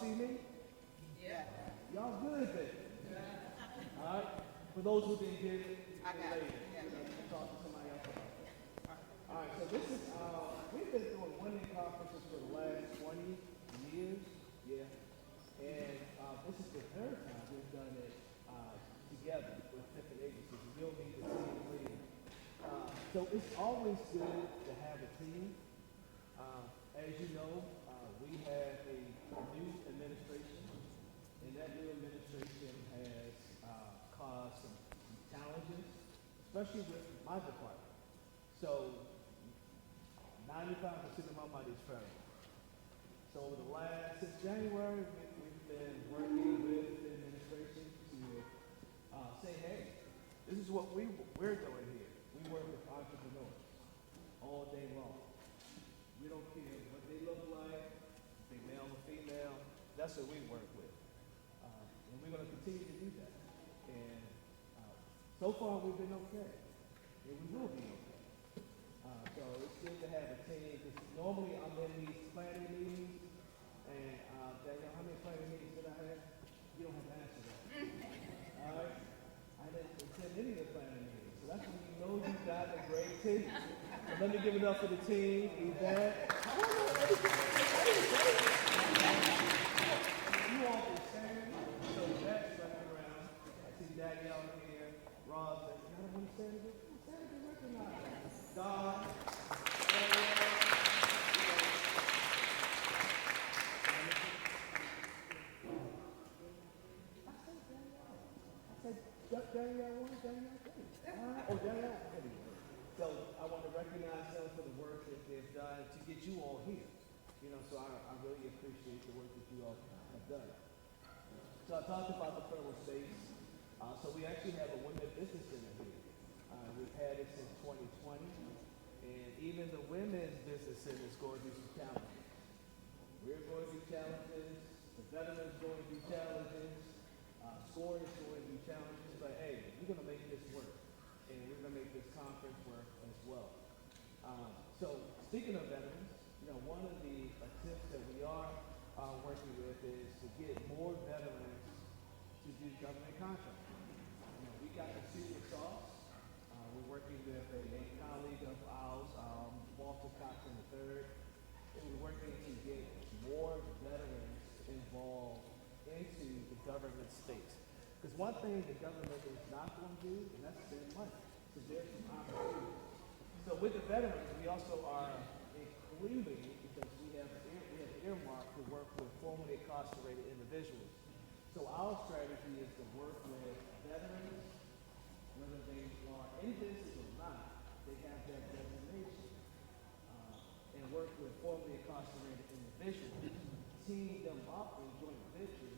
see me? Y'all good then? All right. For those who didn't get it, later. You can talk to somebody else about it. All right. So this is we've been doing one-day conferences for the last 20 years. Yeah. And this is the third time we've done it together with different agencies. You'll need to see it later. So it's always good to have a team. As you know, we have a new administration, and that new administration has caused some challenges, especially with my department. So 95% of my money is federal. So over the last, since January, we've been working with the administration to say, hey, this is what we're doing here. We work with entrepreneurs all day long. We don't care what they look like, if they male or female. That's what we work with. And we're going to continue to do that. And so far, we've been okay. And we will be okay. So it's good to have a team. Because normally I'm in these planning meetings. And Danielle, how many planning meetings did I have? You don't have to answer that. All right? I didn't attend any of the planning meetings. So that's when you know you got a great team. So let me give it up for the team. Yvette. You all can stand. So Yvette's running around. I see Danielle here. Roz, I don't want to stand again. Stand again, recognize. Don. Danielle 1, Danielle 2. Oh, Danielle. Anyway. So I want to recognize them for the work that they've done to get you all here. You know, so I really appreciate the work that you all have done. So I talked about the federal space. So we actually have a women business center here. We've had it since 2020. And even the women's business center is going through some challenges. We're going through challenges. The veterans going through challenges. Scoring is going through challenges. But hey, we're going to make this work. And we're going to make this conference work as well. So speaking of veterans, you know, one of the attempts that we are working with is to get more veterans to do government contracting. You know, we got the secret sauce. We're working with a colleague of ours, Walter Cochran III, and we're working to get more veterans involved into the government space. Because one thing the government is not going to do, and that's spend money. So there's some opportunities. So with the veterans, we also are including, because we have earmarked to work with formerly incarcerated individuals. So our strategy is to work with veterans, whether they are in business or not, they have that designation, and work with formerly incarcerated individuals, team them up in joint ventures,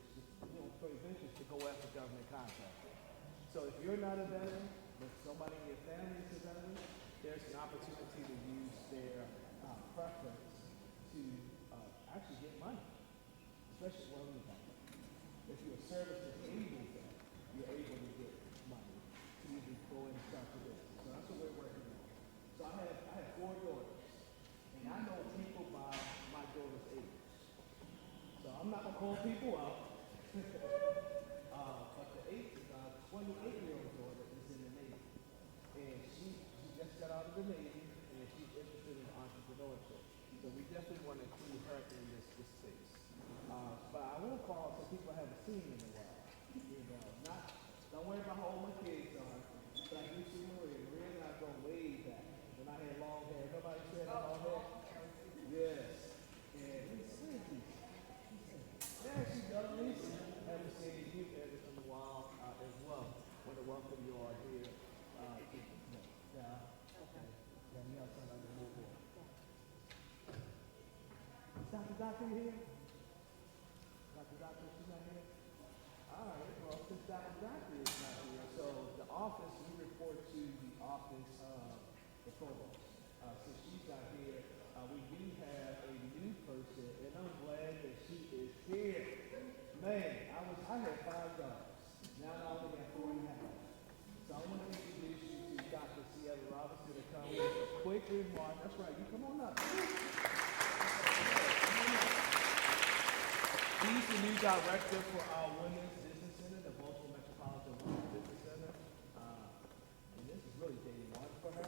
to go after government contracting. So if you're not a veteran, but somebody in your family is a veteran, there's an opportunity to use their preference to actually get money, especially if you're a service disabled vet, you're able to get money to even go and start the business. So that's what we're working on. So I have 4 daughters, and I know people by my daughter's age. So I'm not gonna call people out. But the 28-year-old daughter is in the Navy, and she just got out of the Navy, and she's interested in entrepreneurship. So we definitely want to include her in this space. But I will call some people I haven't seen in a while. You know, don't worry about how old my kids are, but I do see Maria. Maria and I go way back. When I had long hair, nobody said I had long hair. Yes. And where is Lisa? Yeah, she does. Lisa. Haven't seen you in a while as well. Want to welcome you all here. Okay. Yeah, you have somebody to move on. Is Dr. Doctor here? Dr. Doctor, she's not here? All right, well, since Dr. Doctor is not here, so the office, we report to the office of the provost. Since she's not here, we do have a new person, and I'm glad that she is here. Man, I had 5 dollars. Now I only got 4.5. So I want to introduce you to Dr. Sierra Robinson to come with a quick remark. That's right, you come on up. He's the new director for our Women's Business Center, the Baltimore Metropolitan Women's Business Center. And this is really day one for her.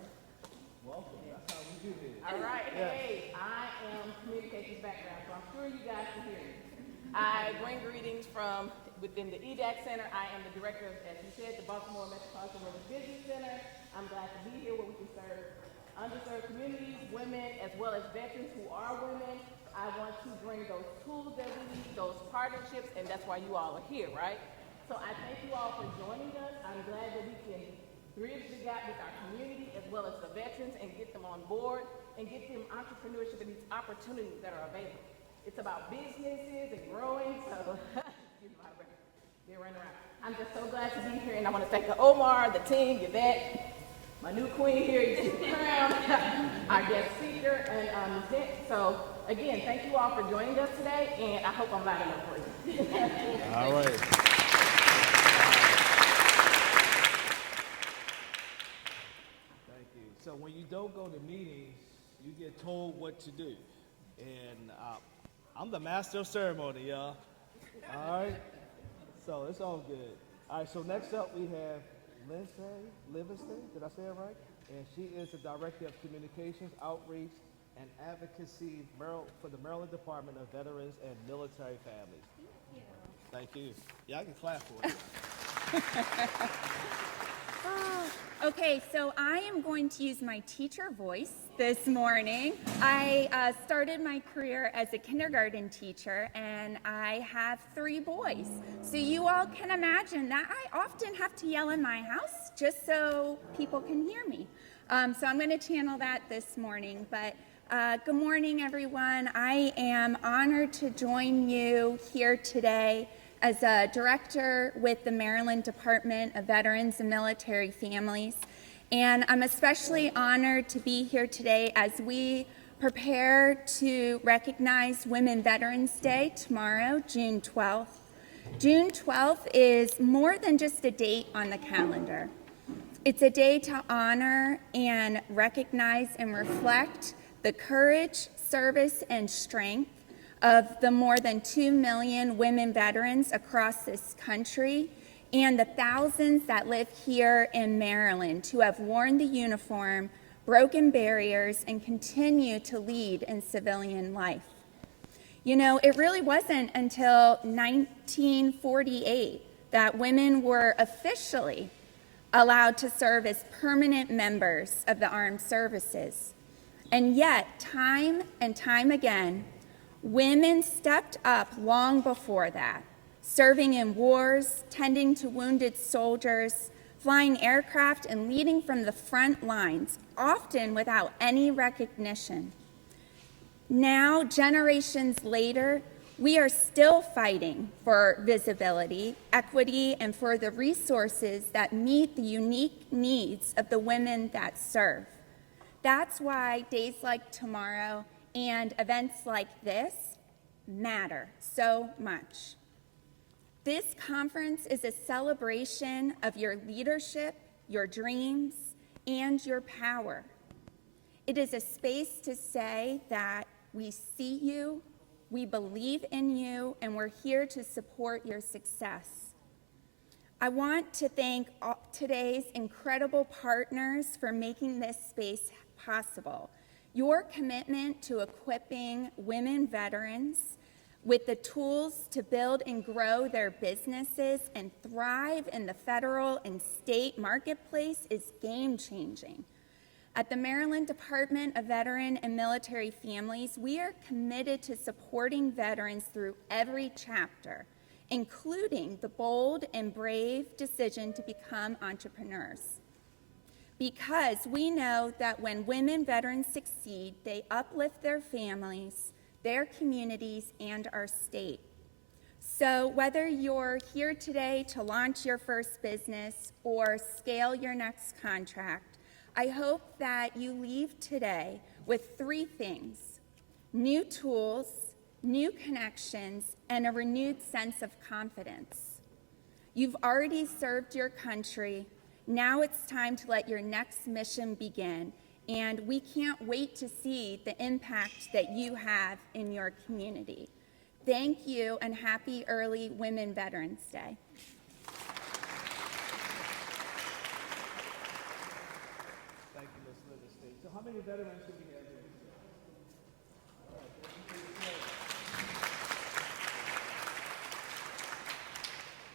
Welcome. That's how we do this. All right. Yeah. Hey, I am communications background, so I'm sure you guys can hear me. I bring greetings from within the EDAC Center. I am the director of, as you said, the Baltimore Metropolitan Women's Business Center. I'm glad to be here where we can serve underserved communities, women, as well as veterans who are women. I want to bring those tools that we need, those partnerships, and that's why you all are here, right? So I thank you all for joining us. I'm glad that we can bridge the gap with our community as well as the veterans and get them on board and get them entrepreneurship and these opportunities that are available. It's about businesses and growing, so they're running around. I'm just so glad to be here, and I want to thank Omar, the team, Yvette, my new queen here, you see the crown, our guest speaker, and Yvette. So again, thank you all for joining us today, and I hope I'm loud enough for you. All right. Thank you. So when you don't go to meetings, you get told what to do. And I'm the master of ceremony, y'all. All right? So it's all good. All right, so next up we have Lindsay Livingston. Did I say it right? And she is the Director of Communications, Outreach, and Advocacy for the Maryland Department of Veterans and Military Families. Thank you. Yeah, I can clap for it. Okay, so I am going to use my teacher voice this morning. I started my career as a kindergarten teacher, and I have 3 boys. So you all can imagine that I often have to yell in my house just so people can hear me. So I'm going to channel that this morning. But good morning, everyone. I am honored to join you here today as a director with the Maryland Department of Veterans and Military Families. And I'm especially honored to be here today as we prepare to recognize Women Veterans Day tomorrow, June 12th. June 12th is more than just a date on the calendar. It's a day to honor and recognize and reflect the courage, service, and strength of the more than 2 million women veterans across this country and the thousands that live here in Maryland who have worn the uniform, broken barriers, and continue to lead in civilian life. You know, it really wasn't until 1948 that women were officially allowed to serve as permanent members of the armed services. And yet, time and time again, women stepped up long before that, serving in wars, tending to wounded soldiers, flying aircraft, and leading from the front lines, often without any recognition. Now, generations later, we are still fighting for visibility, equity, and for the resources that meet the unique needs of the women that serve. That's why days like tomorrow and events like this matter so much. This conference is a celebration of your leadership, your dreams, and your power. It is a space to say that we see you, we believe in you, and we're here to support your success. I want to thank today's incredible partners for making this space possible. Your commitment to equipping women veterans with the tools to build and grow their businesses and thrive in the federal and state marketplace is game-changing. At the Maryland Department of Veteran and Military Families, we are committed to supporting veterans through every chapter, including the bold and brave decision to become entrepreneurs. Because we know that when women veterans succeed, they uplift their families, their communities, and our state. So whether you're here today to launch your first business or scale your next contract, I hope that you leave today with 3 things: new tools, new connections, and a renewed sense of confidence. You've already served your country. Now it's time to let your next mission begin, and we can't wait to see the impact that you have in your community. Thank you, and happy early Women Veterans Day. Thank you, Ms. Livingston. So how many veterans do we have here? All right, thank you for your service.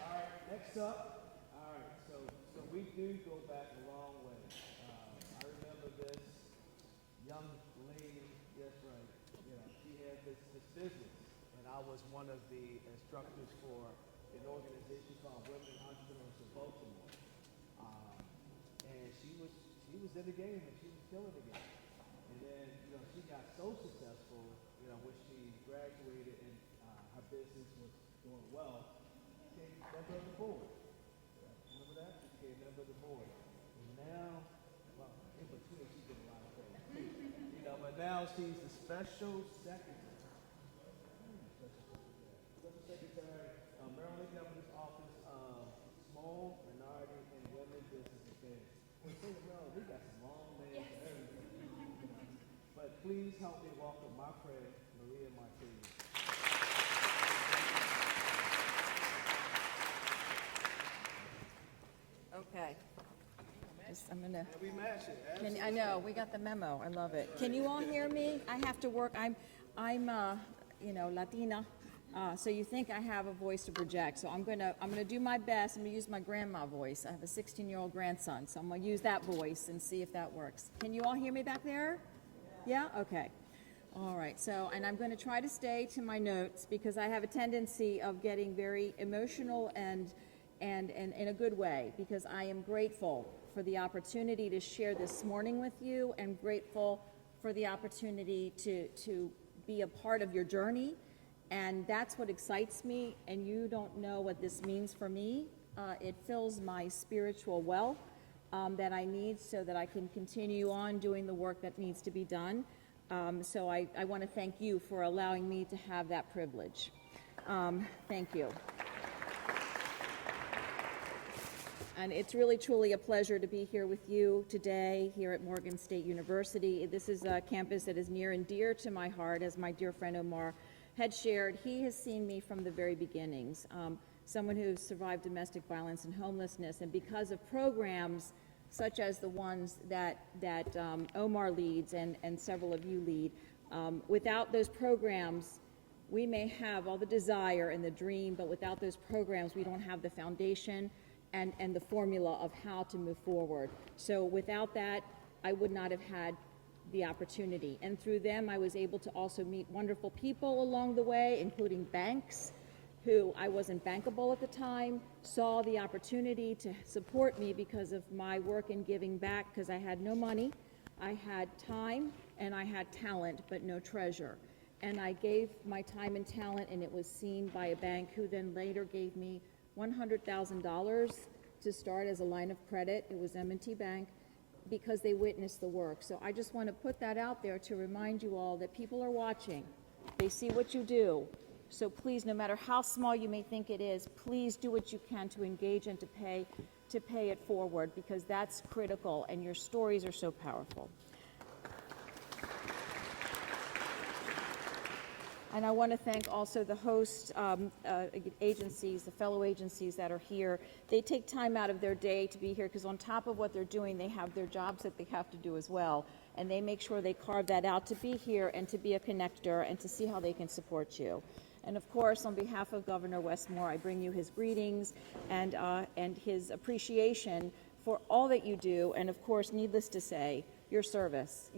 All right, next up. All right, so we do go back a long way. I remember this young lady, that's right, you know, she had this business, and I was one of the instructors for an organization called Women Entrepreneurs of Baltimore. And she was in the game, and she was killing the game. And then, you know, she got so successful, you know, when she graduated and her business was doing well, she became a member of the board. Remember that? She became a member of the board. And now, well, in between, she did a lot of things too. You know, but now she's the special secretary. Special secretary of Maryland Governor's Office of Small, Minority, and Women Business Affairs. Well, we got some long names and everything. You know. But please help me welcome my friend, Maria Martinez. Okay. I'm gonna. And we match it. I know we got the memo. I love it. Can you all hear me? I have to work. I'm you know, Latina, so you think I have a voice to project. So I'm gonna do my best. I'm gonna use my grandma voice. I have a 16-year-old grandson, so I'm gonna use that voice and see if that works. Can you all hear me back there? Yeah. Okay. All right. So, and I'm going to try to stay to my notes because I have a tendency of getting very emotional and in a good way, because I am grateful for the opportunity to share this morning with you, and grateful for the opportunity to be a part of your journey. And that's what excites me, and you don't know what this means for me. It fills my spiritual well that I need so that I can continue on doing the work that needs to be done. So I want to thank you for allowing me to have that privilege. Thank you. And it's really, truly a pleasure to be here with you today here at Morgan State University. This is a campus that is near and dear to my heart, as my dear friend Omar had shared. He has seen me from the very beginnings, someone who survived domestic violence and homelessness, and because of programs such as the ones that Omar leads and several of you lead, without those programs, we may have all the desire and the dream, but without those programs, we don't have the foundation and the formula of how to move forward. So without that, I would not have had the opportunity. And through them, I was able to also meet wonderful people along the way, including banks, who I wasn't bankable at the time, saw the opportunity to support me because of my work in giving back, because I had no money, I had time, and I had talent, but no treasure. And I gave my time and talent, and it was seen by a bank who then later gave me $100,000 to start as a line of credit. It was M&T Bank, because they witnessed the work. So I just want to put that out there to remind you all that people are watching. They see what you do. So please, no matter how small you may think it is, please do what you can to engage and to pay it forward, because that's critical, and your stories are so powerful. And I want to thank also the host agencies, the fellow agencies that are here. They take time out of their day to be here, because on top of what they're doing, they have their jobs that they have to do as well. And they make sure they carve that out to be here and to be a connector and to see how they can support you. And of course, on behalf of Governor Westmore, I bring you his greetings and his appreciation for all that you do, and of course, needless to say, your service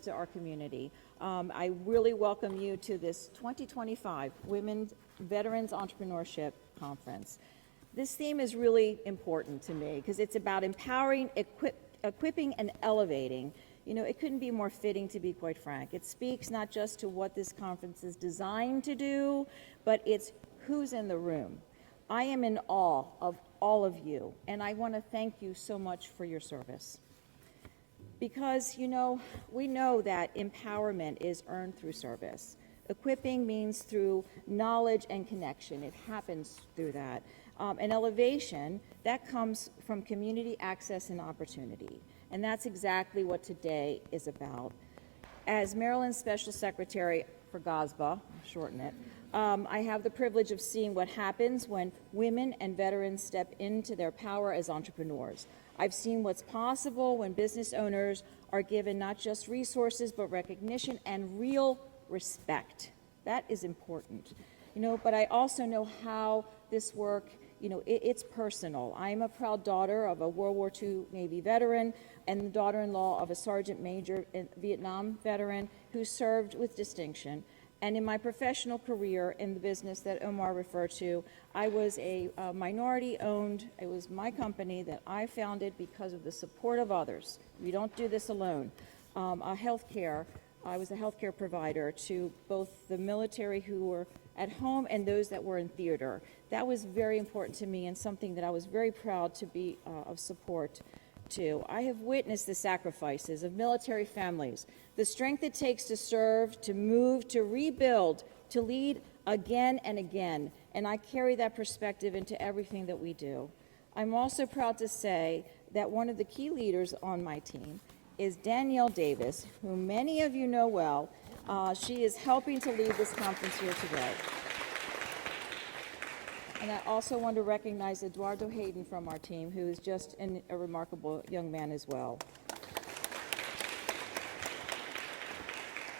to our community. I really welcome you to this 2025 Women Veterans Entrepreneurship Conference. This theme is really important to me because it's about empowering, equipping, and elevating. You know, it couldn't be more fitting, to be quite frank. It speaks not just to what this conference is designed to do, but it's who's in the room. I am in awe of all of you, and I want to thank you so much for your service. Because, you know, we know that empowerment is earned through service. Equipping means through knowledge and connection. It happens through that. And elevation, that comes from community access and opportunity. And that's exactly what today is about. As Maryland's Special Secretary for GOSBA, shorten it, I have the privilege of seeing what happens when women and veterans step into their power as entrepreneurs. I've seen what's possible when business owners are given not just resources, but recognition and real respect. That is important. But I also know how this work, it's personal. I'm a proud daughter of a World War II Navy veteran and the daughter-in-law of a sergeant major Vietnam veteran who served with distinction. And in my professional career in the business that Omar referred to, I was a minority-owned, it was my company that I founded because of the support of others. We don't do this alone. I was a healthcare provider to both the military who were at home and those that were in theater. That was very important to me and something that I was very proud to be of support to. I have witnessed the sacrifices of military families, the strength it takes to serve, to move, to rebuild, to lead again and again, and I carry that perspective into everything that we do. I'm also proud to say that one of the key leaders on my team is Danielle Davis, whom many of you know well. She is helping to lead this conference here today. And I also want to recognize Eduardo Hayden from our team, who is just a remarkable young man as well.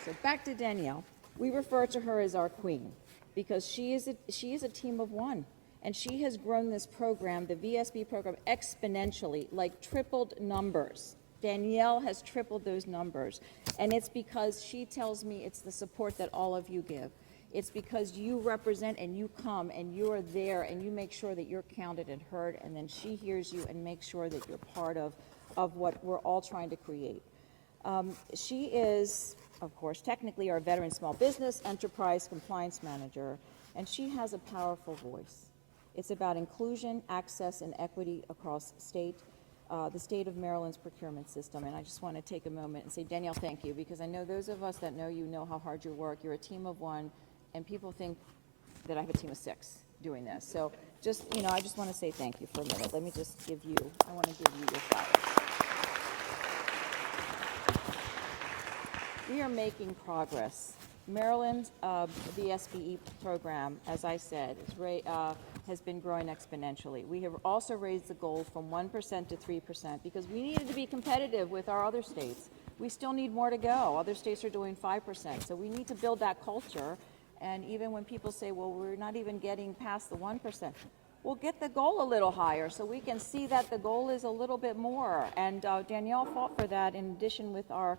So back to Danielle. We refer to her as our queen because she is a team of one. And she has grown this program, the VSB program, exponentially, like tripled numbers. Danielle has tripled those numbers. And it's because she tells me it's the support that all of you give. It's because you represent and you come and you are there and you make sure that you're counted and heard, and then she hears you and makes sure that you're part of what we're all trying to create. She is, of course, technically our Veteran Small Business Enterprise Compliance Manager, and she has a powerful voice. It's about inclusion, access, and equity across the state of Maryland's procurement system. And I just want to take a moment and say, Danielle, thank you, because I know those of us that know you know how hard you work. You're a team of one, and people think that I have a team of 6 doing this. So just, I just want to say thank you for a minute. Let me just I want to give you your flowers. We are making progress. Maryland's VSBE program, as I said, has been growing exponentially. We have also raised the goal from 1% to 3% because we needed to be competitive with our other states. We still need more to go. Other states are doing 5%. So we need to build that culture. And even when people say, well, we're not even getting past the 1%, we'll get the goal a little higher so we can see that the goal is a little bit more. And Danielle fought for that in addition with our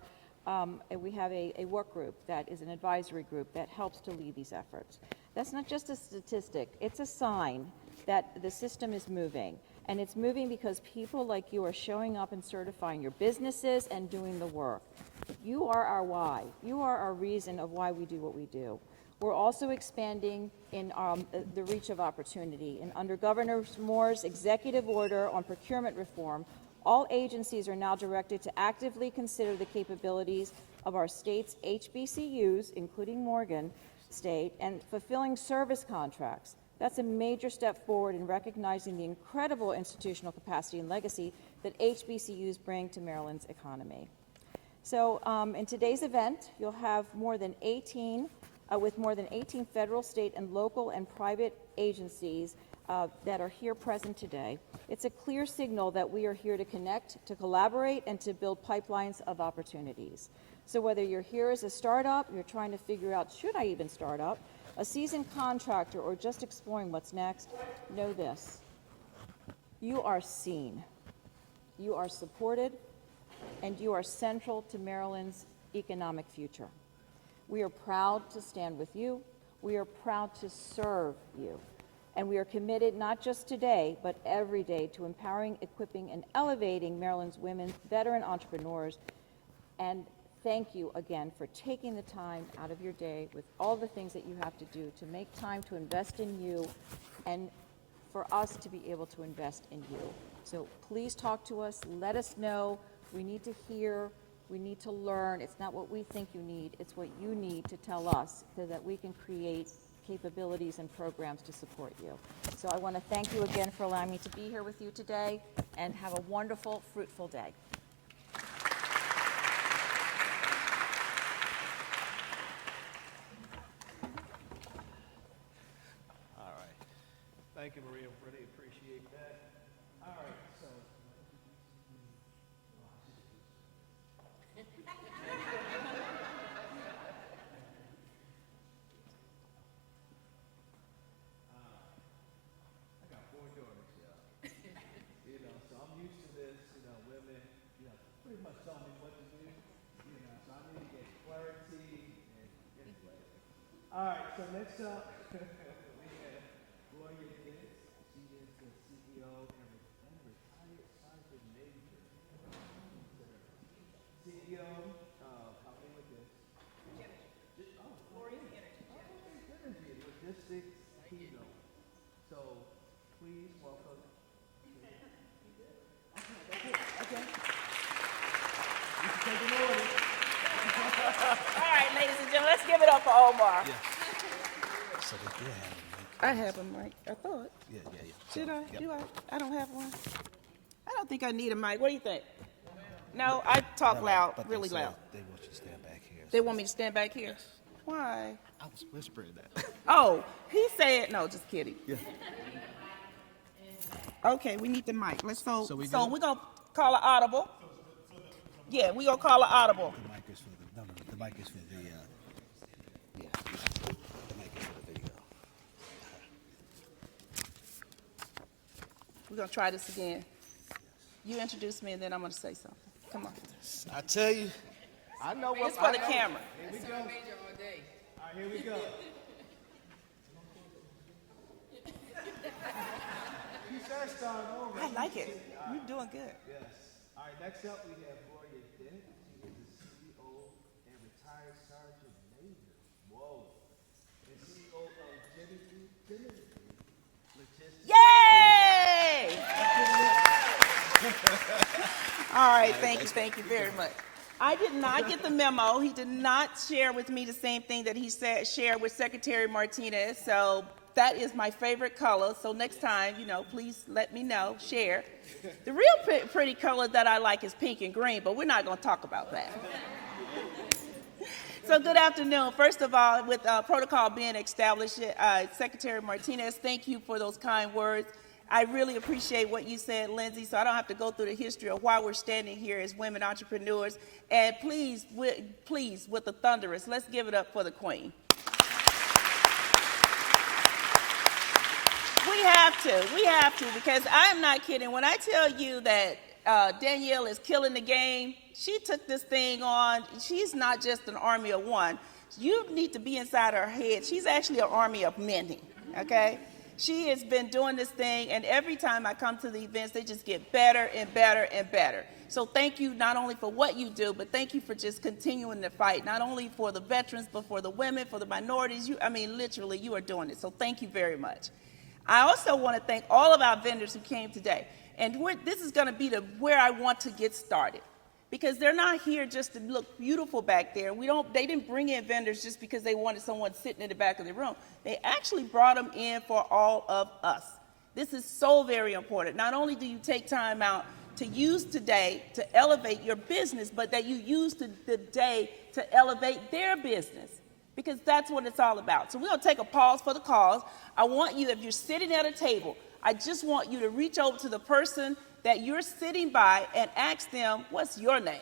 we have a work group that is an advisory group that helps to lead these efforts. That's not just a statistic. It's a sign that the system is moving. And it's moving because people like you are showing up and certifying your businesses and doing the work. You are our why. You are our reason of why we do what we do. We're also expanding in the reach of opportunity. And under Governor Moore's executive order on procurement reform, all agencies are now directed to actively consider the capabilities of our state's HBCUs, including Morgan State, and fulfilling service contracts. That's a major step forward in recognizing the incredible institutional capacity and legacy that HBCUs bring to Maryland's economy. So in today's event, you'll have more than 18 federal, state, and local and private agencies that are here present today. It's a clear signal that we are here to connect, to collaborate, and to build pipelines of opportunities. So whether you're here as a startup, you're trying to figure out, should I even start up, a seasoned contractor, or just exploring what's next, know this. You are seen, you are supported, and you are central to Maryland's economic future. We are proud to stand with you. We are proud to serve you. And we are committed not just today, but every day to empowering, equipping, and elevating Maryland's women, veteran entrepreneurs. And thank you again for taking the time out of your day with all the things that you have to do to make time to invest in you and for us to be able to invest in you. So please talk to us. Let us know. We need to hear. We need to learn. It's not what we think you need. It's what you need to tell us so that we can create capabilities and programs to support you. So I want to thank you again for allowing me to be here with you today, and have a wonderful, fruitful day. you, Maria. Really appreciate that. All right, so. I got 4 daughters, y'all. So I'm used to this, women, pretty much tell me what to do, so I need to get clarity and anyway. All right, so next up, we have Gloria Dix. She is the CEO and retired Sergeant Major. CEO of, help me with this. Energy Logistics Keynote. So please welcome. Okay. You can take an order. All right, ladies and gentlemen, let's give it up for Omar. So they do have a mic. I have a mic. I thought. Yeah. Should I? Yep. Do I? I don't have one. I don't think I need a mic. What do you think? No, I talk loud, But really they said loud. They want you to stand back here. They want me to stand back here. Why? I was whispering that. Oh, he said no. Just kidding. Yeah. Okay, we need the mic. So we so good? we're gonna call an audible. Yeah, we gonna call an audible. The mic is for the the mic is for the the mic is for the video. We're gonna try this again. You introduce me, and then I'm gonna say something. Come on. I tell you, I know It's for the camera. Here we go. All right, here we go. You said start over. I like it. You're doing good. Yes. All right, next up we have Gloria Dent. She is the CEO and retired Sergeant Major. Whoa. And CEO of Genesis Logistics. Yay! All right, thank you very much. I did not get the memo. He did not share with me the same thing that he shared with Secretary Martinez. So that is my favorite color. So next time, please let me know, share. The real pretty color that I like is pink and green, but we're not going to talk about that. So good afternoon. First of all, with protocol being established, Secretary Martinez, thank you for those kind words. I really appreciate what you said, Lindsay, so I don't have to go through the history of why we're standing here as women entrepreneurs. And please, with the thunderous, let's give it up for the Queen. We have to, because I am not kidding. When I tell you that Danielle is killing the game, she took this thing on. She's not just an army of one. You need to be inside her head. She's actually an army of many, okay? She has been doing this thing, and every time I come to the events, they just get better and better and better. So thank you not only for what you do, but thank you for just continuing the fight, not only for the veterans, but for the women, for the minorities. Literally, you are doing it. So thank you very much. I also want to thank all of our vendors who came today. And this is going to be where I want to get started, because they're not here just to look beautiful back there. They didn't bring in vendors just because they wanted someone sitting in the back of the room. They actually brought them in for all of us. This is so very important. Not only do you take time out to use today to elevate your business, but that you use the day to elevate their business, because that's what it's all about. So we're going to take a pause for the cause. I want you, if you're sitting at a table, I just want you to reach over to the person that you're sitting by and ask them, what's your name?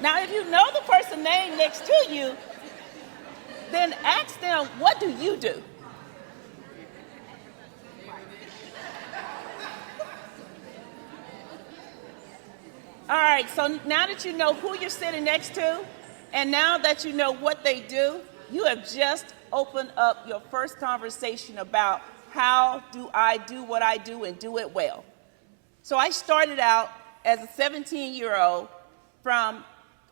Now, if you know the person's name next to you, then ask them, what do you do? All right, so now that you know who you're sitting next to, and now that you know what they do, you have just opened up your first conversation about how do I do what I do and do it well. So I started out as a 17-year-old from,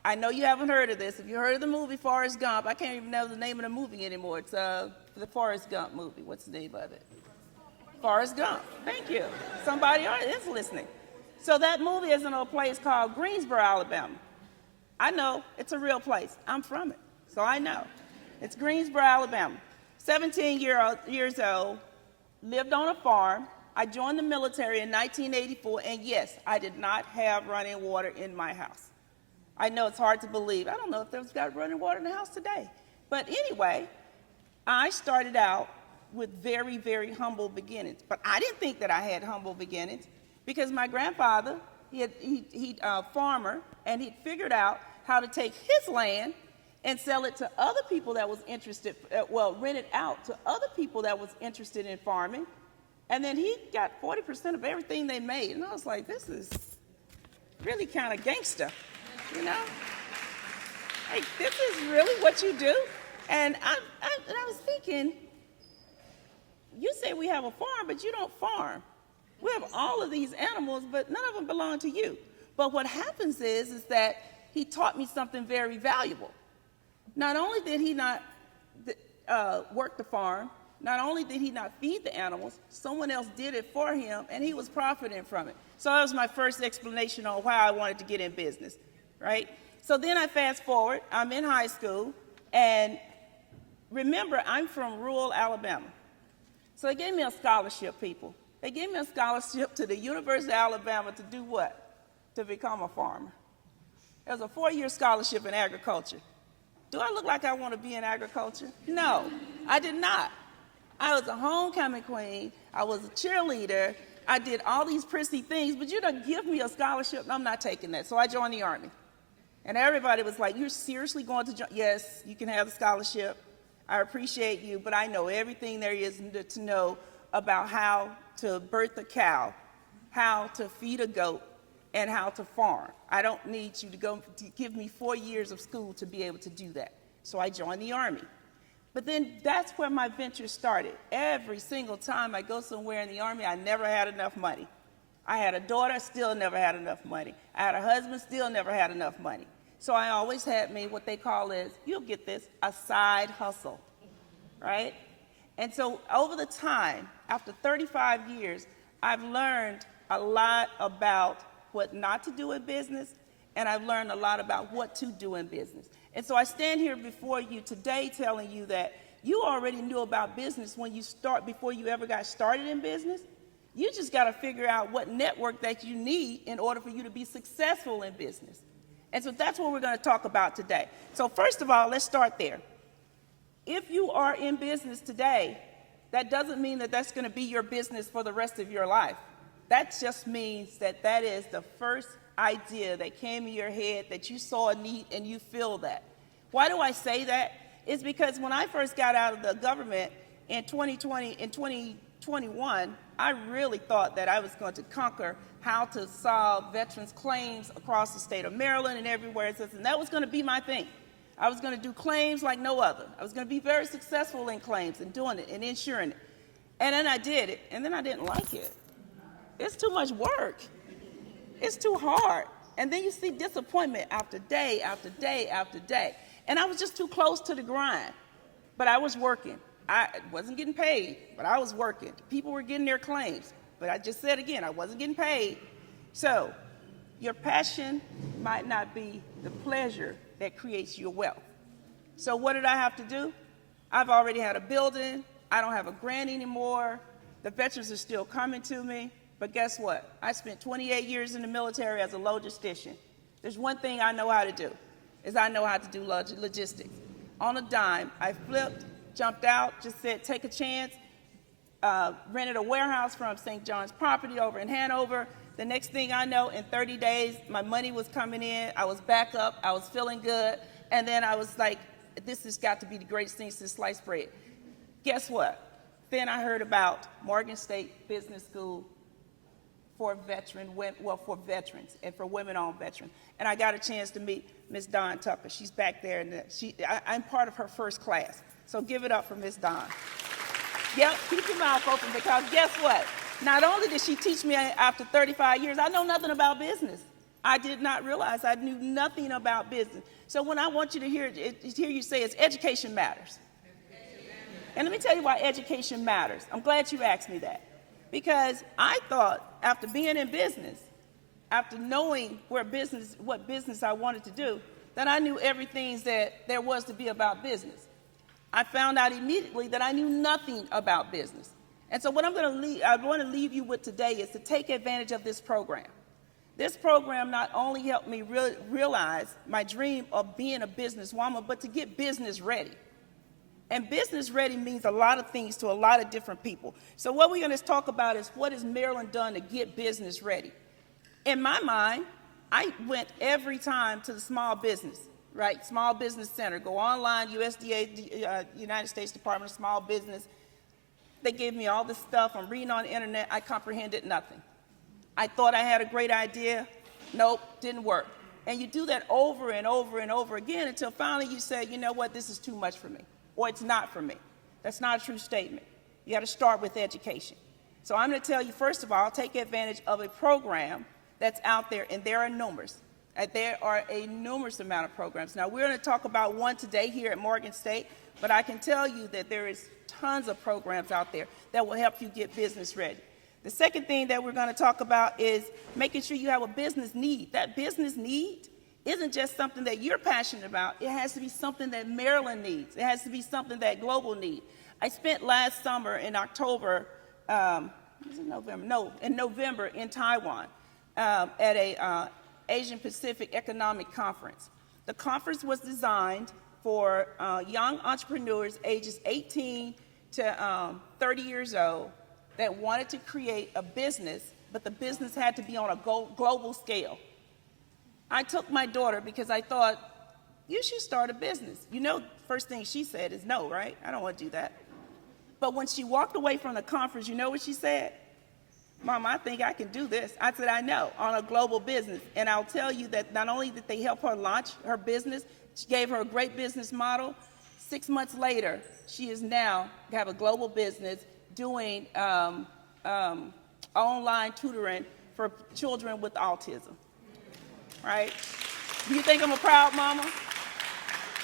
I know you haven't heard of this. If you heard of the movie Forrest Gump, I can't even know the name of the movie anymore. It's the Forrest Gump movie. What's the name of it? Forrest Gump. Thank you. Somebody is listening. So that movie is in a place called Greensboro, Alabama. I know, it's a real place. I'm from it, so I know. It's Greensboro, Alabama. 17 years old, lived on a farm. I joined the military in 1984, and yes, I did not have running water in my house. I know it's hard to believe. I don't know if there's got running water in the house today. But anyway, I started out with very, very humble beginnings. But I didn't think that I had humble beginnings because my grandfather, he's a farmer, and he figured out how to take his land and sell it to other people that was interested, rent it out to other people that was interested in farming. And then he got 40% of everything they made. And I was like, this is really kind of gangster, you know? Like, this is really what you do? And I was thinking, you say we have a farm, but you don't farm. We have all of these animals, but none of them belong to you. But what happens is that he taught me something very valuable. Not only did he not work the farm, not only did he not feed the animals, someone else did it for him, and he was profiting from it. So that was my first explanation on why I wanted to get in business, right? So then I fast forward, I'm in high school, and remember, I'm from rural Alabama. So they gave me a scholarship, people. They gave me a scholarship to the University of Alabama to do what? To become a farmer. It was a 4-year scholarship in agriculture. Do I look like I want to be in agriculture? No, I did not. I was a homecoming queen. I was a cheerleader. I did all these prissy things, but you don't give me a scholarship. I'm not taking that. So I joined the Army. And everybody was like, you're seriously going to join? Yes, you can have the scholarship. I appreciate you, but I know everything there is to know about how to birth a cow, how to feed a goat, and how to farm. I don't need you to give me 4 years of school to be able to do that. So I joined the Army. But then that's where my venture started. Every single time I go somewhere in the Army, I never had enough money. I had a daughter, still never had enough money. I had a husband, still never had enough money. So I always had me what they call is, you'll get this, a side hustle, right? And so over the time, after 35 years, I've learned a lot about what not to do in business, and I've learned a lot about what to do in business. And so I stand here before you today telling you that you already knew about business when you start, before you ever got started in business. You just got to figure out what network that you need in order for you to be successful in business. And so that's what we're going to talk about today. So first of all, let's start there. If you are in business today, that doesn't mean that that's going to be your business for the rest of your life. That just means that that is the first idea that came in your head, that you saw a need and you feel that. Why do I say that? It's because when I first got out of the government in 2021, I really thought that I was going to conquer how to solve veterans' claims across the state of Maryland and everywhere else, and that was going to be my thing. I was going to do claims like no other. I was going to be very successful in claims and doing it and insuring it. And then I did it, and then I didn't like it. It's too much work. It's too hard. And then you see disappointment after day, after day, after day. And I was just too close to the grind. But I was working. I wasn't getting paid, but I was working. People were getting their claims. But I just said again, I wasn't getting paid. So your passion might not be the pleasure that creates your wealth. So what did I have to do? I've already had a building. I don't have a grant anymore. The veterans are still coming to me. But guess what? I spent 28 years in the military as a logistician. There's one thing I know how to do, is I know how to do logistics. On a dime, I flipped, jumped out, just said, take a chance, rented a warehouse from St. John's Property over in Hanover. The next thing I know, in 30 days, my money was coming in, I was back up, I was feeling good, and then I was like, this has got to be the greatest thing since sliced bread. Guess what? Then I heard about Morgan State Business School for veterans and for women-owned veterans. And I got a chance to meet Miss Dawn Tucker. She's back there, and I'm part of her first class. So give it up for Miss Dawn. Yep, keep your mouth open, because guess what? Not only did she teach me after 35 years, I know nothing about business. I did not realize I knew nothing about business. So when I want you to hear you say is education matters. And let me tell you why education matters. I'm glad you asked me that. Because I thought, after being in business, after knowing what business I wanted to do, that I knew everything that there was to be about business. I found out immediately that I knew nothing about business. And so what I want to leave you with today is to take advantage of this program. This program not only helped me realize my dream of being a businesswoman, but to get business ready. And business ready means a lot of things to a lot of different people. So what we're going to talk about is what has Maryland done to get business ready. In my mind, I went every time to the small business, right? Small Business Center. Go online, USDA, United States Department of Small Business. They gave me all this stuff. I'm reading on the internet. I comprehended nothing. I thought I had a great idea. Nope, didn't work. And you do that over and over and over again until finally you say, you know what, this is too much for me, or it's not for me. That's not a true statement. You got to start with education. So I'm going to tell you, first of all, take advantage of a program that's out there, and there are numerous. There are a numerous amount of programs. Now, we're going to talk about one today here at Morgan State, but I can tell you that there is tons of programs out there that will help you get business ready. The second thing that we're going to talk about is making sure you have a business need. That business need isn't just something that you're passionate about. It has to be something that Maryland needs. It has to be something that Global needs. I spent last summer in October, in November in Taiwan at a Asian Pacific Economic Conference. The conference was designed for young entrepreneurs ages 18 to 30 years old that wanted to create a business, but the business had to be on a global scale. I took my daughter because I thought, you should start a business. You know, first thing she said is no, right? I don't want to do that. But when she walked away from the conference, you know what she said? Mom, I think I can do this. I said, I know, on a global business. And I'll tell you that not only did they help her launch her business, she gave her a great business model. 6 months later, she is now have a global business doing online tutoring for children with autism, right? Do you think I'm a proud mama?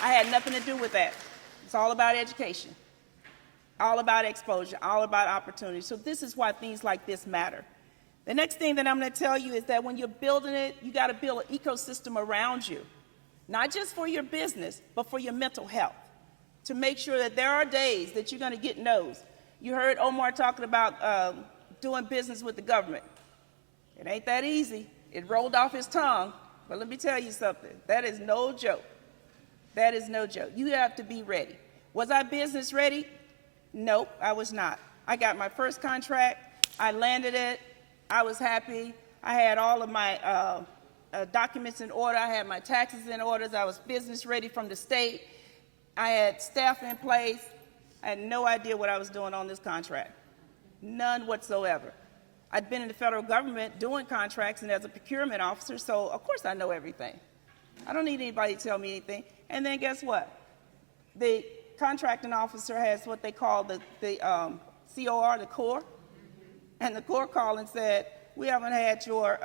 I had nothing to do with that. It's all about education, all about exposure, all about opportunity. So this is why things like this matter. The next thing that I'm going to tell you is that when you're building it, you got to build an ecosystem around you, not just for your business, but for your mental health, to make sure that there are days that you're going to get no's. You heard Omar talking about doing business with the government. It ain't that easy. It rolled off his tongue, but let me tell you something. That is no joke. That is no joke. You have to be ready. Was I business ready? Nope, I was not. I got my first contract. I landed it. I was happy. I had all of my documents in order. I had my taxes in order. I was business ready from the state. I had staff in place. I had no idea what I was doing on this contract. None whatsoever. I'd been in the federal government doing contracts and as a procurement officer, so of course I know everything. I don't need anybody to tell me anything. And then guess what? The contracting officer has what they call the COR, the core. And the core called and said, we haven't had your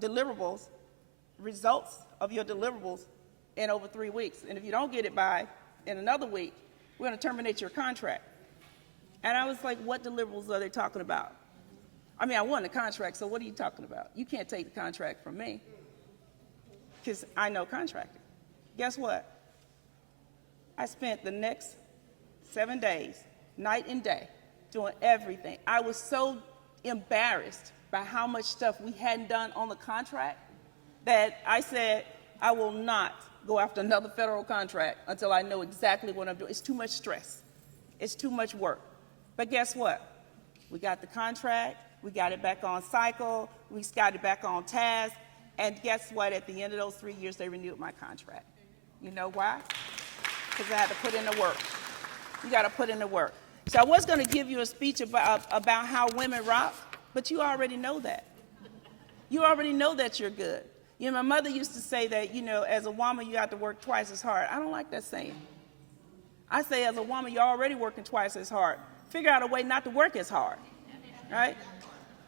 deliverables, results of your deliverables in over 3 weeks. And if you don't get it by in another week, we're going to terminate your contract. And I was like, what deliverables are they talking about? I mean, I won the contract, so what are you talking about? You can't take the contract from me because I know contracting. Guess what? I spent the next 7 days, night and day, doing everything. I was so embarrassed by how much stuff we hadn't done on the contract that I said, I will not go after another federal contract until I know exactly what I'm doing. It's too much stress. It's too much work. But guess what? We got the contract. We got it back on cycle. We got it back on task. And guess what? At the end of those 3 years, they renewed my contract. You know why? Because I had to put in the work. You got to put in the work. So I was going to give you a speech about how women rock, but you already know that. You already know that you're good. You know, my mother used to say that, you know, as a woman, you have to work twice as hard. I don't like that saying. I say as a woman, you're already working twice as hard. Figure out a way not to work as hard, right?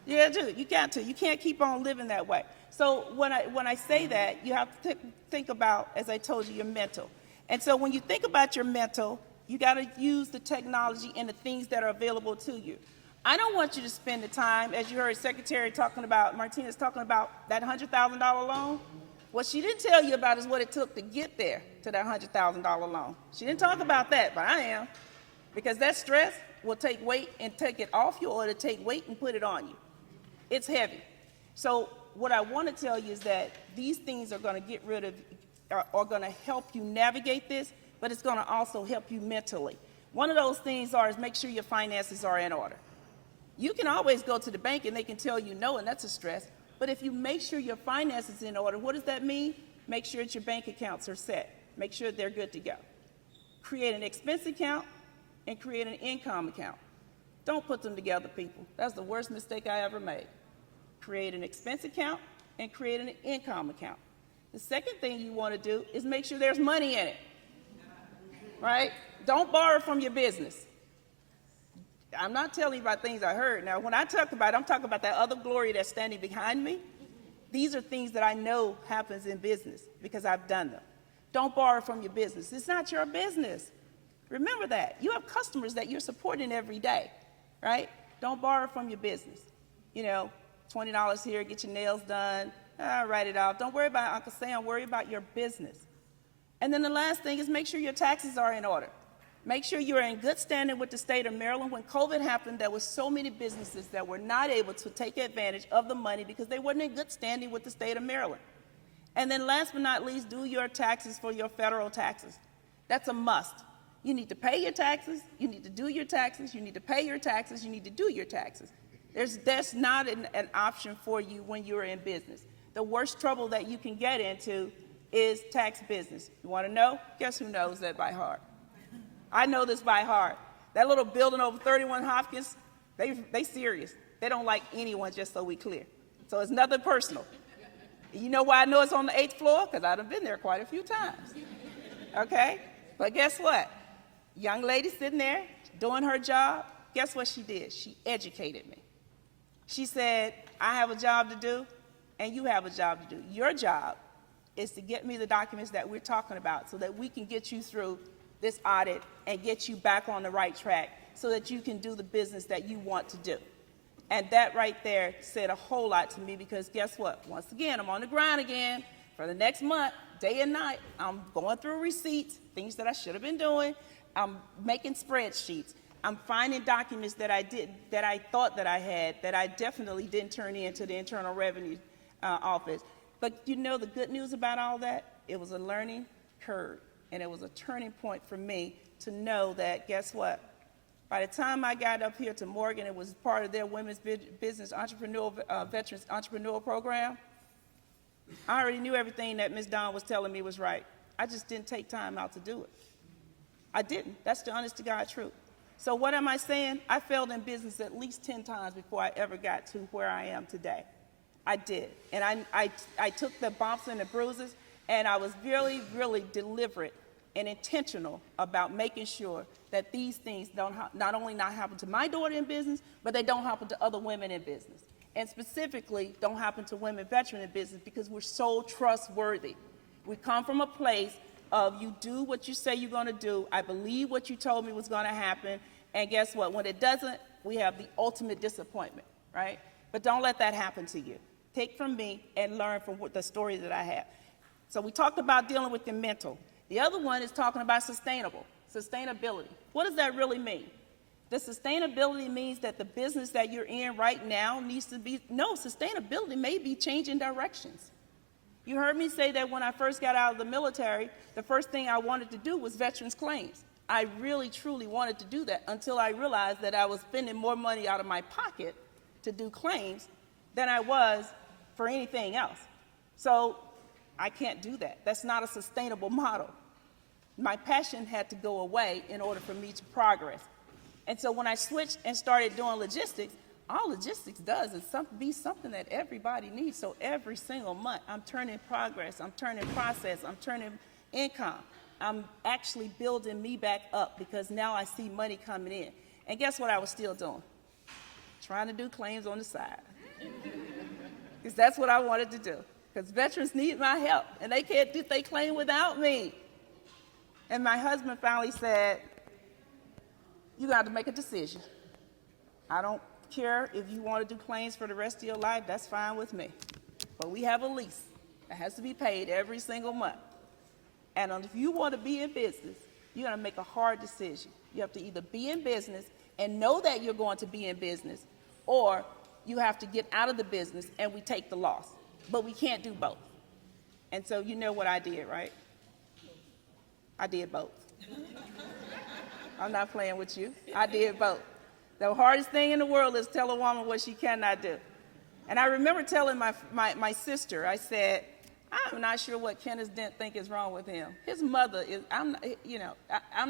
Yeah, dude, you got to. You can't keep on living that way. So when I say that, you have to think about, as I told you, your mental. And so when you think about your mental, you got to use the technology and the things that are available to you. I don't want you to spend the time, as you heard Secretary Martinez talking about that $100,000 loan. What she didn't tell you about is what it took to get there to that $100,000 loan. She didn't talk about that, but I am. Because that stress will take weight and take it off you, or to take weight and put it on you. It's heavy. So what I want to tell you is that these things are going to get rid of, are going to help you navigate this, but it's going to also help you mentally. One of those things is make sure your finances are in order. You can always go to the bank and they can tell you no, and that's a stress. But if you make sure your finances are in order, what does that mean? Make sure that your bank accounts are set. Make sure they're good to go. Create an expense account and create an income account. Don't put them together, people. That's the worst mistake I ever made. Create an expense account and create an income account. The second thing you want to do is make sure there's money in it, right? Don't borrow from your business. I'm not telling you about things I heard. Now, when I talk about it, I'm talking about that other glory that's standing behind me. These are things that I know happens in business because I've done them. Don't borrow from your business. It's not your business. Remember that. You have customers that you're supporting every day, right? Don't borrow from your business. You know, $20 here, get your nails done, write it off. Don't worry about Uncle Sam, worry about your business. And then the last thing is make sure your taxes are in order. Make sure you're in good standing with the state of Maryland. When COVID happened, there were so many businesses that were not able to take advantage of the money because they weren't in good standing with the state of Maryland. And then last but not least, do your taxes for your federal taxes. That's a must. You need to pay your taxes, you need to do your taxes, you need to pay your taxes, you need to do your taxes. That's not an option for you when you're in business. The worst trouble that you can get into is tax business. You want to know? Guess who knows that by heart? I know this by heart. That little building over 31 Hopkins, they serious. They don't like anyone, just so we clear. So it's nothing personal. You know why I know it's on the 8th floor? Because I've been there quite a few times. Okay? But guess what? Young lady sitting there doing her job, guess what she did? She educated me. She said, I have a job to do, and you have a job to do. Your job is to get me the documents that we're talking about so that we can get you through this audit and get you back on the right track so that you can do the business that you want to do. And that right there said a whole lot to me because guess what? Once again, I'm on the grind again for the next month, day and night. I'm going through receipts, things that I should have been doing. I'm making spreadsheets. I'm finding documents that I thought that I had that I definitely didn't turn in to the Internal Revenue Office. But you know the good news about all that? It was a learning curve, and it was a turning point for me to know that, guess what? By the time I got up here to Morgan, it was part of their Women's Business Veterans Entrepreneur Program. I already knew everything that Ms. Dawn was telling me was right. I just didn't take time out to do it. I didn't. That's the honest to God truth. So what am I saying? I failed in business at least 10 times before I ever got to where I am today. I did. And I took the bumps and the bruises, and I was really, really deliberate and intentional about making sure that these things don't not only not happen to my daughter in business, but they don't happen to other women in business. And specifically, don't happen to women veterans in business because we're so trustworthy. We come from a place of you do what you say you're going to do. I believe what you told me was going to happen. And guess what? When it doesn't, we have the ultimate disappointment, right? But don't let that happen to you. Take from me and learn from the story that I have. So we talked about dealing with the mental. The other one is talking about sustainability. What does that really mean? The sustainability means that the business that you're in right now needs to be, no, sustainability may be changing directions. You heard me say that when I first got out of the military, the first thing I wanted to do was veterans claims. I really, truly wanted to do that until I realized that I was spending more money out of my pocket to do claims than I was for anything else. So I can't do that. That's not a sustainable model. My passion had to go away in order for me to progress. And so when I switched and started doing logistics, all logistics does is be something that everybody needs. So every single month, I'm turning progress, I'm turning process, I'm turning income. I'm actually building me back up because now I see money coming in. And guess what I was still doing? Trying to do claims on the side. Because that's what I wanted to do. Because veterans need my help, and they can't do their claim without me. And my husband finally said, you got to make a decision. I don't care if you want to do claims for the rest of your life, that's fine with me. But we have a lease that has to be paid every single month. And if you want to be in business, you're going to make a hard decision. You have to either be in business and know that you're going to be in business, or you have to get out of the business and we take the loss. but we can't do both. And so you know what I did, right? I did both. I'm not playing with you. I did both. The hardest thing in the world is tell a woman what she cannot do. And I remember telling my sister, I said, I'm not sure what Kenneth Dent think is wrong with him. His mother is, I'm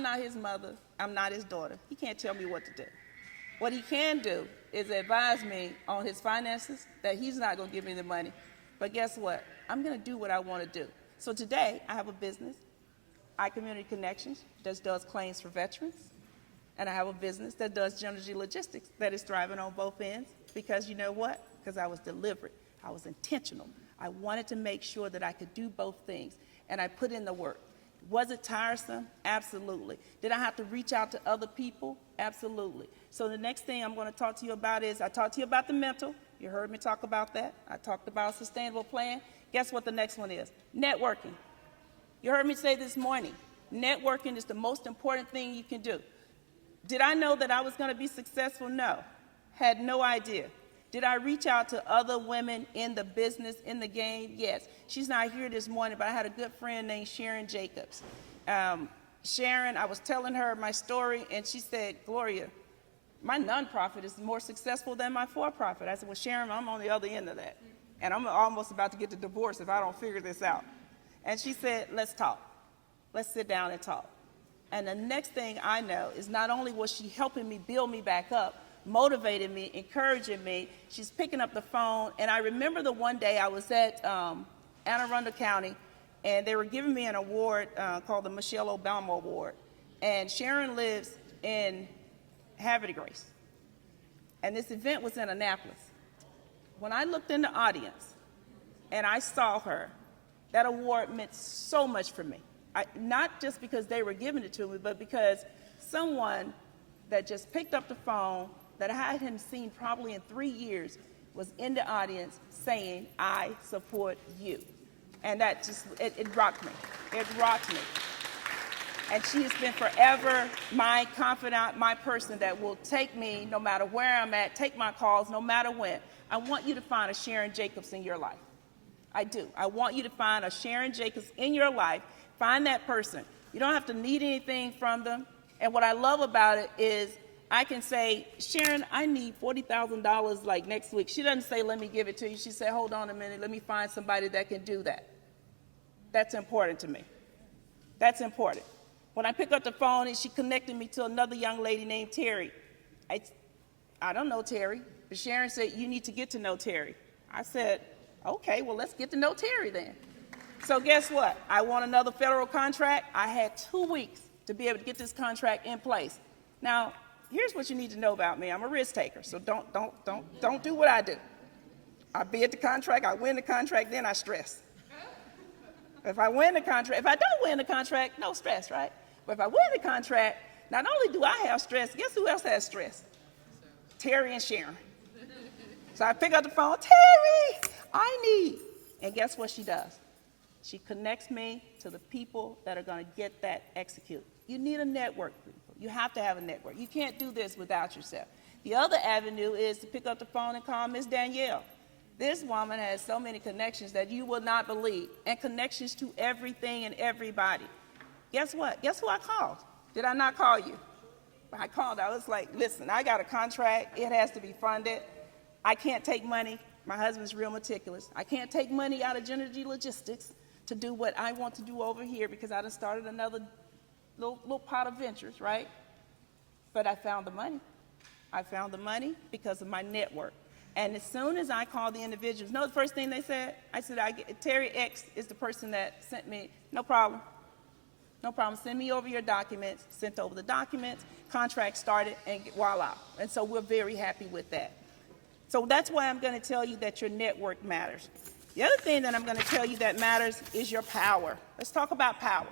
not his mother. I'm not his daughter. He can't tell me what to do. What he can do is advise me on his finances, that he's not going to give me the money. But guess what? I'm going to do what I want to do. So today, I have a business, iCommunity Connections, that does claims for veterans. And I have a business that does Genergy Logistics that is thriving on both ends. Because you know what? Because I was deliberate. I was intentional. I wanted to make sure that I could do both things. And I put in the work. Was it tiresome? Absolutely. Did I have to reach out to other people? Absolutely. So the next thing I'm going to talk to you about is, I talked to you about the mental. You heard me talk about that. I talked about a sustainable plan. Guess what the next one is? Networking. You heard me say this morning, networking is the most important thing you can do. Did I know that I was going to be successful? No. Had no idea. Did I reach out to other women in the business, in the game? Yes. She's not here this morning, but I had a good friend named Sharon Jacobs. Sharon, I was telling her my story, and she said, Gloria, my nonprofit is more successful than my for-profit. I said, well, Sharon, I'm on the other end of that, and I'm almost about to get the divorce if I don't figure this out. And she said, let's talk. Let's sit down and talk. And the next thing I know is not only was she helping me build me back up, motivating me, encouraging me, she's picking up the phone. And I remember the one day I was at Anne Arundel County, and they were giving me an award called the Michelle Obama Award. And Sharon lives in Havre de Grace. And this event was in Annapolis. When I looked in the audience and I saw her, that award meant so much for me. Not just because they were giving it to me, but because someone that just picked up the phone that I hadn't seen probably in 3 years was in the audience saying, I support you. And that just, it rocked me. It rocked me. And she has been forever my confidant, my person that will take me no matter where I'm at, take my calls no matter when. I want you to find a Sharon Jacobs in your life. I do. I want you to find a Sharon Jacobs in your life. Find that person. You don't have to need anything from them. And what I love about it is I can say, Sharon, I need $40,000 like next week. She doesn't say, let me give it to you. She said, hold on a minute. Let me find somebody that can do that. That's important to me. That's important. When I pick up the phone and she connected me to another young lady named Terry. I don't know Terry, but Sharon said, you need to get to know Terry. I said, okay, well, let's get to know Terry then. So guess what? I won another federal contract. I had 2 weeks to be able to get this contract in place. Now, here's what you need to know about me. I'm a risk taker, so don't do what I do. I bid the contract, I win the contract, then I stress. If I win the contract, if I don't win the contract, no stress, right? But if I win the contract, not only do I have stress, guess who else has stress? Terry and Sharon. So I pick up the phone, Terry, I need. And guess what she does? She connects me to the people that are going to get that executed. You need a network, people. You have to have a network. You can't do this without yourself. The other avenue is to pick up the phone and call Miss Danielle. This woman has so many connections that you will not believe, and connections to everything and everybody. Guess what? Guess who I called? Did I not call you? I called. I was like, listen, I got a contract. It has to be funded. I can't take money. My husband's real meticulous. I can't take money out of Genergy Logistics to do what I want to do over here because I done started another little pot of ventures, right? But I found the money. I found the money because of my network. And as soon as I called the individuals, know the first thing they said? I said, Terry X is the person that sent me. No problem. No problem. Send me over your documents. Sent over the documents. Contract started, and voila. And so we're very happy with that. So that's why I'm going to tell you that your network matters. The other thing that I'm going to tell you that matters is your power. Let's talk about power.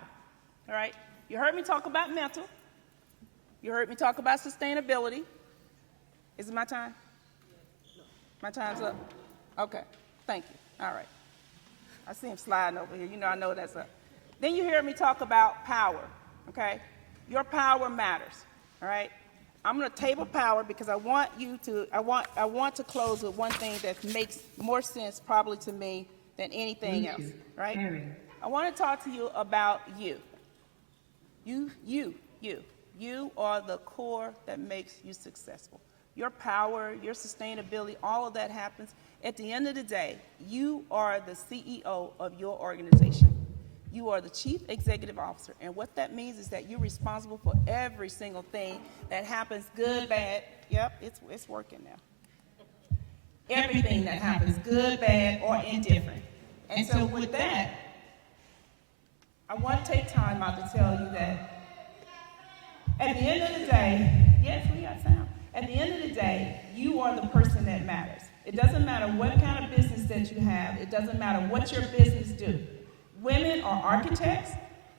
All right? You heard me talk about mental. You heard me talk about sustainability. Is it my time? My time's up? Okay. Thank you. All right. I see him sliding over here. You know I know that's up. Then you hear me talk about power. Okay? Your power matters. All right? I'm gonna table power because I want to close with one thing that makes more sense probably to me than anything else, right? I want to talk to you about you. You are the core that makes you successful. Your power, your sustainability, all of that happens. At the end of the day, you are the CEO of your organization. You are the chief executive officer, and what that means is that you're responsible for every single thing that happens, good, bad. Yep, it's working now. Everything that happens, good, bad, or indifferent. And so with that, I want to take time out to tell you that at the end of the day, yes, we got sound. At the end of the day, you are the person that matters. It doesn't matter what kind of business that you have. It doesn't matter what your business do. Women are architects,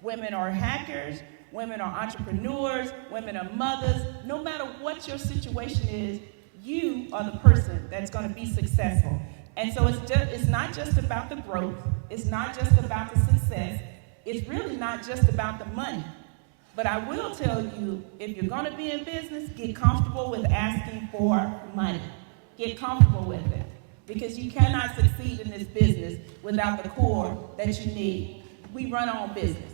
women are hackers, women are entrepreneurs, women are mothers. No matter what your situation is, you are the person that's going to be successful. And so it's not just about the growth. It's not just about the success. It's really not just about the money. But I will tell you, if you're going to be in business, get comfortable with asking for money. Get comfortable with it. Because you cannot succeed in this business without the core that you need. We run our own business.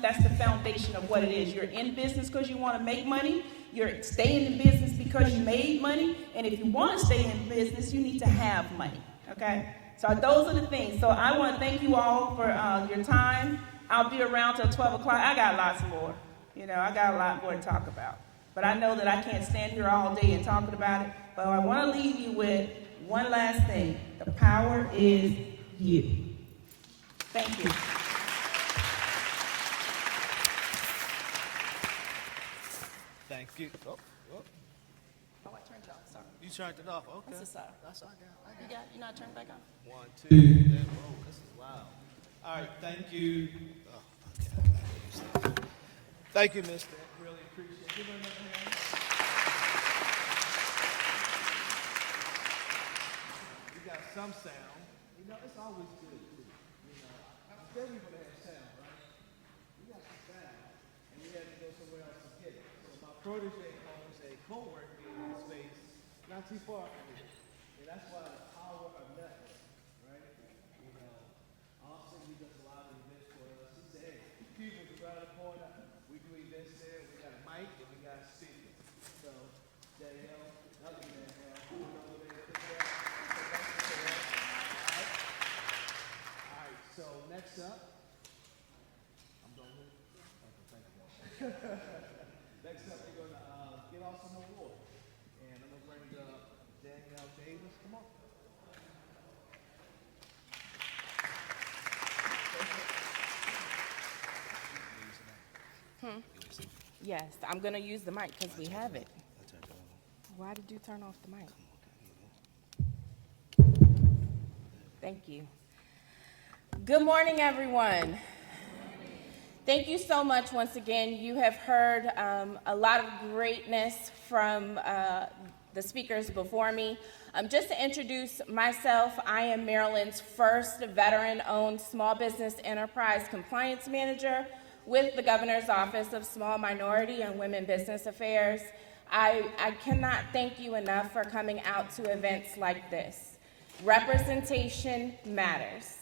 That's the foundation of what it is. You're in business because you want to make money. You're staying in business because you made money. And if you want to stay in business, you need to have money, okay? So those are the things. So I want to thank you all for your time. I'll be around till 12 o'clock. I got lots more. I got a lot more to talk about. But I know that I can't stand here all day and talking about it. But I want to leave you with one last thing. The power is you. Thank you. Thank you. Oh, Oh, I turned it off. Sorry. you turned it off. Okay. That's the side. That's all I got. You not turned back on? 1, 2. Whoa, this is loud. All right, thank you. Oh, okay. Thank you, Mr. Really appreciate it. Give her another hand. We got some sound. It's always good, too. It's everybody has sound, right? We got some sound, and we had to go somewhere else to get it. So my protege owns a co-working space not too far from here. And that's why the power of network, right? Austin, he does a lot of events for us. He said, hey, people around the corner, we do events there. We got a mic and we got speakers. So, Danielle, other than that, we're over there. Pick it up. All right, so next up, I'm done with it. Okay, thank you. Next up, we're going to get off some awards. And I'm going to bring Danielle Davis. Come on. Yes, I'm going to use the mic because we have it. Why did you turn off the mic? Thank you. Good morning, everyone. Thank you so much once again. You have heard a lot of greatness from the speakers before me. Just to introduce myself, I am Maryland's first veteran-owned small business enterprise compliance manager with the Governor's Office of Small Minority and Women Business Affairs. I cannot thank you enough for coming out to events like this. Representation matters.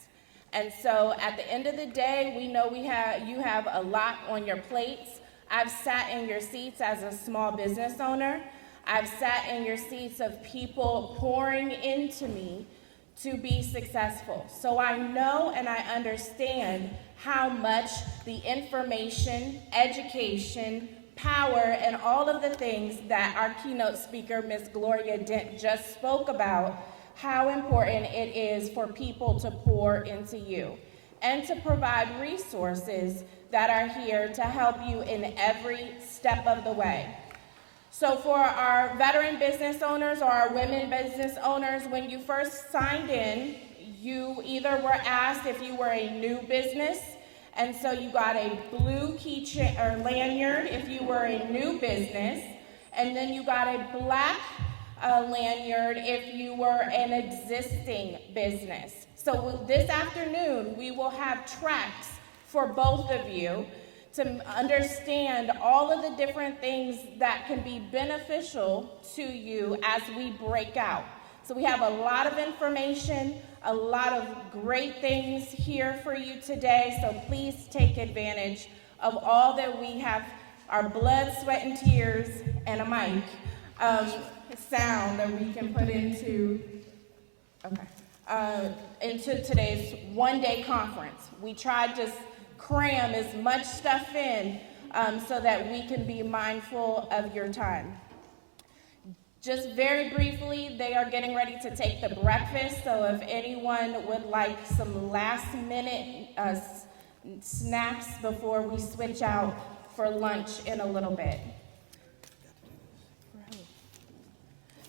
And so at the end of the day, we know you have a lot on your plates. I've sat in your seats as a small business owner. I've sat in your seats of people pouring into me to be successful. So I know and I understand how much the information, education, power, and all of the things that our keynote speaker, Ms. Gloria Dent, just spoke about, how important it is for people to pour into you and to provide resources that are here to help you in every step of the way. So for our veteran business owners or our women business owners, when you first signed in, you either were asked if you were a new business, and so you got a blue keychain or lanyard if you were a new business, and then you got a black lanyard if you were an existing business. So this afternoon, we will have tracks for both of you to understand all of the different things that can be beneficial to you as we break out. So we have a lot of information, a lot of great things here for you today, so please take advantage of all that we have, our blood, sweat, and tears, and a mic, sound that we can put into today's one-day conference. We tried to cram as much stuff in so that we can be mindful of your time. Just very briefly, they are getting ready to take the breakfast, so if anyone would like some last-minute snacks before we switch out for lunch in a little bit.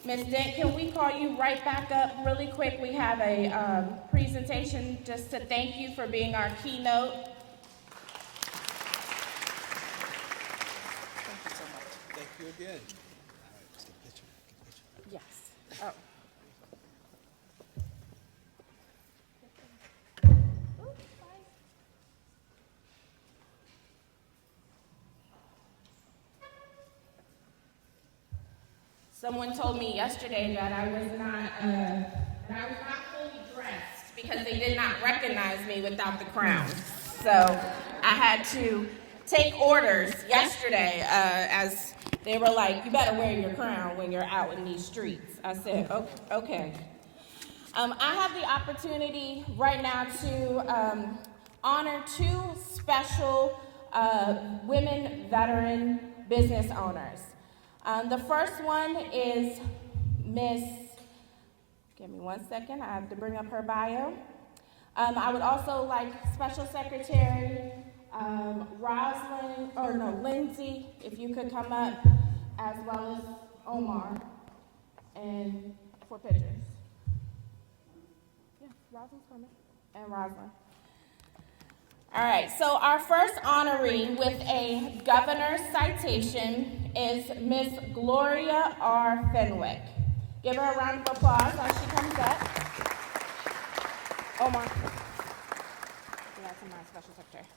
Ms. Dent, can we call you right back up really quick? We have a presentation just to thank you for being our keynote. Thank you so much. Thank you again. Yes. Oh. Someone told me yesterday that I was not fully dressed because they did not recognize me without the crown. So I had to take orders yesterday as they were like, "You better wear your crown when you're out in these streets." I said, "Okay." I have the opportunity right now to honor two special women veteran business owners. The first one is Miss, give me one second, I have to bring up her bio. I would also like Special Secretary Lindsay, if you could come up, as well as Omar, and for pictures. Yeah, Rosalind's coming, and Rosalind. All right, so our first honoree with a governor's citation is Miss Gloria R. Fenwick. Give her a round of applause as she comes up. Omar. That's my special secretary.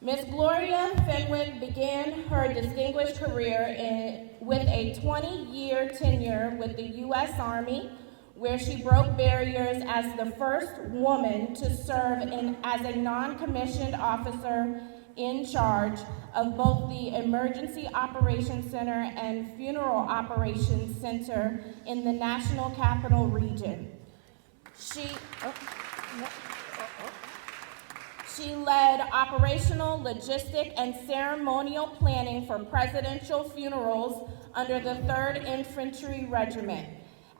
Miss Gloria Fenwick began her distinguished career with a 20-year tenure with the U.S. Army, where she broke barriers as the first woman to serve as a non-commissioned officer in charge of both the Emergency Operations Center and Funeral Operations Center in the National Capital Region. She led operational, logistic, and ceremonial planning for presidential funerals under the 3rd Infantry Regiment.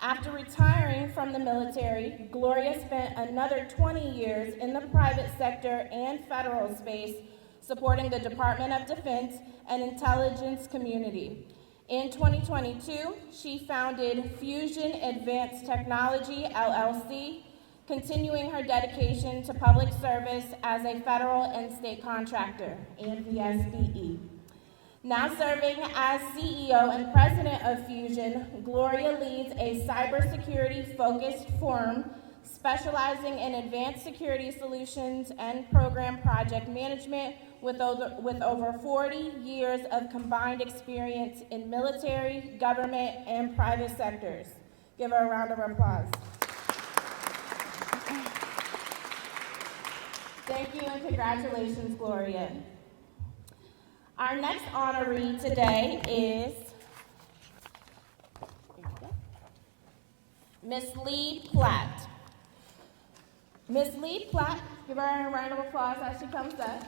After retiring from the military, Gloria spent another 20 years in the private sector and federal space supporting the Department of Defense and intelligence community. In 2022, she founded Fusion Advanced Technology, LLC, continuing her dedication to public service as a federal and state contractor, and VSBE. Now serving as CEO and president of Fusion, Gloria leads a cybersecurity-focused firm specializing in advanced security solutions and program project management with over 40 years of combined experience in military, government, and private sectors. Give her a round of applause. Thank you and congratulations, Gloria. Our next honoree today is Miss Lee Platt. Miss Lee Platt, give her a round of applause as she comes up.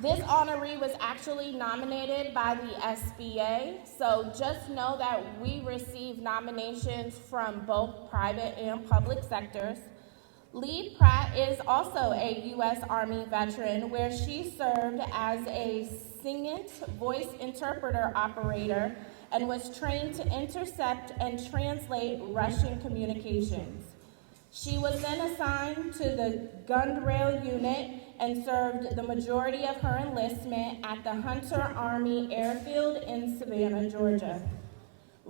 This honoree was actually nominated by the SBA, so just know that we receive nominations from both private and public sectors. Lee Pratt is also a U.S. Army veteran where she served as a SIGINT voice interpreter operator and was trained to intercept and translate Russian communications. She was then assigned to the Gundrail Unit and served the majority of her enlistment at the Hunter Army Airfield in Savannah, Georgia.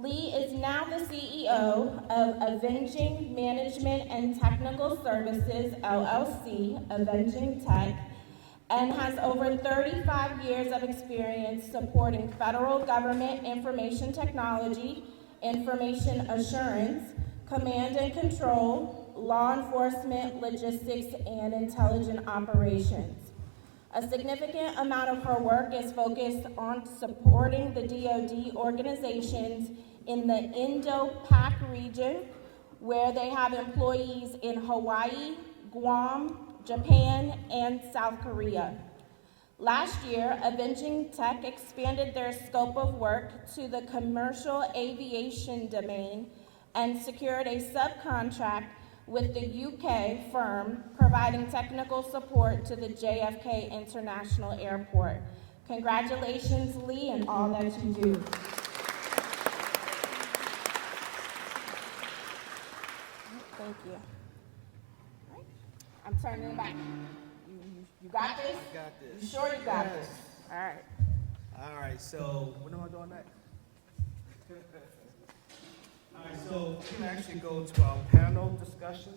Lee is now the CEO of Avenging Management and Technical Services, LLC, Avenging Tech, and has over 35 years of experience supporting federal government information technology, information assurance, command and control, law enforcement, logistics, and intelligent operations. A significant amount of her work is focused on supporting the DoD organizations in the Indo-Pac region, where they have employees in Hawaii, Guam, Japan, and South Korea. Last year, Avenging Tech expanded their scope of work to the commercial aviation domain and secured a subcontract with the UK firm providing technical support to the JFK International Airport. Congratulations, Lee, and all that you do. Thank you. All right. I'm turning it back. You got this? I got this. You sure you got Yes. this? All right. All right, so what am I doing next? All right, so we can actually go to our panel discussion.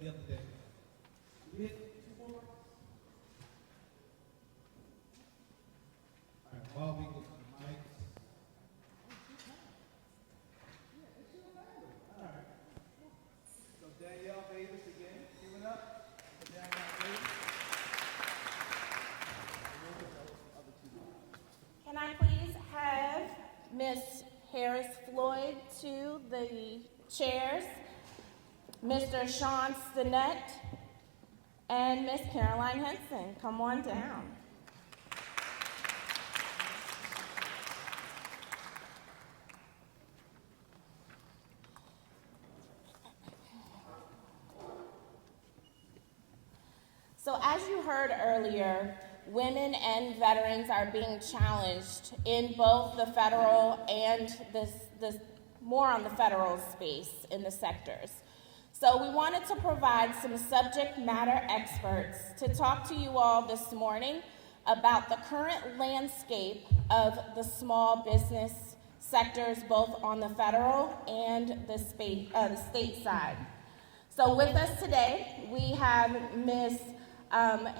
The other day. We hit 2 more? All right, while we get to the mics. All right. So Danielle Davis again, give it up for Danielle Davis. Can I please have Miss Harris Floyd to the chairs, Mr. Sean Stinnett, and Miss Caroline Henson? Come on down. So as you heard earlier, women and veterans are being challenged in both the federal and the more on the federal space in the sectors. So we wanted to provide some subject matter experts to talk to you all this morning about the current landscape of the small business sectors, both on the federal and the state side. So with us today, we have Ms.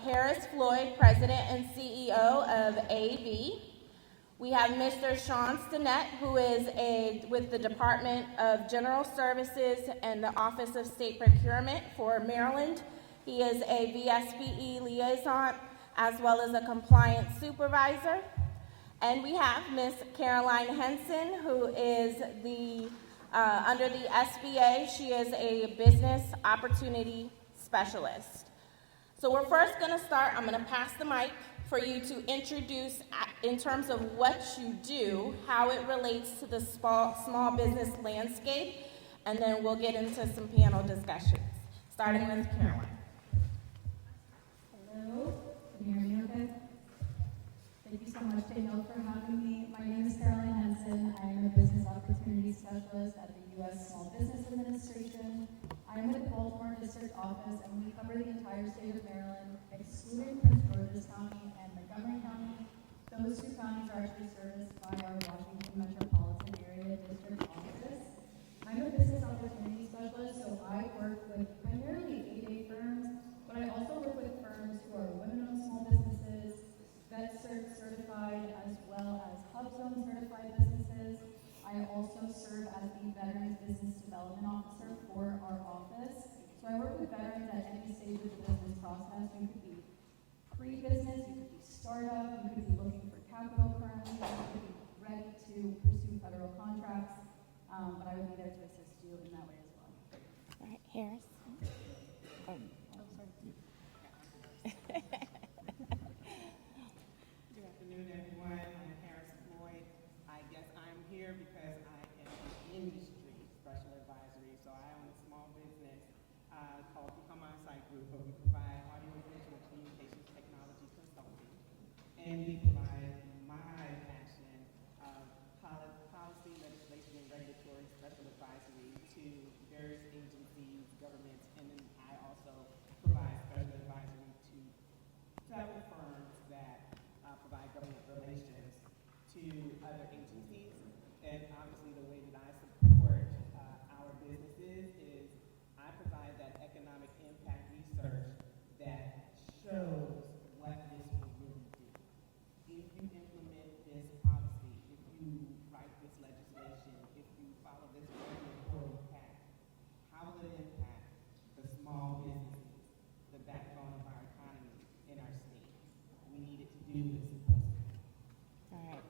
Harris Floyd, President and CEO of AAB. We have Mr. Sean Stinnett, who is with the Department of General Services and the Office of State Procurement for Maryland. He is a VSBE liaison as well as a compliance supervisor. And we have Ms. Caroline Henson, who is under the SBA. She is a business opportunity specialist. So we're first going to start. I'm going to pass the mic for you to introduce, in terms of what you do, how it relates to the small business landscape, and then we'll get into some panel discussions, starting with Caroline. Hello, can you hear me okay? Thank you so much, Danielle, for having me. My name is Caroline Henson. I am a business opportunity specialist at the U.S. Small Business Administration. I am with the Baltimore District Office, and we cover the entire state of Maryland, excluding Prince George's County and Montgomery County. Those two counties are actually serviced by our Washington Metropolitan Area District Office. I'm a business opportunity specialist, so I work with primarily 8A firms, but I also work with firms who are women-owned small businesses, VetCert certified, as well as HubZone certified businesses. I also serve as the Veterans Business Development Officer for our office. So I work with veterans at any stage of the business process. You could be pre-business, you could be startup, you could be looking for capital currently, you could be ready to pursue federal contracts, but I would be there to assist you in that way as well. All right, Harris. Good afternoon, everyone. I'm Harris Floyd. I guess I'm here because I am an industry special advisory. So I own a small business called Become On-Site Group, where we provide audio-visual communications technology consulting. And we provide my passion of policy, legislation, and regulatory special advisory to various agencies, governments, and then I also provide special advisory to several firms that provide government relations to other agencies. And obviously, the way that I support our businesses is I provide that economic impact research that shows what this will really do. If you implement this policy, if you write this legislation, if you follow this regulatory path, how will it impact the small businesses, the backbone of our economy in our state? We need it to do what it's supposed to do. All right.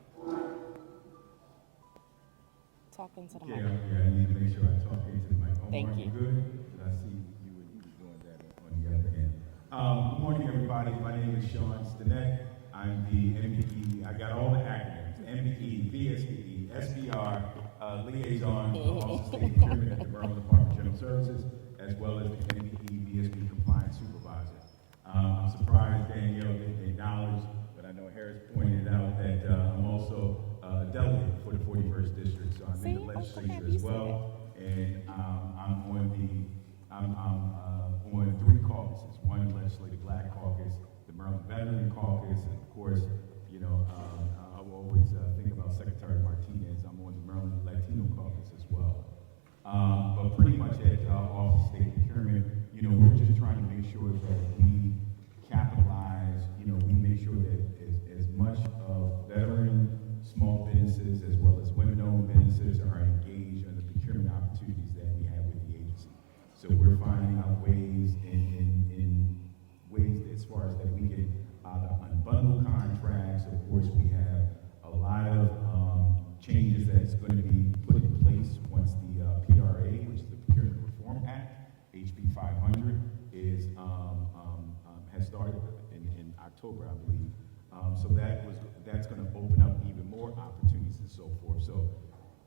Talking to the Okay, mic. yeah, I need to make sure I talk into the mic. Thank Omar, you. Good? 'Cause I see you were doing that on the other end. Good morning, everybody. My name is Sean Stinnett. I'm the MBE, I got all the acronyms, MBE, VSBE, SBR, liaison for Office of State Procurement at the Maryland Department of General Services, as well as the MBE, VSB Compliance Supervisor. I'm surprised Danielle didn't acknowledge, but I know Harris pointed out that I'm also a delegate for the 41st District, so I'm in the legislature as well. And I'm on 3 caucuses, one Legislative Black Caucus, the Maryland Veteran Caucus, and of course, you know, I will always think about Secretary Martinez. I'm on the Maryland Latino Caucus as well. But pretty much at Office of State Procurement, you know, we're just trying to make sure that we capitalize, you know, we make sure that as much of veteran small businesses as well as women-owned businesses are engaged in the procurement opportunities that we have with the agency. So we're finding out ways in ways as far as that we can unbundle contracts. Of course, we have a lot of changes that's going to be put in place once the PRA, which is the Procurement Reform Act, HB 500, is has started in October, I believe. So that's going to open up even more opportunities and so forth. So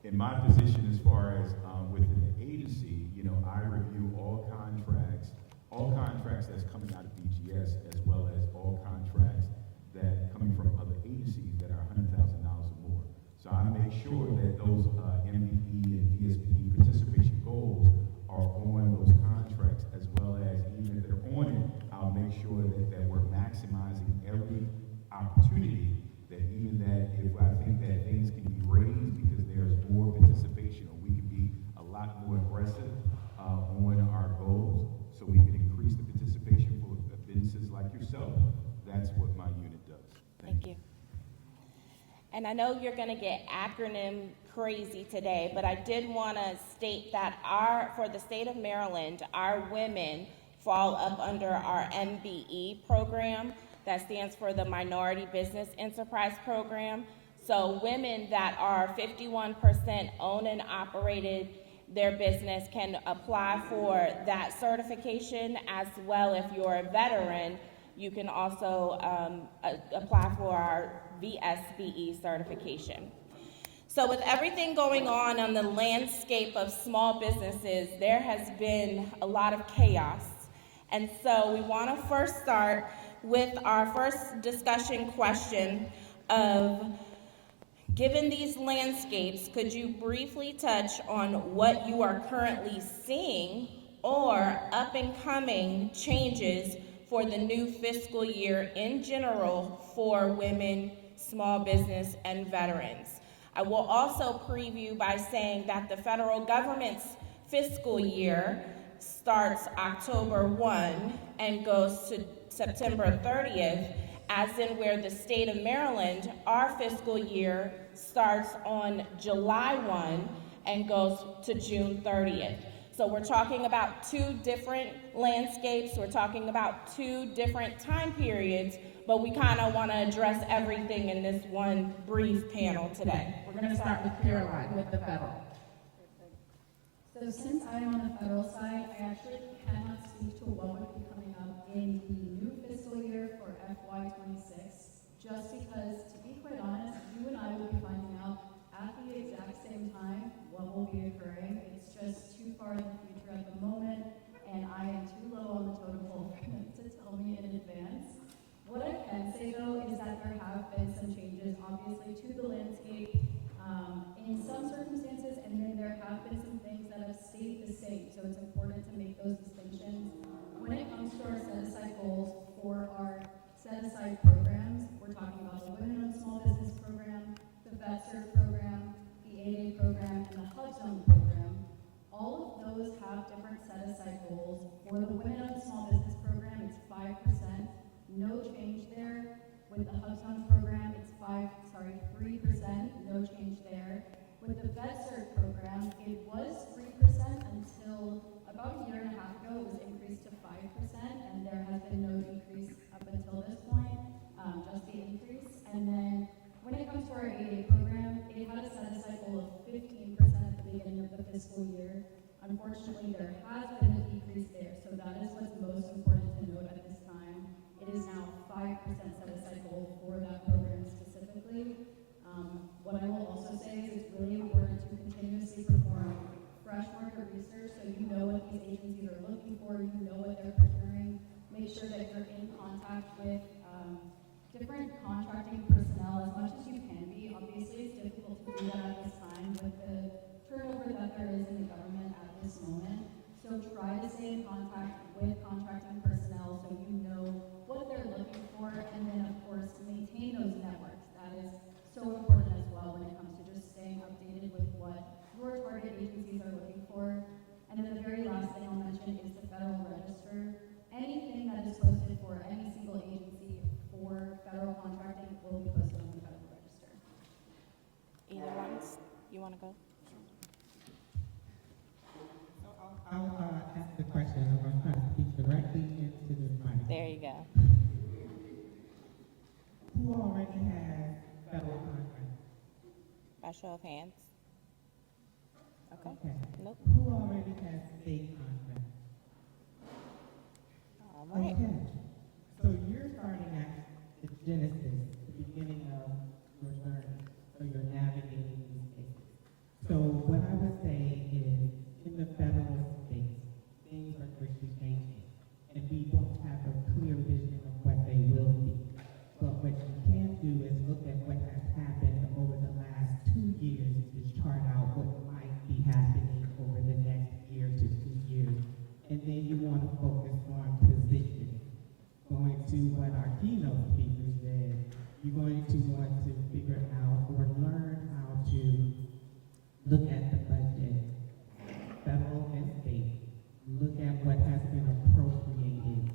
in my position as far as within the agency, you know, I review all contracts that's coming out of BGS, as well as all contracts that coming from other agencies that are $100,000 or more. So I make sure that those MBE and VSBE participation goals are on those contracts, as well as even if they're on it, I'll make sure that we're maximizing every opportunity, that even that if I think that things can be raised because there's more participation, or we can be a lot more aggressive on our goals, so we can increase the participation for businesses like yourself. That's what my unit does. Thank you. And I know you're going to get acronym crazy today, but I did want to state that for the state of Maryland, our women fall up under our MBE program. That stands for the Minority Business Enterprise Program. So women that are 51% owned and operated their business can apply for that certification, as well if you're a veteran, you can also apply for our VSBE certification. So with everything going on the landscape of small businesses, there has been a lot of chaos. And so we want to first start with our first discussion question of, given these landscapes, could you briefly touch on what you are currently seeing or up and coming changes for the new fiscal year in general for women, small business, and veterans? I will also preview by saying that the federal government's fiscal year starts October 1 and goes to September 30th, as in where the state of Maryland, our fiscal year starts on July 1 and goes to June 30th. So we're talking about 2 different landscapes, we're talking about 2 different time periods, but we kind of want to address everything in this one brief panel today. We're going to start with Caroline with the federal. So since I'm on the federal side, I actually cannot speak to what would be coming up in the new fiscal year for FY26, just because, to be quite honest, you and I will be finding out at the exact same time what will be occurring. It's just too far in the future at the moment, and I am too low on the totem pole to tell me in advance. What I can say, though, is that there have been some changes, obviously, to the landscape in some circumstances, and then there have been some things that have stayed the same. So it's important to make those distinctions. When it comes to our set-aside goals 8A program and the Hub Zone program, all of those have different set-aside goals. For the Women-Owned Small Business program, it's 5%, no change there. With the Hub Zone program, it's 3%, no change there. With the VetServe program, it was 3% until about a year and a half ago. It was increased to 5%, and there has been no decrease up until this point, just the increase. And then when it comes to our 8A program, it had a set-aside goal of 15% at the beginning of the fiscal year. Unfortunately, there has been a decrease there, so that is what's most important to note at this time. It is now 5% set-aside goal for that program specifically. What I will also say is it's really important to continuously perform fresh market research so you know what these agencies are looking for, you know what they're procuring. Make sure that you're in contact with different contracting personnel as much as you can be. Obviously, it's difficult to do that at this time with the turnover that there is in the government at this moment. So try to stay in contact with contracting personnel so you know what they're looking for, and then of course maintain those networks. That is so important as well when it comes to just staying updated with what your target agencies are looking for. And then the very last thing I'll mention is the Federal Register. Anything that is posted for any single agency for federal contracting will be posted on the Federal Register. Either ones? You want to go? So I'll ask the question. I'm going to try to speak directly into the mic. There you go. Who already has federal contracts? By show of hands. Okay. Okay. Nope. Who already has state contracts? All right. Okay. So you're starting at the genesis, the beginning of your journey. So you're navigating these spaces. So what I would say is, in the federal space, things are quickly changing, and we don't have a clear vision of what they will be. But what you can do is look at what has happened over the last 2 years to chart out what might be happening over the next year to 2 years. And then you want to focus on positioning. Going to what our keynote speaker said, you're going to want to figure out or learn how to look at the budget, federal and state, look at what has been appropriated,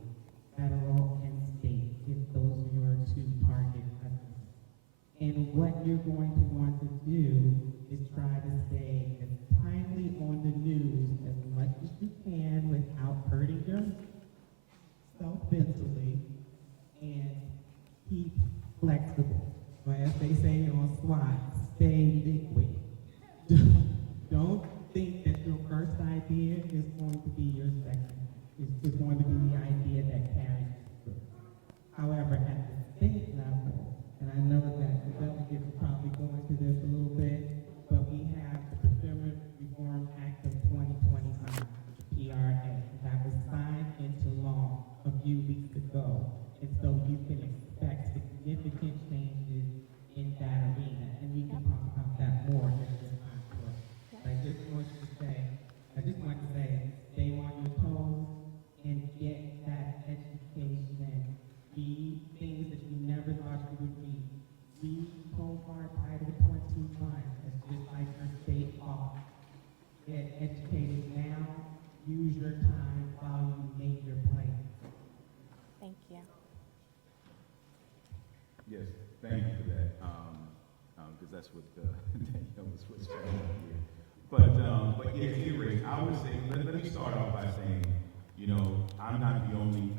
federal and state, if those are your two target customers. And what you're going to want to do is try to stay as timely on the news as much as you can without hurting yourself mentally, and keep flexible. Or as they say on SWAT, stay liquid. Don't think that your first idea is going to be your second. It's going to be the idea that carries you through. However, at the state level, and I know that the delegate will probably go into this a little bit, but we have the Procurement Reform Act of 2025, PRA, that was signed into law a few weeks ago. And so you can expect significant changes in that arena, and we can talk about that more in this time for us. I just want to say, stay on your toes and get that education. Read things that you never thought you would read. Read Cohort Title 21. That's just like your state law. Get educated now. Use your time while you make your plan. Thank you. Yes, thank you for that, because that's what Danielle was trying to hear. But yeah, at any rate, I would say, let me start off by saying, I'm not the only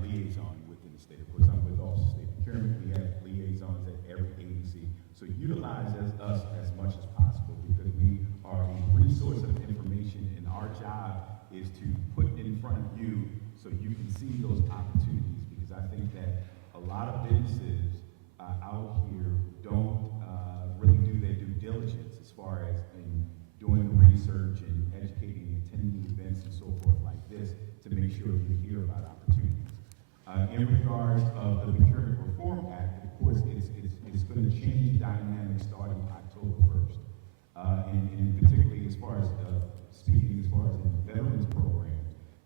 liaison within the state. Of course, I'm with Office of State Procurement. We have liaisons at every agency. So utilize us as much as possible, because we are a resource of information, and our job is to put it in front of you so you can see those opportunities. Because I think that a lot of businesses out here don't really do their due diligence as far as in doing the research and educating and attending events and so forth like this to make sure you hear about opportunities. In regards of the Procurement Reform Act, of course, it's going to change dynamics starting October 1st. And particularly as far as speaking as far as the veterans program,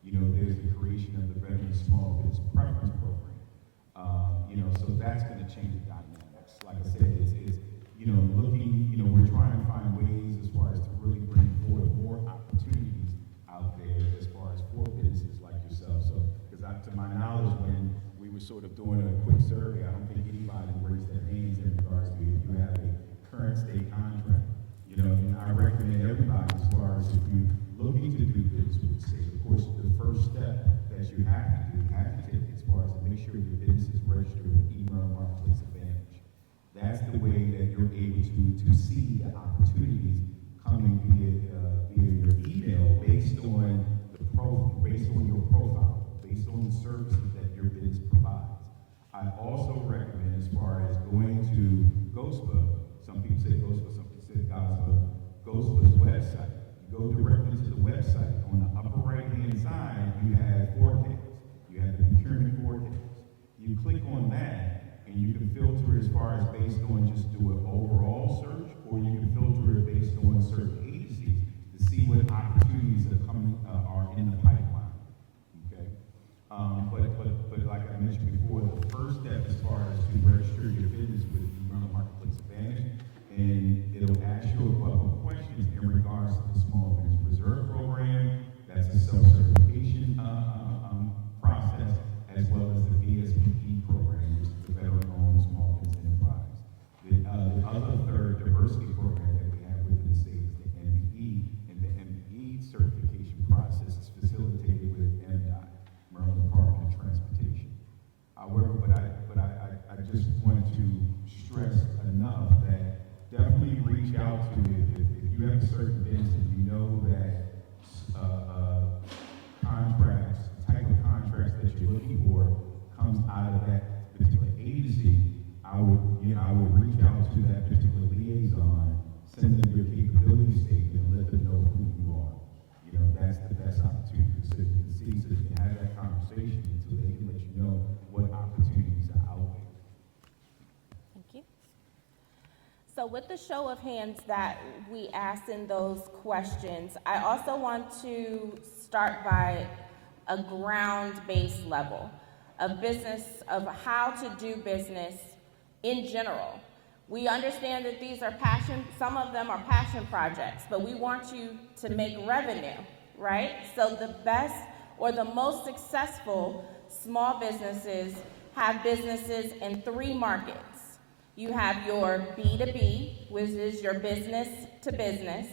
there's the creation of the Veterans Small Business Preference Program. So that's going to change the dynamics. Like I said, it's looking, we're trying to find ways as far see the opportunities coming via your email based on your profile, based on the services that your business provides. I also recommend, as far as going to GOSPA, some people say GOSPA, some people say GOSPA's website. You go directly to the website. On the upper right-hand side, you have forecasts. You have the procurement forecast. You click on that, and you can filter as far as based on just do an overall search, or you can filter it based on certain agencies to see what opportunities are coming are in the pipeline. Okay, but like I mentioned before, the first step as far as to register your business with the Maryland Marketplace Advantage, and it'll ask you a couple of questions in regards to the Small Business Reserve Program. That's a self-certification process, as well as the VSPE program, which is the Veteran-Owned Small Business Enterprise. The other third diversity program that we have within the state is the MBE, and the MBE certification process is facilitated with MDOT, Maryland Department of Transportation. However, I just want to stress enough that definitely reach out to, if you have a certain business and you know that contracts, type of contracts that you're looking for comes out of that particular agency, I would reach out to that particular liaison, send them your capability statement, and let them know who you are. You know, that's the best opportunity, so you can see, so you can have that conversation, so they can let you know what opportunities are out there. Thank you. So with the show of hands that we asked in those questions, I also want to start by a ground-based level of business, of how to do business in general. We understand that these are some of them are passion projects, but we want you to make revenue, right? So the best or the most successful small businesses have businesses in 3 markets. You have your B2B, which is your business to business.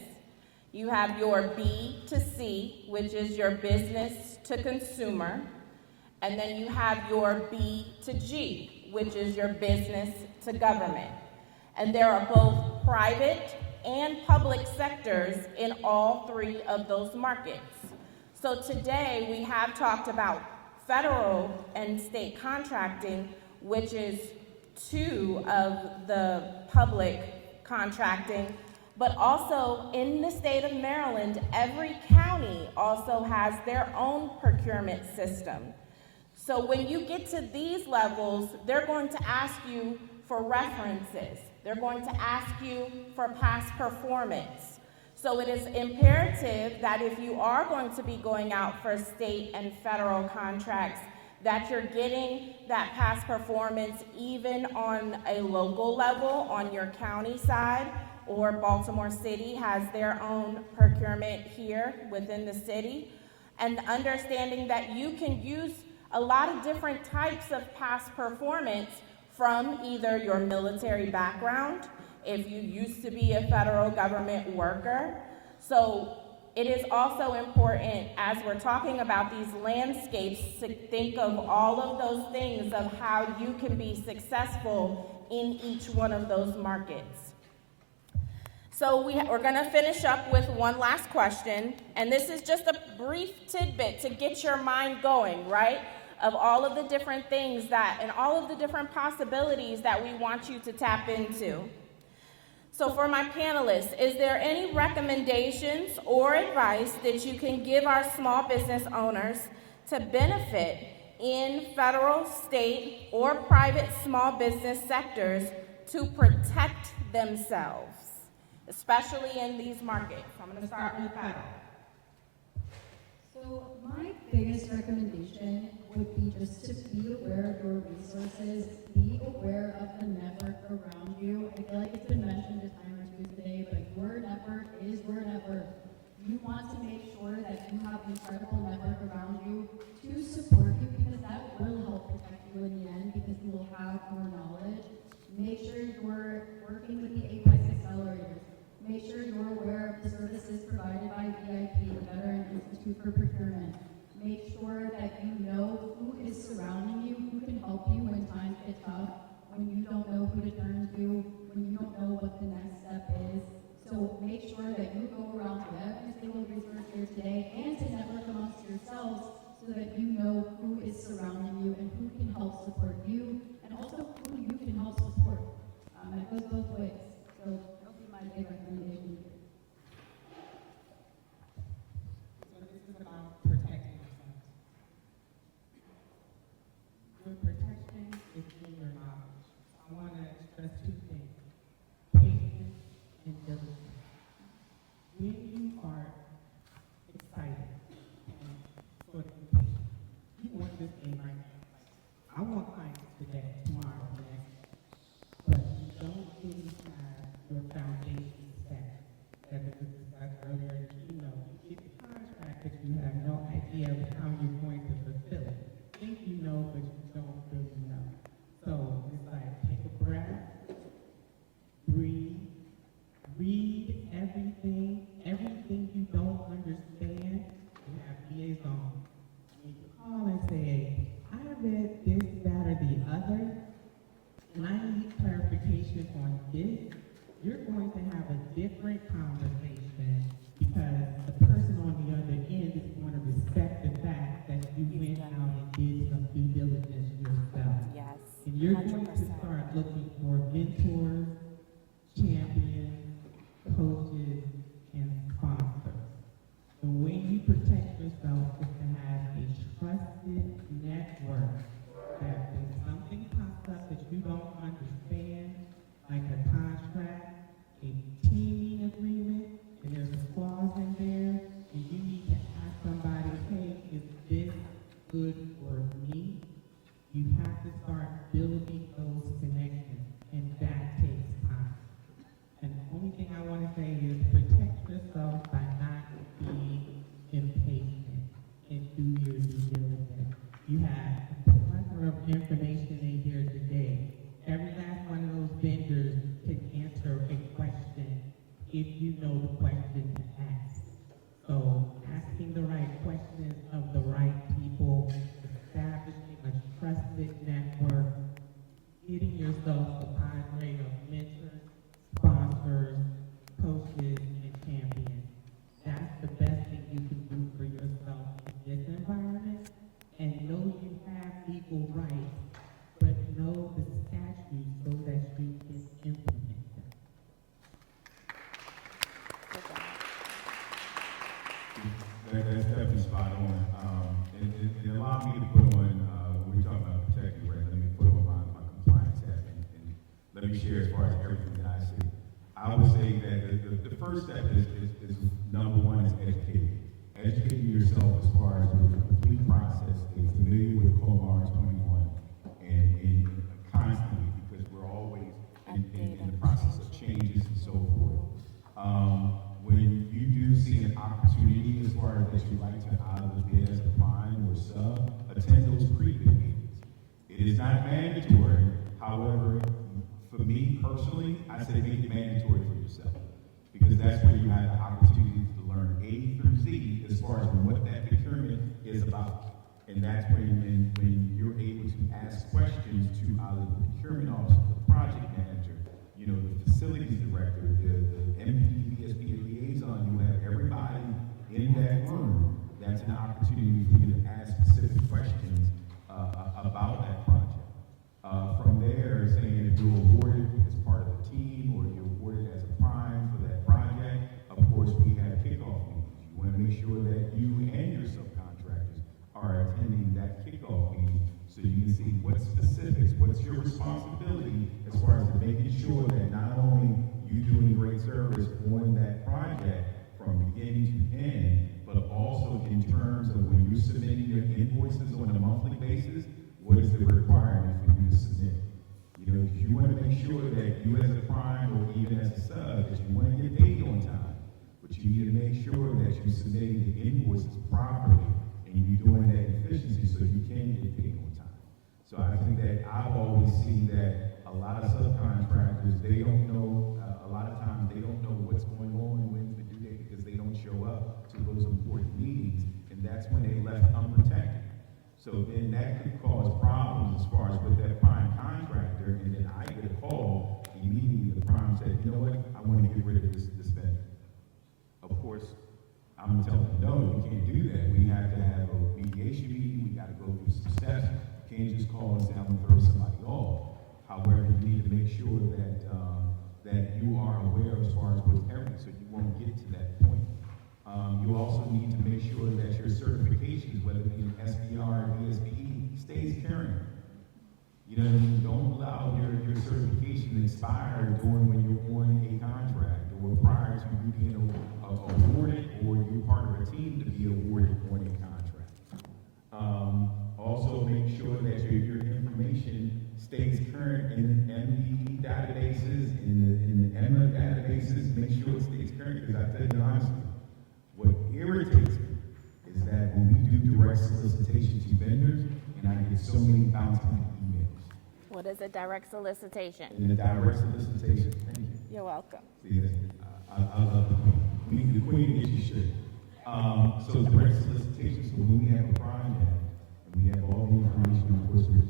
You have your B2C, which is your business to consumer. And then you have your B2G, which is your business to government. And there are both private and public sectors in all 3 of those markets. So today we have talked about federal and state contracting, which is 2 of the public contracting, but also in the state of Maryland, every county also has their own procurement system. So when you get to these levels, they're going to ask you for references. They're going to ask you for past performance. So it is imperative that if you are going to be going out for state and federal contracts, that you're getting that past performance even on a local level, on your county side, or Baltimore City has their own procurement here within the city, and understanding that you can use a lot of different types of past performance from either your military background, if you used to be a federal government worker. So it is also important, as we're talking about these landscapes, to think of all of those things of how you can be successful in each one of those markets. So we're going to finish up with one last question, and this is just a brief tidbit to get your mind going, right, of all of the different things and all of the different possibilities that we want you to tap into. So for my panelists, is there any recommendations or advice that you can give our small business owners to benefit in federal, state, or private small business sectors to protect themselves, especially in these markets? I'm going to start with federal. So my biggest recommendation would be just to be aware of your resources, be aware of the network around you. I feel like it's been mentioned a time or 2 today, but your network is your network. You want to make sure that you have an incredible network around you to support you, because that will help protect you in the end, because you will have more knowledge. Make sure you're working with the 8x6 accelerators. Make sure you're aware of the services provided by VIP, the Veteran Institute for Procurement. Make sure that you know who is surrounding you, who can help you when times get tough, when you don't know who to turn to, when you don't know what the next everything you don't understand, you have liaison. You can call and say, I read this, that, or the other, and I need clarification on this. You're going to have a different conversation because the person on the other end is going to respect the fact that you went out and did some due diligence yourself. Yes. And you're going to start looking for mentors, champions, coaches, and sponsors. The way you protect yourself is to have a trusted network that when something pops up that you don't understand, like a contract, a teaming agreement, and there's a clause in there, and you need to ask somebody, hey, is this good for me? You have to start building those connections, and that takes time. And the only thing I want to say is protect yourself by not being impatient and do your due diligence. You have a plethora of information in here today. Every last one of those vendors can answer a question if you know the question to ask. So asking the right questions of the right people, establishing a trusted network, getting yourself a cadre of mentors, sponsors, coaches, and champions. That's the best thing you can do for yourself in this environment. And know you have legal rights, but know the statutes so that you can implement them. That's definitely spot on. It allowed me to put on, when we talk about protecting rights, let me put on my compliance hat and let me share as far as everything that I see. I would say that the first step is number one is educating. Educating yourself as far as the complete process, being familiar with COMAR 21 and constantly, because we're always in the process of changes and so forth. When you do see an opportunity as far as that you like to either bid as a prime or sub, attend those pre-bid meetings. It is not mandatory. However, for me personally, I say make it mandatory for yourself, because that's where you have the opportunity to learn A through Z as far as what that procurement is about. And that's when you're able to ask questions to either the procurement officer, the project manager, you know, the facilities director, the MPDSB liaison. You have everybody in that room. That's an opportunity for you to ask specific questions about that project. From there, saying if you're awarded as part of the team or you're awarded as a prime for that project, of course, we have kickoff meetings. You want to make sure that you and your subcontractors are attending that kickoff meeting so you can see what specifics, what's your responsibility as far as making sure that not only you doing great service on that project from beginning to end, but also in terms of when you're submitting your invoices on a monthly basis, what is the requirement for you to submit? You know, you want to make sure that you as a prime or even as a sub, that you want to get paid on time, but you need to make sure that you're submitting the invoices properly and you're doing that efficiency so you can get paid on time. So I think that I've always seen that a lot of subcontractors, they don't know, a lot of times they don't know what's going on, when's the due date, because they don't show up to those important meetings, and that's when they left unprotected. So then that could cause problems as far as with that prime contractor, and then I get a call, immediately the prime said, you know what, I want to get rid of this vendor. Of course, I'm telling them, no, you can't do that. We have to have a mediation meeting, we got to go through some steps. You can't just call us down and throw somebody off. However, you need to make sure that that you are aware as far as what's everything, so you won't get to that point. You also need to make sure that your certifications, whether it be an SBR or ESPE, stays current. You know what I mean? Don't allow your certification to expire during when you're on a contract or prior to you being awarded or you're part of a team to be awarded on a contract. Also make sure that your information stays current in the MDE databases, in the EMA databases. Make sure it stays current, because I tell you honestly, what irritates me is that when we do direct solicitation to vendors, and I get so many bounce back emails. What is a direct solicitation? In the direct solicitation, thank you. You're welcome. See, I love the So direct solicitation, so when we have a project, and we have all the information, of course, we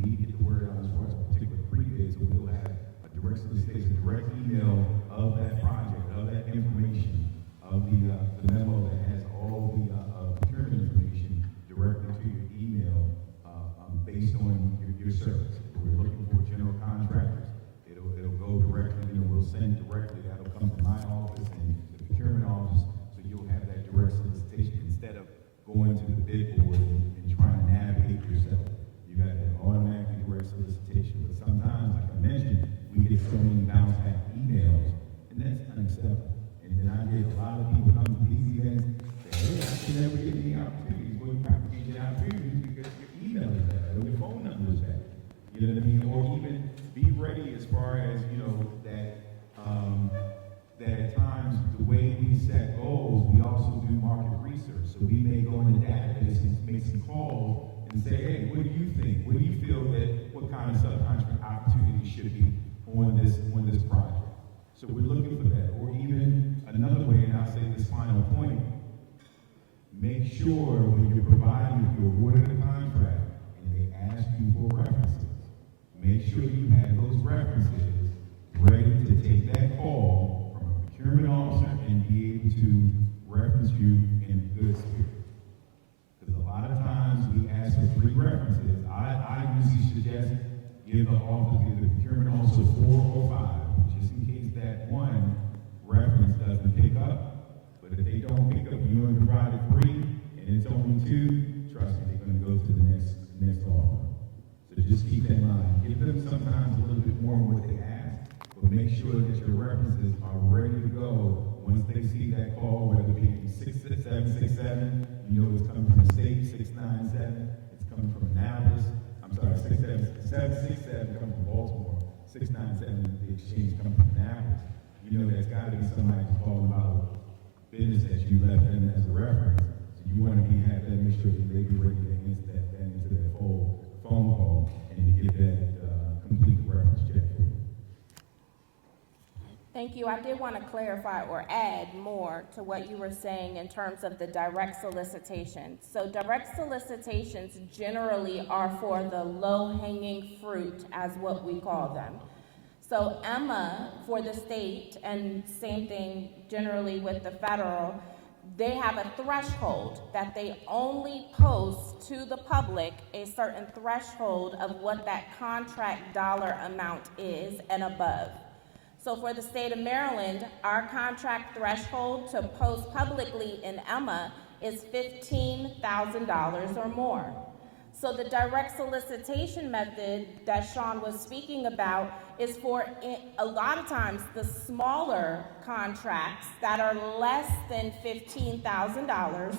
need to get the word out as far as a particular pre-bid, so we'll have a direct solicitation, direct email of that project, of that information, of the memo that has all the procurement information directly to your email, based on your service. If we're looking for general contractors, it'll go directly, we'll send it directly, that'll come to my office and the procurement office, so you'll have that direct solicitation instead of going to the bid board and trying to navigate yourself. You got that automatically direct solicitation, but sometimes, like I mentioned, we get so many bounce back emails, and that's unacceptable. And then I get a lot of people come to these events, say, hey, I should never get any opportunities. Well, you probably can't get opportunities because your email is bad, or your phone number is bad. You know what I mean? Or even be ready as far as, that at times, the way we set goals, we also do market research. So we may go in the database and make some calls and say, hey, what do you think? What do you feel what kind of subcontract opportunities should be on this project? So we're looking for that. Or even another way, and I'll say this final point, make sure when you're providing, if you're awarded a contract and they ask you for references, make sure you have those references ready to take that call from a procurement officer and be able to reference you in a good spirit. Because a lot of times we ask for 3 references. I usually suggest give the procurement officer 4 or 5, just in case that one reference doesn't pick up. But if they don't pick up, you only provided 3 and it's only 2, trust me, they're going to go to the next offer. So just keep that in mind. Give them sometimes a little bit more than what they ask, but make sure that your references are ready to go once they see that call, whether it be 6767, you know it's coming from the state, 697, it's coming from Annapolis, I'm sorry, 767 coming from Baltimore, 697, the exchange coming from Annapolis. You know there's got to be somebody calling about business that you left in as a reference. So you want to have that, make sure that they be ready to answer that whole phone call and to get that complete reference check for you. Thank you. I did want to clarify or add more to what you were saying in terms of the direct solicitation. So direct solicitations generally are for the low-hanging fruit, as what we call them. So Emma, for the state, and same thing generally with the federal, they have a threshold that they only post to the public, a certain threshold of what that contract dollar amount is and above. So for the state of Maryland, our contract threshold to post publicly in Emma is $15,000 or more. So the direct solicitation method that Sean was speaking about is for a lot of times the smaller contracts that are less than $15,000.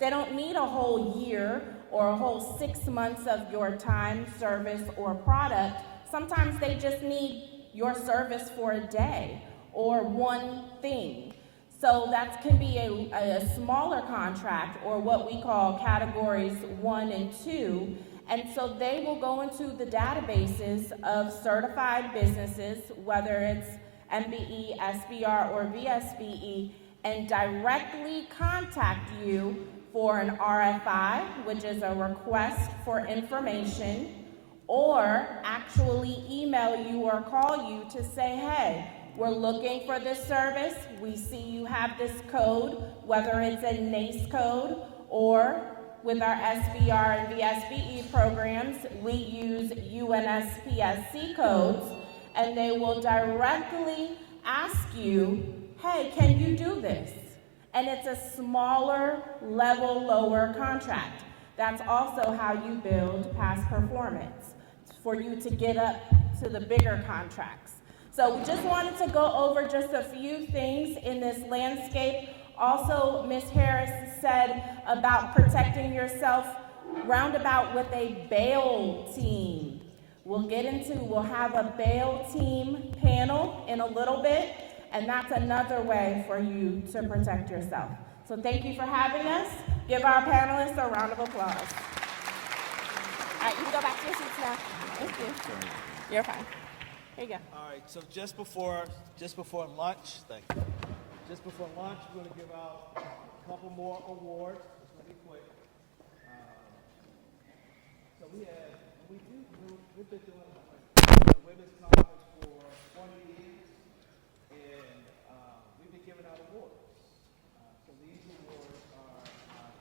They don't need a whole year or a whole 6 months of your time, service, or product. Sometimes they just need your service for a day or one thing. So that can be a smaller contract, or what we call categories 1 and 2. And so they will go into the databases of certified businesses, whether it's MBE, SBR, or VSBE, and directly contact you for an RFI, which is a request for information, or actually email you or call you to say, hey, we're looking for this service. We see you have this code, whether it's a NACE code or with our SBR and VSBE programs, we use UNSPSC codes, and they will directly ask you, hey, can you do this? And it's a smaller level, lower contract. That's also how you build past performance, for you to get up to the bigger contracts. So we just wanted to go over just a few things in this landscape. Also, Ms. Harris said about protecting yourself roundabout with a bail team. We'll have a bail team panel in a little bit, and that's another way for you to protect yourself. So thank you for having us. Give our panelists a round of applause. All right, you can go back to your seats now. Thank you. You're fine. Here you go. All right, so just before lunch, thank you. just before lunch, we're going to give out a couple more awards. It's going to be quick. So we've been doing the women's conference for 20 years, and we've been giving out awards. So these awards are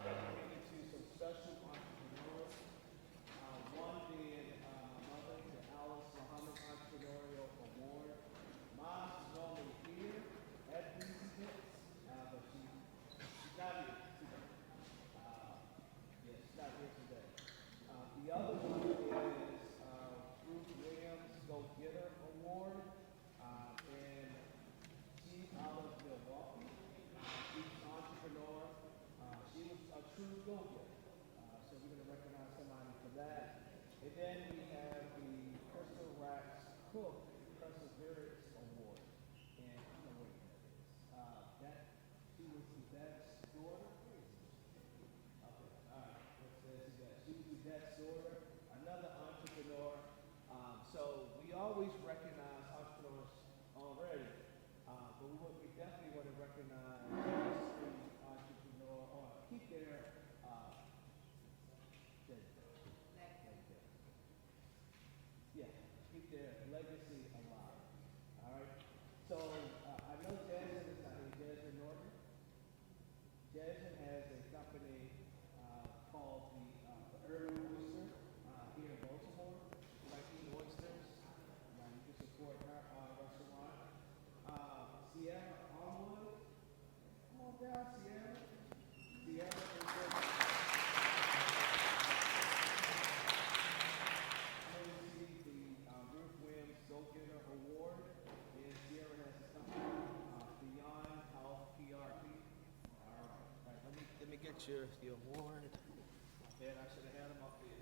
dedicated to some special entrepreneurs. One being my mother, the Alice Muhammad Entrepreneurial Award. Mine is normally here at these events, but she's not here today. She's not here today. The other one is Ruth Williams Go Getter Award, and she's out of Milwaukee. She's an entrepreneur. She was a true go-getter. So we're going to recognize somebody for that. And then we have the Crystal Racks Cook Perseverance Award. And I don't know what that is. She was Yvette's daughter. Okay, all right. What says Yvette? She was Yvette's daughter, another entrepreneur. So we always recognize entrepreneurs already, but we definitely want to recognize this entrepreneur or keep their keep their legacy alive. All right. So I know Jasmine is out here. Jasmine Norton. Jasmine has a company called the Urban Oyster here in Baltimore. Like eating oysters. You can support her restaurant. Sierra Armwood. Come on down, Sierra. Sierra is received the Ruth Williams Go Getter Award, and Sierra has a company, Beyond Health PRP. All right, let me get your the award. Man, I should have had him up there.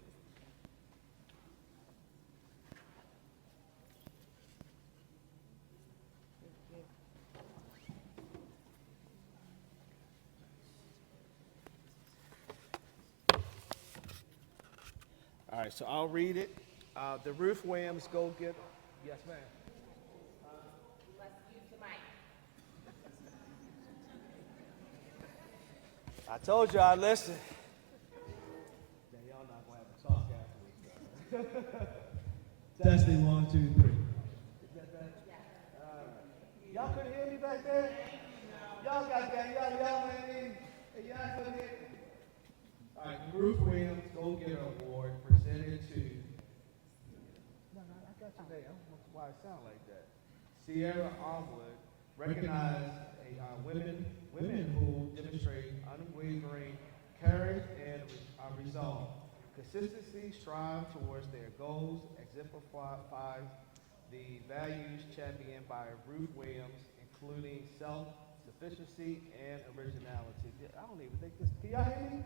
All right, so I'll read it. The Ruth Williams Go Getter. Yes, ma'am. Let's use the mic. I told you I listen. Then y'all not gonna have to talk afterwards. Testing 1, 2, 3. Is that better? Yeah. All right. Y'all couldn't hear me back there? Y'all got that? Y'all at me? Hey, y'all couldn't hear me? All right, the Ruth Williams Go Getter Award presented to. No, I got you there. I don't know why it sound like that. Sierra Armwood recognized women who demonstrate unwavering courage and resolve. Consistently strive towards their goals, exemplify the values championed by Ruth Williams, including self-sufficiency and originality. I don't even think this. Can y'all hear me?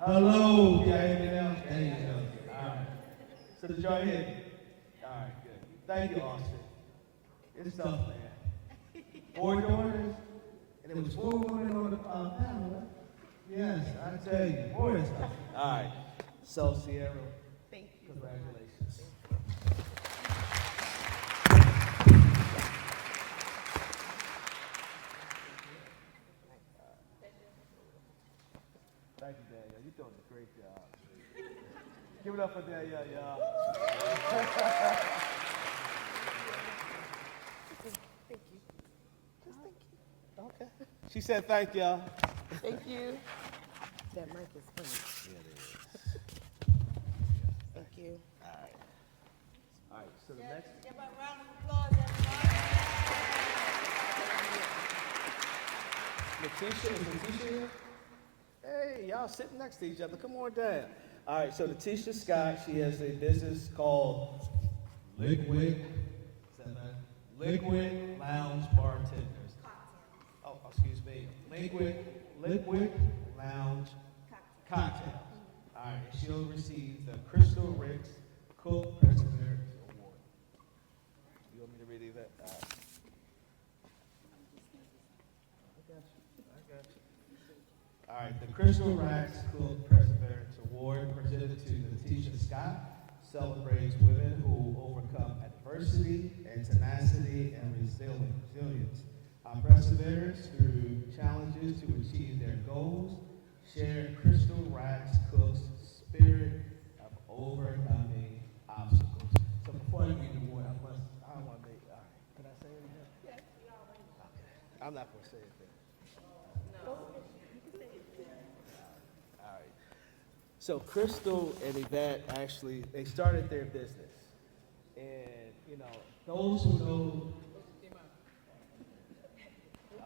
Hello. Yeah, hear me now? There you go. All right. So did y'all hear me? All right, good. Thank you, Austin. It's tough, man. 4 daughters, and there was 4 women on the panel. Yes, I tell you, boy, it's tough. All right. So, Sierra, thank you. Congratulations. Thank you, Danielle. You're doing a great job. Give it up for Danielle, y'all. Thank you. Just thank you. Okay. She said thank y'all. Thank you. That mic is funny. Yeah, it is. Thank you. All right. All right, so the next. Give a round of applause, Letitia, is Letitia here? Hey, y'all sitting next to each other. Come on down. All right, so Letitia Scott, she has a business called Liquid Lounge Bartenders. Oh, excuse me. Liquid Lounge Cocktails. All right, and she'll receive the Crystal Ricks Cook Perseverance Award. You want me to read that? All right. I got you. All right, the Crystal Racks Cook Perseverance Award presented to Letitia Scott celebrates women who overcome adversity and and resilience. Perseverance through challenges to achieve their goals. Share Crystal Rax Cook's spirit of overcoming obstacles. So before I give you the award, I don't want to make, all right, can I say anything? Yes, we already. Okay, I'm not going to say anything. No. All right. So Crystal and Yvette actually, they started their business. And, you know, those who know,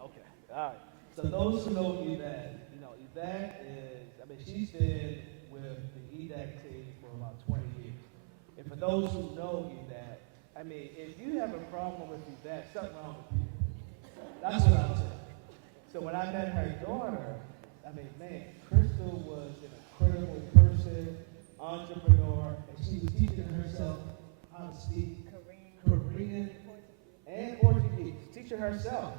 okay, all right. So those who know Yvette, you know, Yvette is, I mean, she's been with the EDAC team for about 20 years. And for those who know Yvette, I mean, if you have a problem with Yvette, something wrong with you. That's what I'm saying. So when I met her daughter, I mean, man, Crystal was an incredible person, entrepreneur, and she was teaching herself how to speak Korean and Portuguese. Teaching herself.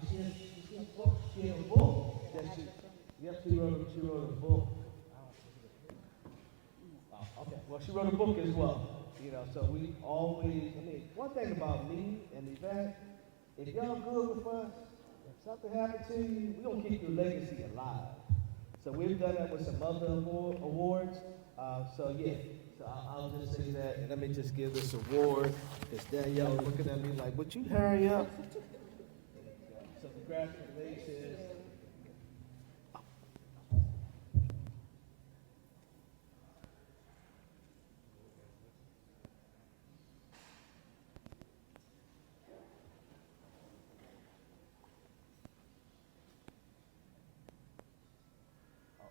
And she has a book that she wrote a book. Okay, well, she wrote a book as well. You know, so we always, I mean, one thing about me and Yvette, if y'all good with us, if something happened to you, we're going to keep your legacy alive. So we've done that with some other awards. So yeah, so I'll just say that, and let me just give this award, because Danielle is looking at me like, would you hurry up? So congratulations.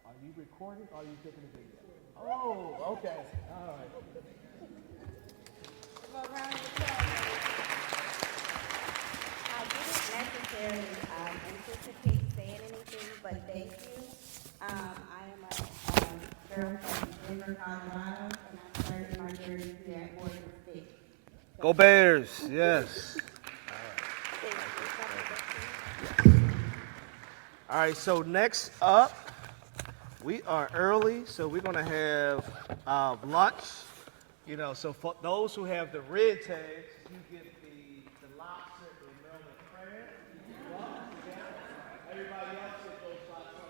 Are you recording or are you taking a video? Oh, okay. All right. Well, round of applause. I didn't necessarily anticipate saying anything, but thank you. I am a girl from Denver, Colorado, and I started my journey here at Morgan State. Go Bears, yes. All right, so next up, we are early, so we're gonna have lunch. You know, so for those who have the red tags, you get the lobster and Maryland crab. Everybody else get those lobster.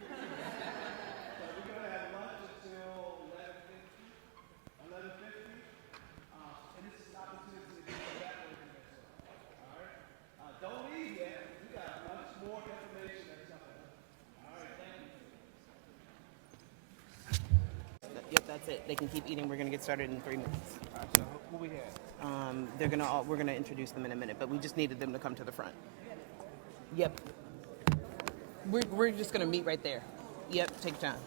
So we're gonna have lunch until 11:50. And this is an opportunity to get back with you. All right. Don't leave yet. We got much more information that's coming. All right. Thank you. Yep, that's it. They can keep eating. We're gonna get started in 3 minutes. All right, so what we have? We're gonna introduce them in a minute, but we just needed them to come to the front. Yep. We're just gonna meet right there. Yep, take your time.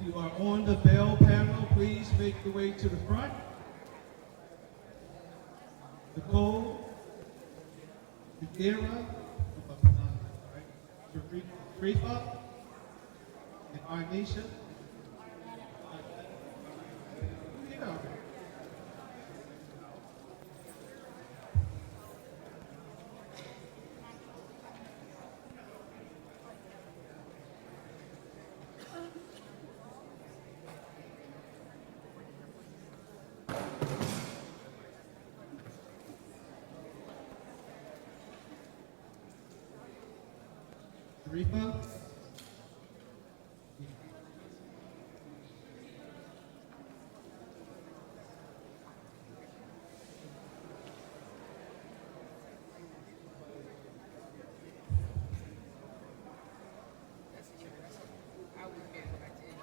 If you are on the bell panel, please make your way to the front. Nicole, Figuera, Sharifa, and Arnisha. Yeah. Sharifa.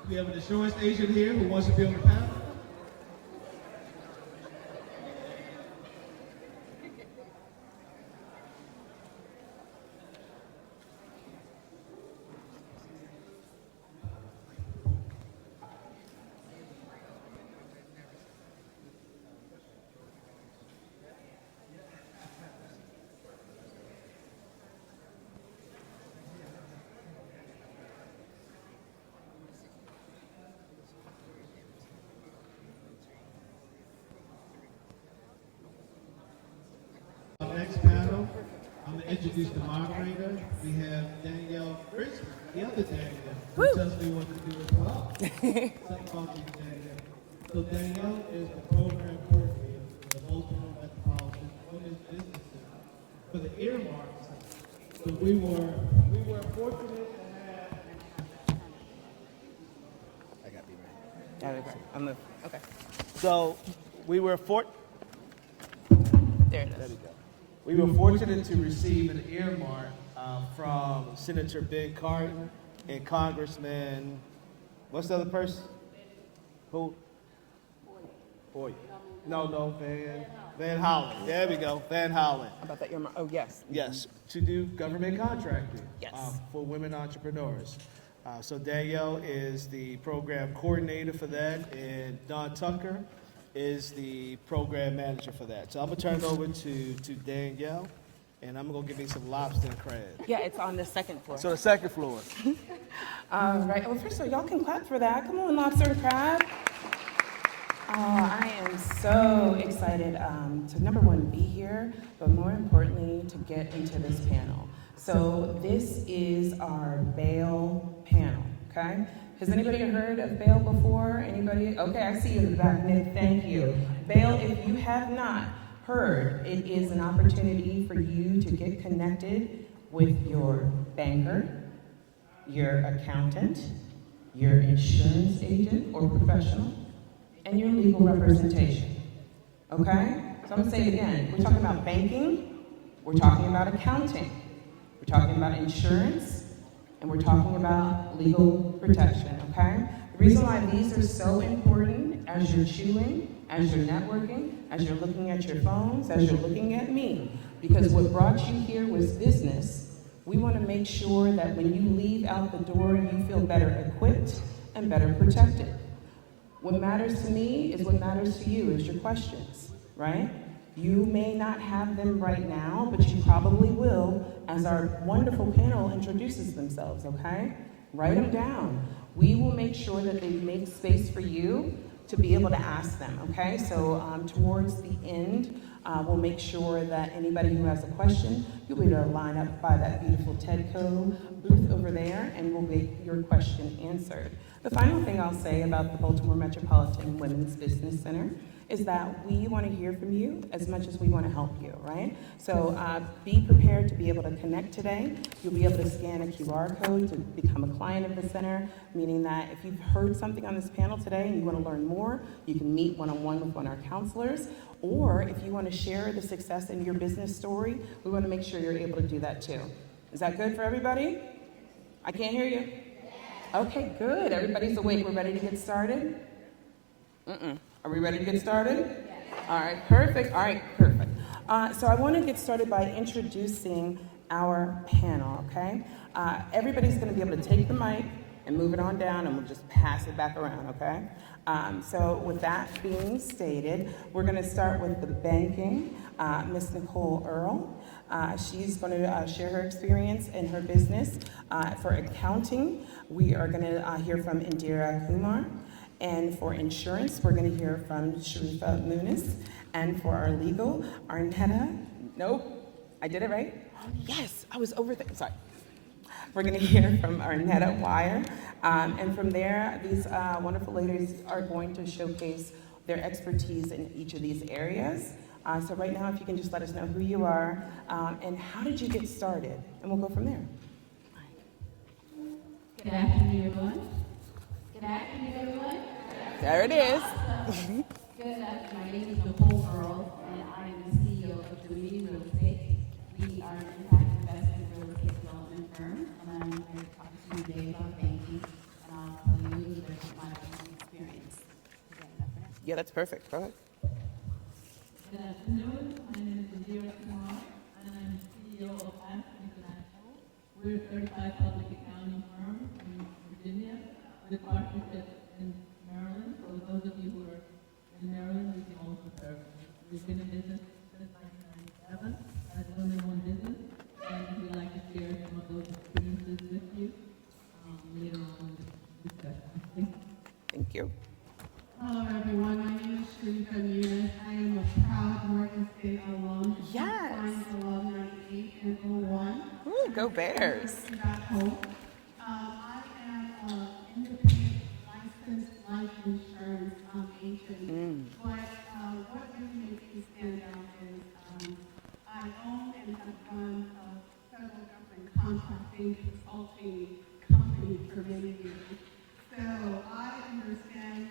We have an insurance agent here who wants to be on the panel. introduce the moderator. We have Danielle Frisbee, the other Danielle, who tells me what to do as well. Something about you, Danielle. So Danielle is the program coordinator for the Baltimore Metropolitan Women's Business Center for the earmarks. So we were fortunate to have. I got to be ready. I'm the, okay. So we were There it There is. we go. We were fortunate to receive an earmark from Senator Ben Cardin and Congressman, what's the other person? Who? Boyd. No, Van Hollen. There we go, Van Hollen. How about that earmark? Oh, yes. Yes, to do government contracting. Yes. For women entrepreneurs. So Danielle is the program coordinator for that, and Don Tucker is the program manager for that. So I'm gonna turn it over to Danielle, and I'm gonna give me some lobster and crab. Yeah, it's on the second floor. So the second floor. All right. Well, first of all, y'all can clap for that. Come on, lobster and crab. I am so excited to, number one, be here, but more importantly, to get into this panel. So this is our bail panel, okay? Has anybody heard of bail before? Anybody? Okay, I see you in the back, Nick. Thank you. Bail, if you have not heard, it is an opportunity for you to get connected with your banker, your accountant, your insurance agent or professional, and your legal representation. Okay? So I'm gonna say it again. We're talking about banking, we're talking about accounting, we're talking about insurance, and we're talking about legal protection, okay? The reason why these are so important as you're chewing, as you're networking, as you're looking at your phones, as you're looking at me, because what brought you here was business. We want to make sure that when you leave out the door, you feel better equipped and better protected. What matters to me is what matters to you is your questions, right? You may not have them right now, but you probably will as our wonderful panel introduces themselves, okay? Write them down. We will make sure that they make space for you to be able to ask them, okay? So towards the end, we'll make sure that anybody who has a question, you'll be able to line up by that beautiful TEDCO booth over there, and we'll get your question answered. The final thing I'll say about the Baltimore Metropolitan Women's Business Center is that we want to hear from you as much as we want to help you, right? So be prepared to be able to connect today. You'll be able to scan a QR code to become a client of the center, meaning that if you've heard something on this panel today and you want to learn more, you can meet one-on-one with one of our counselors. Or if you want to share the success in your business story, we want to make sure you're able to do that too. Is that good for everybody? I can't hear you. Okay, good. Everybody's awake. We're ready to get started? Are we ready to get started? Yes. All right, perfect. All right, perfect. So I want to get started by introducing our panel, okay? Everybody's going to be able to take the mic and move it on down, and we'll just pass it back around, okay? So with that being stated, we're going to start with the banking. Miss Nicole Earl. She's going to share her experience in her business. For accounting, we are going to hear from Indira Kumar. And for insurance, we're going to hear from Sharifa Muniz. And for our legal, Arnetta, nope, I did it right? Yes, I was overthinking, sorry. We're going to hear from Arnetta Wire. And from there, these wonderful ladies are going to showcase their expertise in each of these areas. So right now, if you can just let us know who you are and how did you get started, and we'll go from there. Good afternoon, everyone. Good afternoon, everyone. There it is. Good afternoon. My name is Nicole Earl, and I am the CEO of Dominion Real Estate. We are an impact investment real estate development firm, and I'm here to talk to you today about banking, and I'll tell you a little bit about my banking experience. Is that enough for now? Yeah, that's perfect. Go ahead. Good afternoon. My name is Indira Kumar, and I'm CEO of AMP International. We're a certified public accounting firm in Virginia with partnerships in Maryland. So those of you who are in Maryland, we can also serve you. We've been in business since 1997 as a women-owned business, and we'd like to share some of those experiences with you later on in the discussion. Thank you. Thank you. Hello everyone, my name is Sharifa Muniz. I am a proud Morgan State alum, Yes. Science Alum 98, and 1. Ooh, go Bears. Back home. I am an independent licensed life insurance agent. But what really makes me stand out is I own and have run a federal government contracting consulting company for many years. So I understand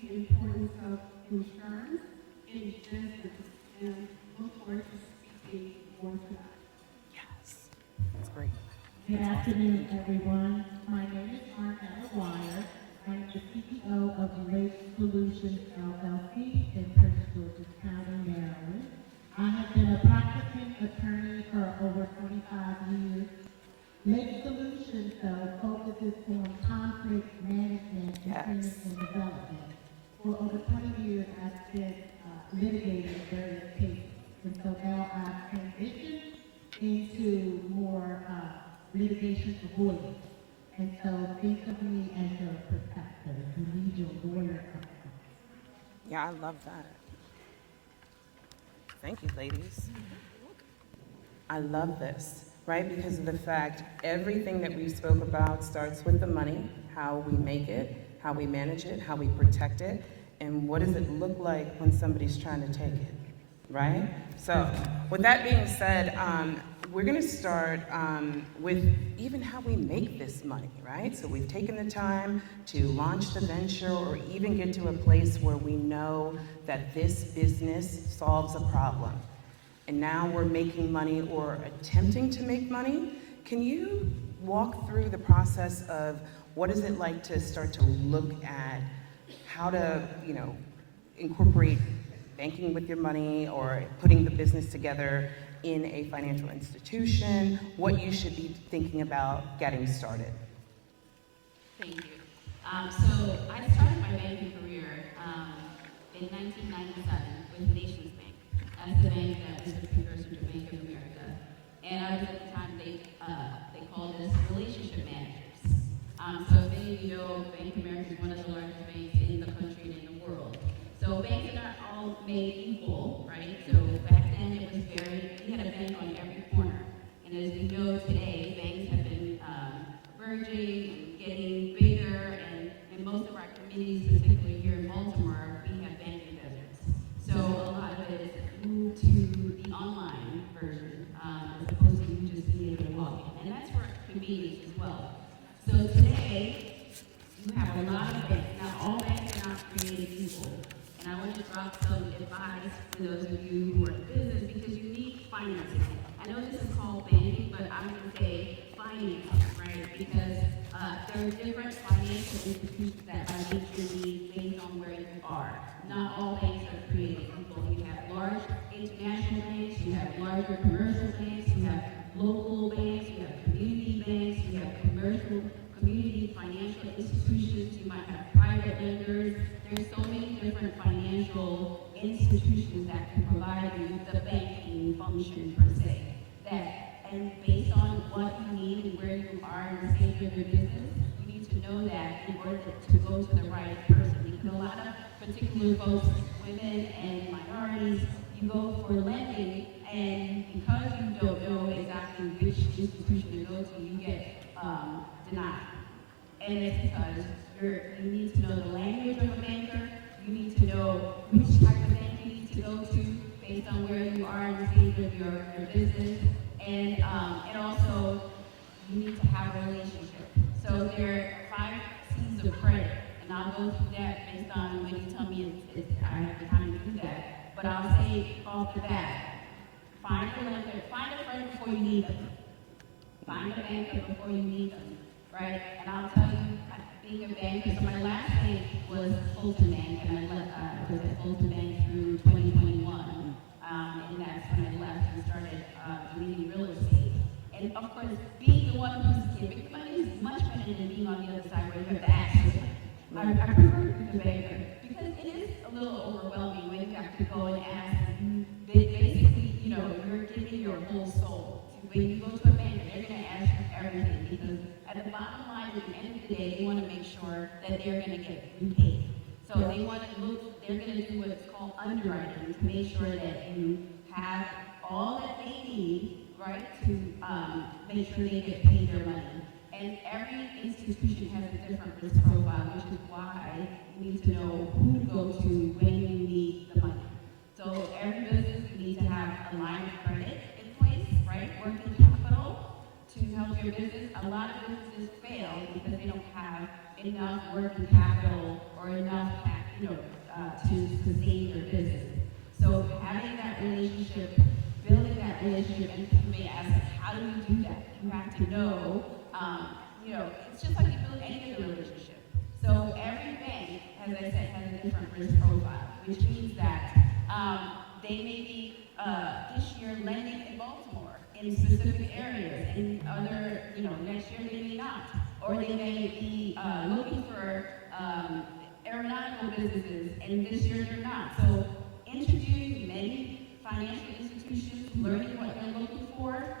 the importance of insurance in business and look forward to speaking more to that. Yes, that's great. Good afternoon, everyone. My name is Arnetta Wire. I'm the CEO of Lake Solutions LLC in Prince George's County, Maryland. I have been a practicing attorney for over 25 years. Lake Solutions, though, focuses on conflict management and training and development. For over 20 years, I've been litigating various cases. And so now I've transitioned into more litigation avoidance. And so think of me as your protector. You need your lawyer up. Yeah, I love that. Thank you, ladies. I love this, right? Because of the fact everything that we spoke about starts with the money, how we make it, how we manage it, how we protect it, and what does it look like when somebody's trying to take it, right? So with that being said, we're gonna start with even how we make this money, right? So we've taken the time to launch the venture or even get to a place where we know that this business solves a problem. And now we're making money or attempting to make money. Can you walk through the process of what is it like to start to look at how to, incorporate banking with your money or putting the business together in a financial institution, what you should be thinking about getting started? Thank you. So I started my banking career in 1997 with Nations Bank. That's the bank that is the precursor to Bank of America. And I was at the time, they called us relationship managers. So if any of you know, Bank of America is one of the largest banks in the country and in the world. So banks are not all made equal, right? So back then it was we had a bank on every corner. And as we know today, banks have been merging and getting bigger, and in most of our communities, particularly here in Baltimore, we have banking deserts. So a lot of it is moved to the online version, as opposed to you just being able to walk in. And that's for convenience as well. So today, you have a lot of banks. Now, all banks are not created equal. And I want to drop some advice to those of you who are in business because you need financing. I know this is called banking, but I'm going to say financing, right? Because there are different financial institutions that are nature needs based on where you are. Not all banks are created equal. You have large international banks, you have larger commercial banks, you have local banks, you have community banks, you have community financial institutions, you might have private lenders. There's so many different financial institutions that can provide you the banking function per se. And based on what you need and where you are in the stage of your business, you need to know that in order to go to the right person. Because a lot of particular folks, women and minorities, you go for lending, and because you don't know exactly which institution to go to, you get denied. And it's because you need to know the language of a banker, you need to know which type of bank you need to go to based on where you are in the stage of your business, and also you need to have a relationship. So there are 5 C's of credit, and I'll go through that based on when you tell me I have the time to do that. But I'll say off the bat, find a lender, find a friend before you need them. Find a banker before you need them, right? And I'll tell you, being a banker, so my last bank was Fulton Bank, and I was at Fulton Bank through 2021. And that's when I left and started doing real estate. And of course, being the one who's giving the money is much better than being on the other side where you have to ask for it. I prefer to be the banker because it is a little overwhelming when you have to go and ask. Basically, you're giving your whole soul. When you go to a bank, they're going to ask you everything because at the bottom line, at the end of the day, they want to make sure that they're going to get you paid. So they want to they're going to do what's called underwriting to make sure that you have all that they need, right, to make sure they get paid their money. And every institution has a different risk profile, which is why you need to know who to go to when you need the money. So every business, you need to have a line of credit in place, right? Working capital to help your business. A lot of businesses fail because they don't have enough working capital or enough, to sustain their business. So having that relationship, building that relationship, and you may ask, how do you do that? You have to know, it's just like you build any other relationship. So every bank, as I said, has a different risk profile, which means that they may be this year lending in Baltimore in specific areas, in other, next year they may not, or they may be looking for aeronautical businesses, and this year they're not. So interviewing many financial institutions, learning what they're looking for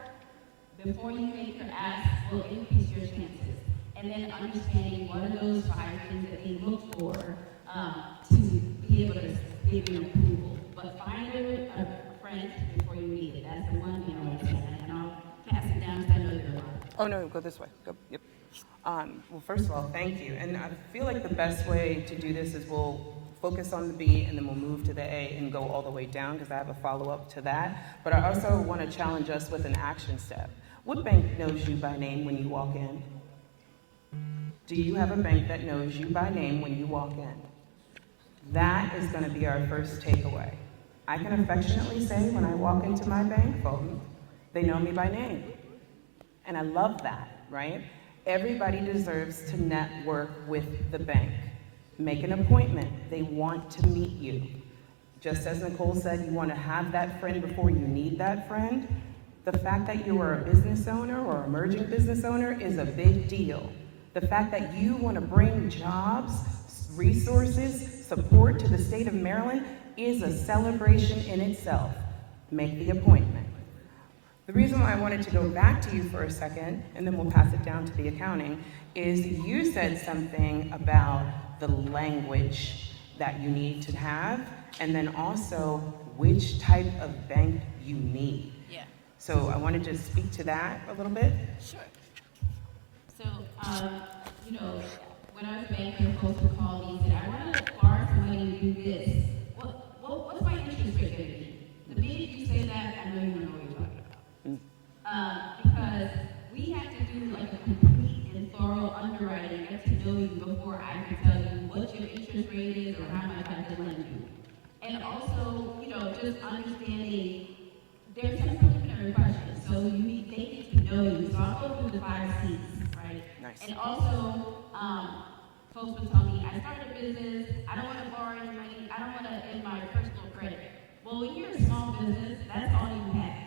before you make your ask will increase your chances. And then understanding what are those 5 things that they look for to be able to give you an approval. But find a friend before you need it. That's the one thing I want to say, and I'll pass it down because I know there are a lot. Oh, no, go this way. Go. Yep. Well, first of all, thank you. And I feel like the best way to do this is we'll focus on the B and then we'll move to the A and go all the way down because I have a follow-up to that. But I also want to challenge us with an action step. What bank knows you by name when you walk in? Do you have a bank that knows you by name when you walk in? That is going to be our first takeaway. I can affectionately say when I walk into my bank, Fulton, they know me by name. And I love that, right? Everybody deserves to network with the bank. Make an appointment. They want to meet you. Just as Nicole said, you want to have that friend before you need that friend. The fact that you are a business owner or emerging business owner is a big deal. The fact that you want to bring jobs, resources, support to the state of Maryland is a celebration in itself. Make the appointment. The reason why I wanted to go back to you for a second, and then we'll pass it down to the accounting, is you said something about the language that you need to have, and then also which type of bank you need. Yeah. So I wanted to speak to that a little bit. Sure. So, when I was a banker, folks would call me and say, I want to borrow some money to do this. What's my interest rate going to be? The minute you say that, I know you don't know what you're talking about. Because we have to do like a complete and thorough underwriting, get to know you before I can tell you what your interest rate is or how much I can lend you. And also, just understanding there's some preliminary questions. So they need to know you. So I'll go through the 5 C's, right? Nice. And also, folks would tell me, I started a business, I don't want to borrow any money, I don't want to end my personal credit. Well, when you're a small business, that's all you have.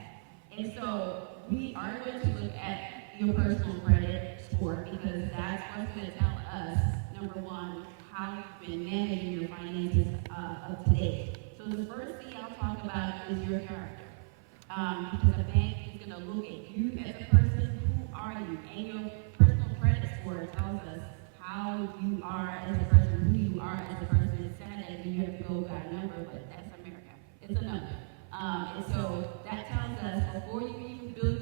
And so we are going to look at your personal credit score because that's what's going to tell us, number one, how you've been managing your finances of today. So the first thing I'll talk about is your character. Because a bank is going to look at you as a person, who are you? And your personal credit score tells us how you are as a person, who you are as a person. It's sad that you have to go by a number, but that's America. It's a number. And so that tells us before you even build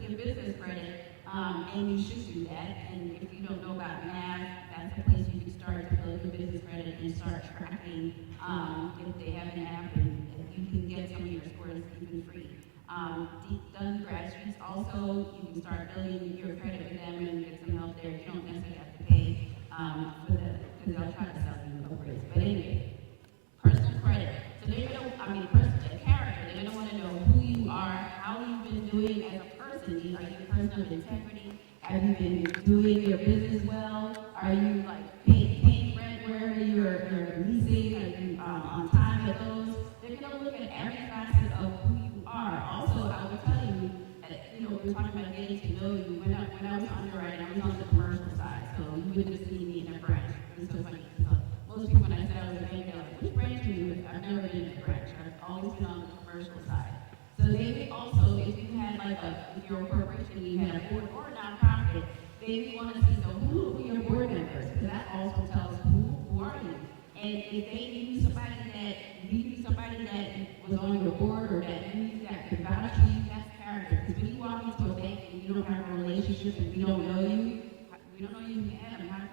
your business credit, and you should do that. And if you don't know about math, that's the place you can start to build your business credit and start tracking if they have an app, and you can get some of your scores even free. Dun Bradstreet's also, you can start building your credit with them and get some help there. You don't necessarily have to pay for that because they'll try to sell you upgrades. But anyway, personal credit. So they're going to, personal character. They're going to want to know who you are, how you've been doing as a person. Are you a person of integrity? Have you been doing your business well? Are you paying rent wherever you're leasing? Are you on time with those? They're going to look at every facet of who you are. Also, I will tell you, we're talking about getting to know you. When I was underwriting, I was on the commercial side, so you wouldn't have seen me in a branch. It was so funny. So most people, when I said I was a bank, they're like, which branch are you with? I've never been in a branch. I've always been on the commercial side. So they may also, if you had if you're a corporation, you had a board or a nonprofit, they may want to see, who are your board members? Because that also tells who are you. And if they knew somebody that was on your board or that you that could vouch for you, that's character. Because when you walk into a bank, you don't have a relationship and we don't know you, we don't know you, Adam, how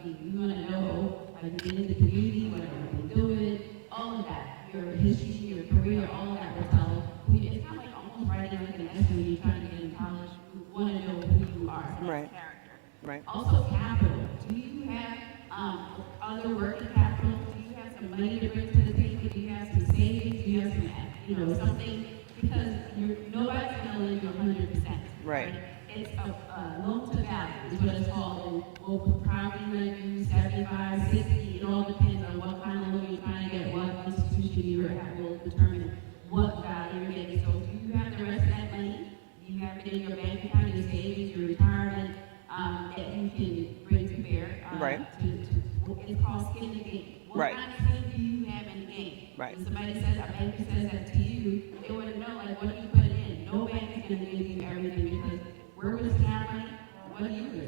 can we want to know how you've been in the community, what you've been doing, all of that, your history, your career, all of that will tell. It's kind of like almost writing like an essay when you're trying to get in college. We want to know who you are as a character. Right. Also, capital. Do you have other working capital? Do you have some money to bring to the table? Do you have some savings? Do you have some, something? Because nobody's going to lend you 100%. Right. It's a loan to value is what it's called. And we'll probably lend you 75, 60. It all depends on what kind of loan you're trying to get, what institution you're at will determine what value you're getting. So do you have the rest of that money? Do you have it in your bank account, your savings, your retirement, that you can bring to bear? Right. It's called skin in the game. What kind of skin do you have in the game? Right. If somebody says, a banker says that to you, they want to know, like, what do you put in? No bank is going to give you everything because we're going to have money. What do you do?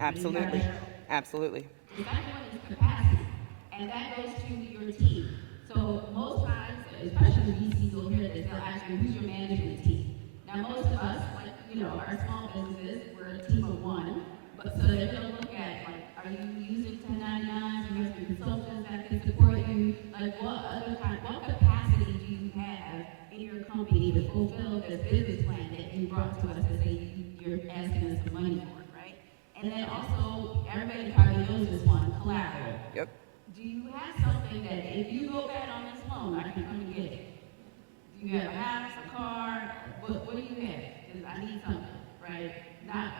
Absolutely. Absolutely. The second one is capacity, and that goes to your team. So most times, especially VCs will hear this, they'll ask you, who's your management team? Now most of us, like, our small businesses, we're a team of one, but so they're going to look at, like, are you using 1099s? Do you have some consultants that can support you? Like, what capacity do you have in your company to fulfill this business plan that you brought to us to say you're asking us some money for, right? And then also, everybody probably knows this one, collateral. Yep. Do you have something that if you go bad on this loan, I can come and get it? Do you have a house, a car? What do you have? Because I need something, right? Not,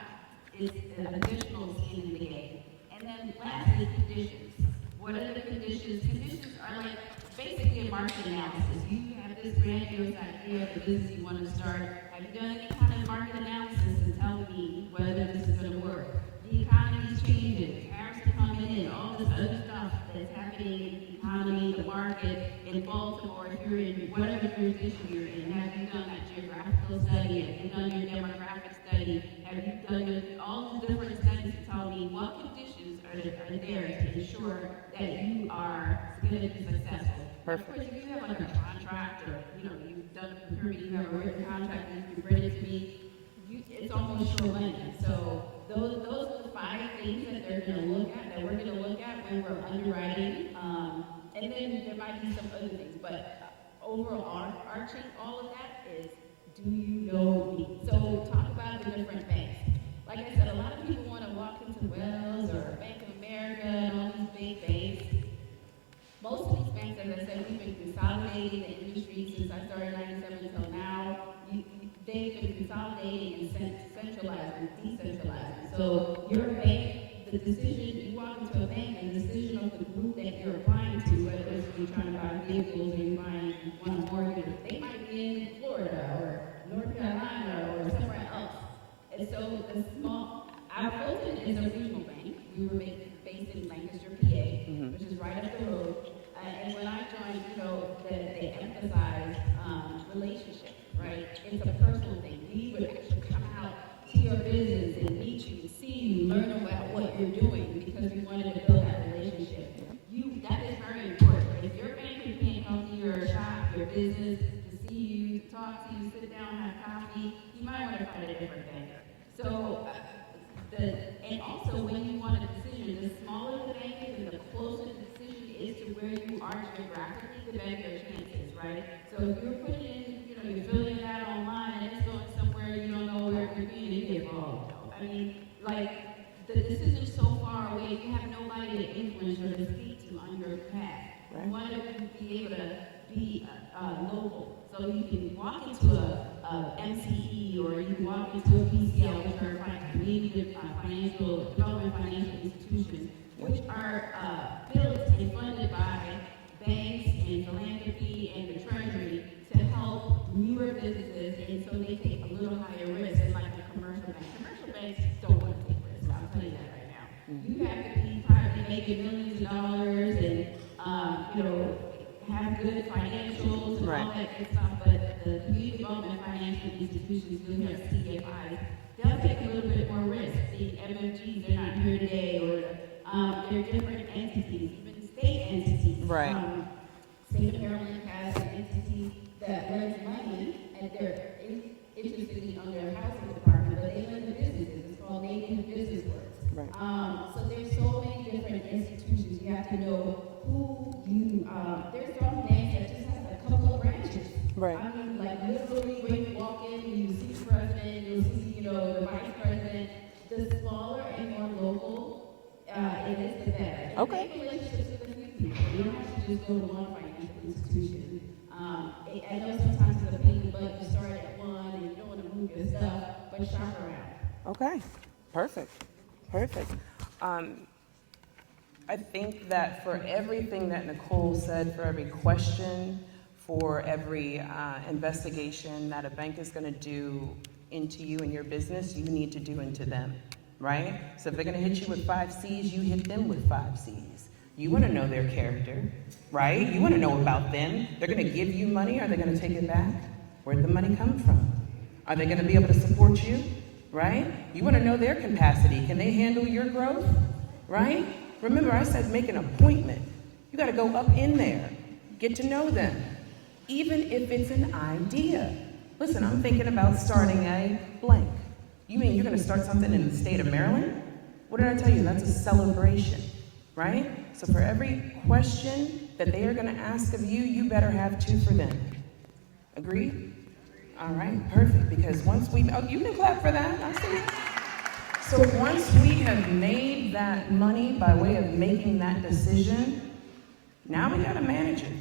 it's an additional skin in the game. And then lastly, conditions. What are the conditions? Conditions are like basically a market analysis. You have this grandiose idea of the business you want to start. Have you done any kind of market analysis to tell me whether this is going to work? The economy's changing. Tariffs are coming in. All this other stuff that's happening in the economy, the market, in Baltimore, if you're in whatever jurisdiction you're in. Have you done that geographical study? Have you done your demographic study? Have you done all the different studies to tell me what conditions are there to ensure that you are going to be successful? Perfect. Of course, if you have like a contract or, you've done a procurement, you have a written contract, and you can bring it to me, it's almost sure money. So those are the 5 things that they're going to look at, that we're going to look at when we're underwriting. And then there might be some other things, but overall, arching all of that is, do you know me? So talk about the different banks. Like I said, a lot of people want to walk into Wells or Bank of America and all these big banks. Most of these banks, as I said, we've been consolidating the industry since I started in 97 until now. They've been consolidating and centralizing, decentralizing. So your bank, the decision, you walk into a bank, and the decision of the group that you're applying to, whether it's you're trying to buy vehicles or you're buying one mortgage, they might be in Florida or North Carolina or somewhere else. And so our Fulton is a regional bank. We were based in Lancaster, PA, which is right up the road. And when I joined, they emphasize relationship, right? It's a personal thing. We would actually come out to your business and meet you, see you, learn about what you're doing because we wanted to build that relationship. That is very important. If your banker can't come to your shop, your business, to see you, talk to you, sit down, have coffee, you might want to find a different banker. So, and also when you want a decision, the smaller the bank is and the closer the decision is to where you are geographically, the better your chances, right? So if you're putting in, you're filling it out online and it's going somewhere you don't know where you're being in here for all. I mean, like, the decision's so far away, you have nobody to influence or to speak to on your behalf. Right. You want to be able to be local. So you can walk into a MCE or you can walk into a PCL, which are community financial development financial institutions, which are built and funded by banks and philanthropy and the treasury to help newer businesses, and so they take a little higher risk than like a commercial bank. Commercial banks don't want to take risks. I'll tell you that right now. You have to be probably making millions of dollars and have good financials and all that good stuff, but the community development financial institutions, we have CDFIs, they'll take a little bit more risk. The MFGs, they're not here today, or they're different entities, even state entities. Right. State of Maryland has an entity that lends money, and they're interested in their housing department, but they lend Okay. make relationships with a few people. You don't have to just go to one financial institution. I know sometimes it's a pain in the butt, you start at one and you don't want to move your stuff, but shop around. Okay, perfect, perfect. I think that for everything that Nicole said, for every question, for every investigation that a bank is going to do into you and your business, you need to do into them, right? So if they're going to hit you with 5 C's, you hit them with 5 C's. You want to know their character, right? You want to know about them. They're going to give you money. Are they going to take it back? Where'd the money come from? Are they going to be able to support you, right? You want to know their capacity. Can they handle your growth, right? Remember, I said make an appointment. You got to go up in there, get to know them, even if it's an idea. Listen, I'm thinking about starting a blank. You mean you're going to start something in the state of Maryland? What did I tell you? That's a celebration, right? So for every question that they are going to ask of you, you better have 2 for them. Agreed? All right, perfect. Because once we, oh, you can clap for that. I see it. So once we have made that money by way of making that decision, now we got to manage it,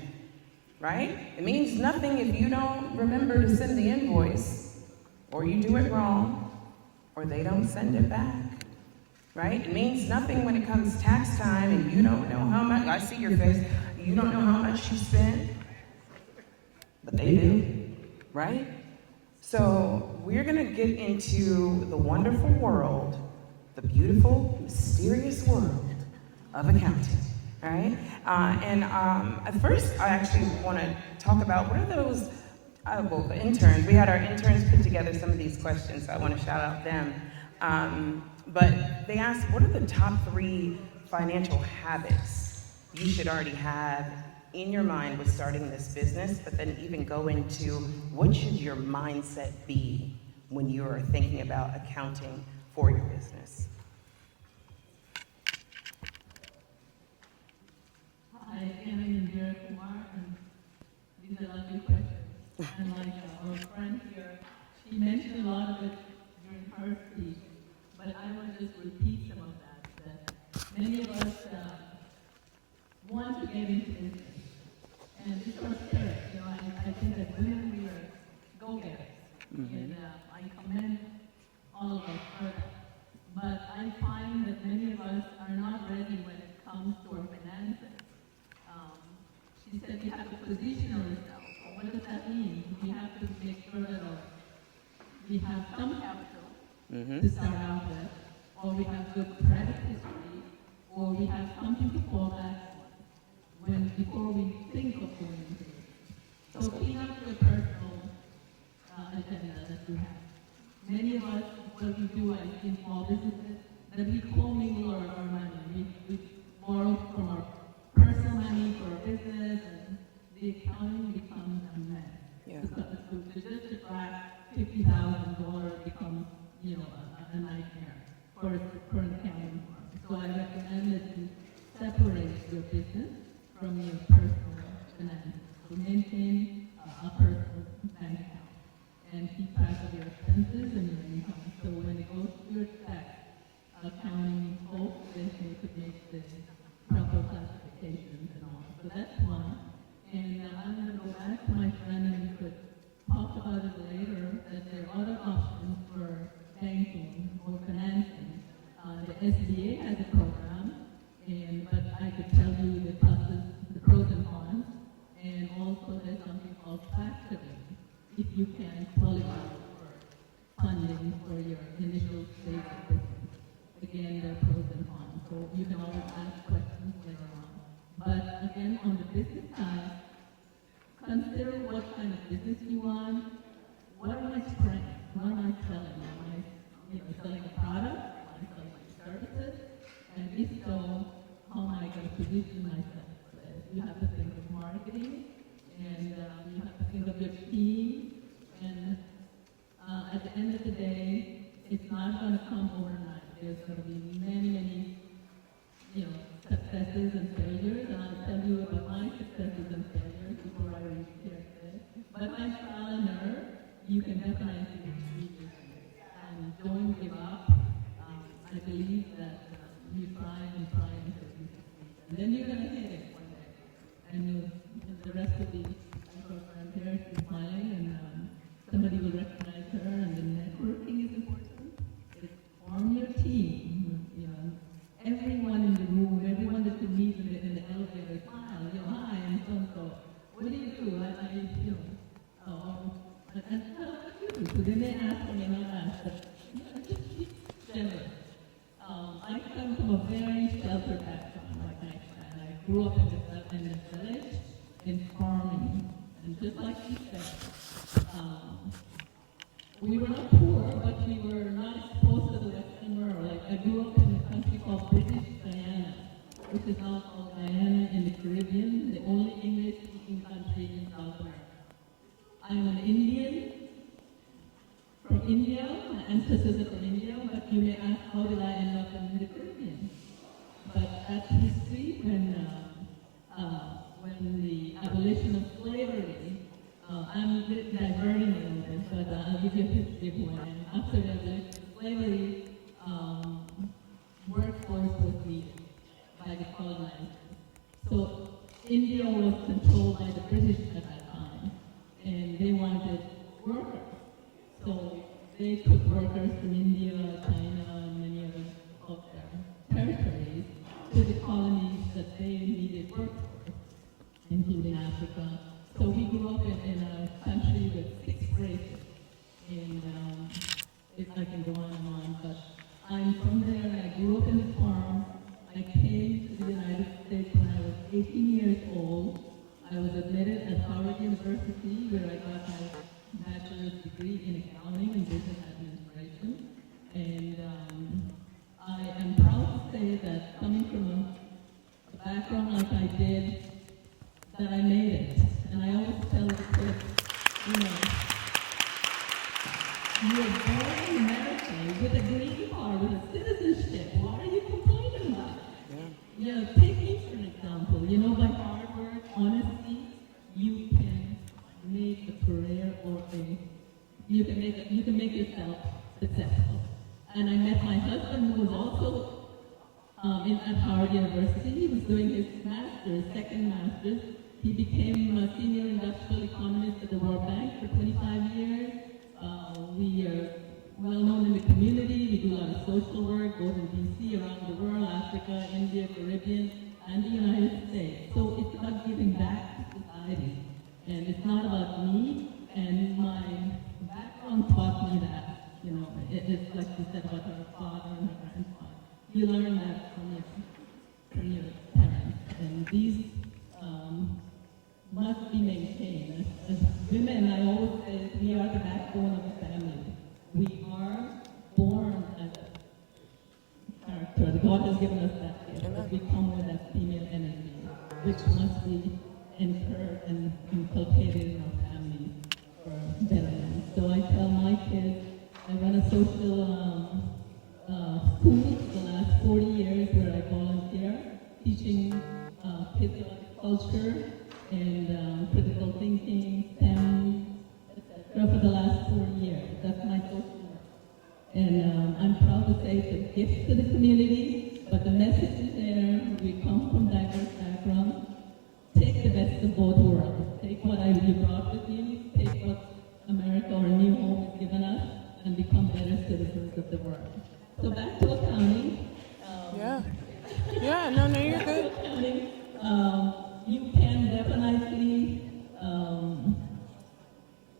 right? It means nothing if you don't remember to send the invoice, or you do it wrong, or they don't send it back, right? It means nothing when it comes tax time and you don't know how much, I see your face, you don't know how much you spent, but they do, right? So we're going to get into the wonderful world, the beautiful, mysterious world of accounting, right? At first, I actually want to talk about what are those, well, the interns. We had our interns put together some of these questions, so I want to shout out them. But they asked, what are the top 3 financial habits you should already have in your mind with starting this business, but then even go into what should your mindset be when you're thinking about accounting for your business? Hi, again, I'm Indira Kumar, and these are lovely questions. And like our friend here, she mentioned a lot of it during her speech, but I want to just repeat some of that many of us want to get into business. And it's our spirit, you know, I think that women, we are go-getters. And I commend all of us for that. But I find that many of us are not ready when it comes to our finances. She said you have to position yourself. What does that mean? We have to make sure that we have some capital to start out with, or we have good credit history, or we have something to fall back on before we think of going into it. So clean up your personal agenda that you have. Many of us, what we do in small businesses, that we commingle our money. We borrow from our personal money for our business, and the accounting becomes a mess. Yeah. Because to justify $50,000 becomes, you know, a nightmare for an accounting firm. So I recommend that you separate your business from your personal finances. So maintain a personal bank account and keep track of your expenses and your income. So when it goes to your tax accounting folks, then they could make the proper classifications and all. So that's one. And I'm going to go back to my friend, and we could talk about it later, that there are other options for banking or financing. The SBA has a program, but I could tell you the pros and cons, and also there's something called factoring, if you can qualify for funding for your initial stage of business. Again, there are pros and cons, so you can always ask questions later on. But again, on the business side, consider what kind of business you want. What are my strengths? What am I selling? Am I, selling a product? Am I selling my services? And if so, how am I going to position myself for this? You have to think of marketing, and you have to think of your team. And at the end of the day, it's not going to come overnight. There's going to be many, successes and failures. And I'll tell you about my successes and failures before I reach here today. But by trial and error, you can definitely succeed. And don't give up. I believe that you try until you succeed. And then you're going to hit it one day. And the rest of the program here is smiling, and somebody will recognize her, and the networking is important. It's form your team. You know, everyone in the room, everyone that you meet in the elevator, smile, you know, hi, and so. What do you do? And how about you? So then they ask me, and I'll ask, but just be generous. I come from a very sheltered background, like I grew up in the village, in farming, and just like you said, we were not poor, but we were not exposed to the Western world. Like I grew up in a country called British Guyana, which is now called Guyana in the Caribbean, the only English-speaking country in South America. I'm an Indian from India. My ancestors are from India, but you may ask, how did I end up in the Caribbean? But that's history. When the abolition of slavery, I'm diverting a little bit, but I'll give you a history of who I am. After the abolition of slavery, workforce was needed by the colonizers. So India was controlled by the British at that time, and they wanted workers. So they took workers from India, China, and many other of their territories to the colonies that they needed work for, including Africa. So we grew up in a country with 6 races, and I can go on and on, but I'm from there, and I grew up in the farm. I came to the United States when I was 18 years old. I was admitted at Howard University, where I got my bachelor's degree in accounting and business administration. And I am proud to say that coming from a background like I did, that I made it. And I always tell the kids, you know, you're born in America with a green card, with a citizenship. What are you complaining about? Yeah, take me for an example. You know, by hard work, honesty, you can make a career or you can make yourself successful. And I met my husband, who was also at Howard University. He was doing his master's, second master's. He became a senior industrial economist at the World Bank for 25 years. We are well known in the community. We do a lot of social work, both in DC, around the world, Africa, India, Caribbean, and the United States. So it's about giving back to society. And it's not about me, and my background taught me that, you know, it's like you said about her father and her grandfather. You learn that from your parents, and these must be maintained. As women, I always say we are the backbone of the family. We are born as a character. God has given us that gift, but we come with that female energy, which must be encouraged and inculcated in our families for betterment. So I tell my kids, I run a social school for the last 40 years where I volunteer, teaching kids about culture and critical thinking, STEM, etc. for the last 4 years. That's my social work. And I'm proud to say it's a gift to the community, but the message is there. We come from diverse backgrounds. Take the best of both worlds. Take what you brought with you, take what America or New Home has given us, and become better citizens of the world. So back to accounting. No, you're good. Accounting, you can definitely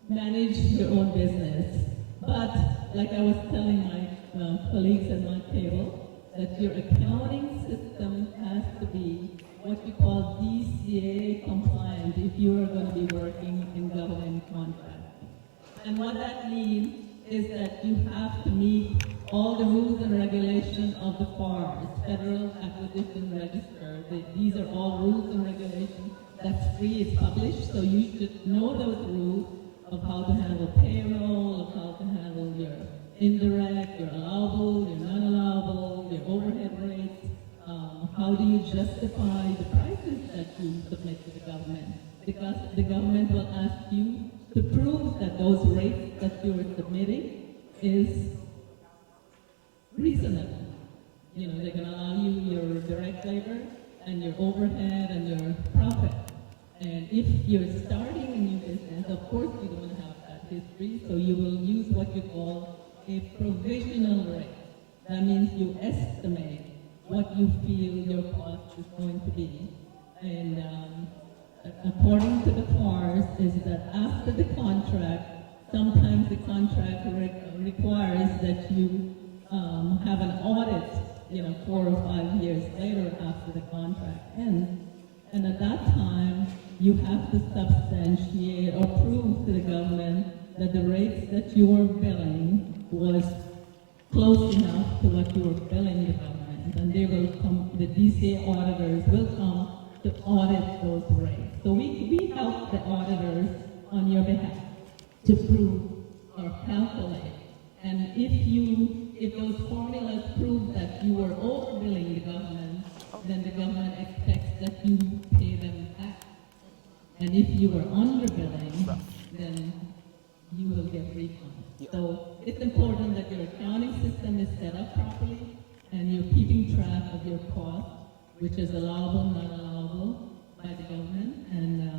manage your own business. But like I was telling my colleagues at my table, that your accounting system has to be what you call DCA compliant if you are going to be working in government contracting. And what that means is that you have to meet all the rules and regulations of the FAR, the Federal Acquisition Register. These are all rules and regulations. That's free, it's published, so you should know those rules of how to handle payroll, of how to handle your indirect, your allowable, your non-allowable, your overhead rates. How do you justify the prices that you submit to the government? Because the government will ask you to prove that those rates that you are submitting is reasonable. You know, they're going to allow you your direct labor and your overhead and your profit. And if you're starting a new business, of course you don't have that history, so you will use what you call a provisional rate. That means you estimate what you feel your cost is going to be. And according to the FARS, is that after the contract, sometimes the contract requires that you have an audit, 4 or 5 years later after the contract ends. And at that time, you have to substantiate or prove to the government that the rates that you were billing was close enough to what you were billing the government. And they will come, the DCA auditors will come to audit those rates. So we help the auditors on your behalf to prove or calculate. And if those formulas prove that you were overbilling the government, then the government expects that you pay them back. And if you were underbilling, then you will get refunds. So it's important that your accounting system is set up properly and you're keeping track of your costs, which is allowable, not allowable by the government, and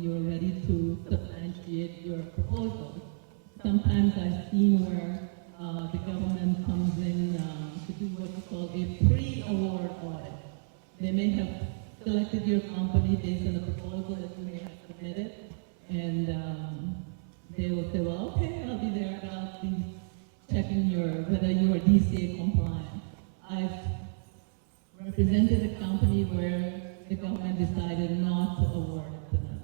you're ready to substantiate your proposals. Sometimes I've seen where the government comes in to do what we call a pre-award audit. They may have selected your company based on a proposal that you may have submitted, and they will say, well, okay, I'll be there, I'll be checking whether you are DCA compliant. I've represented a company where the government decided not to award it to them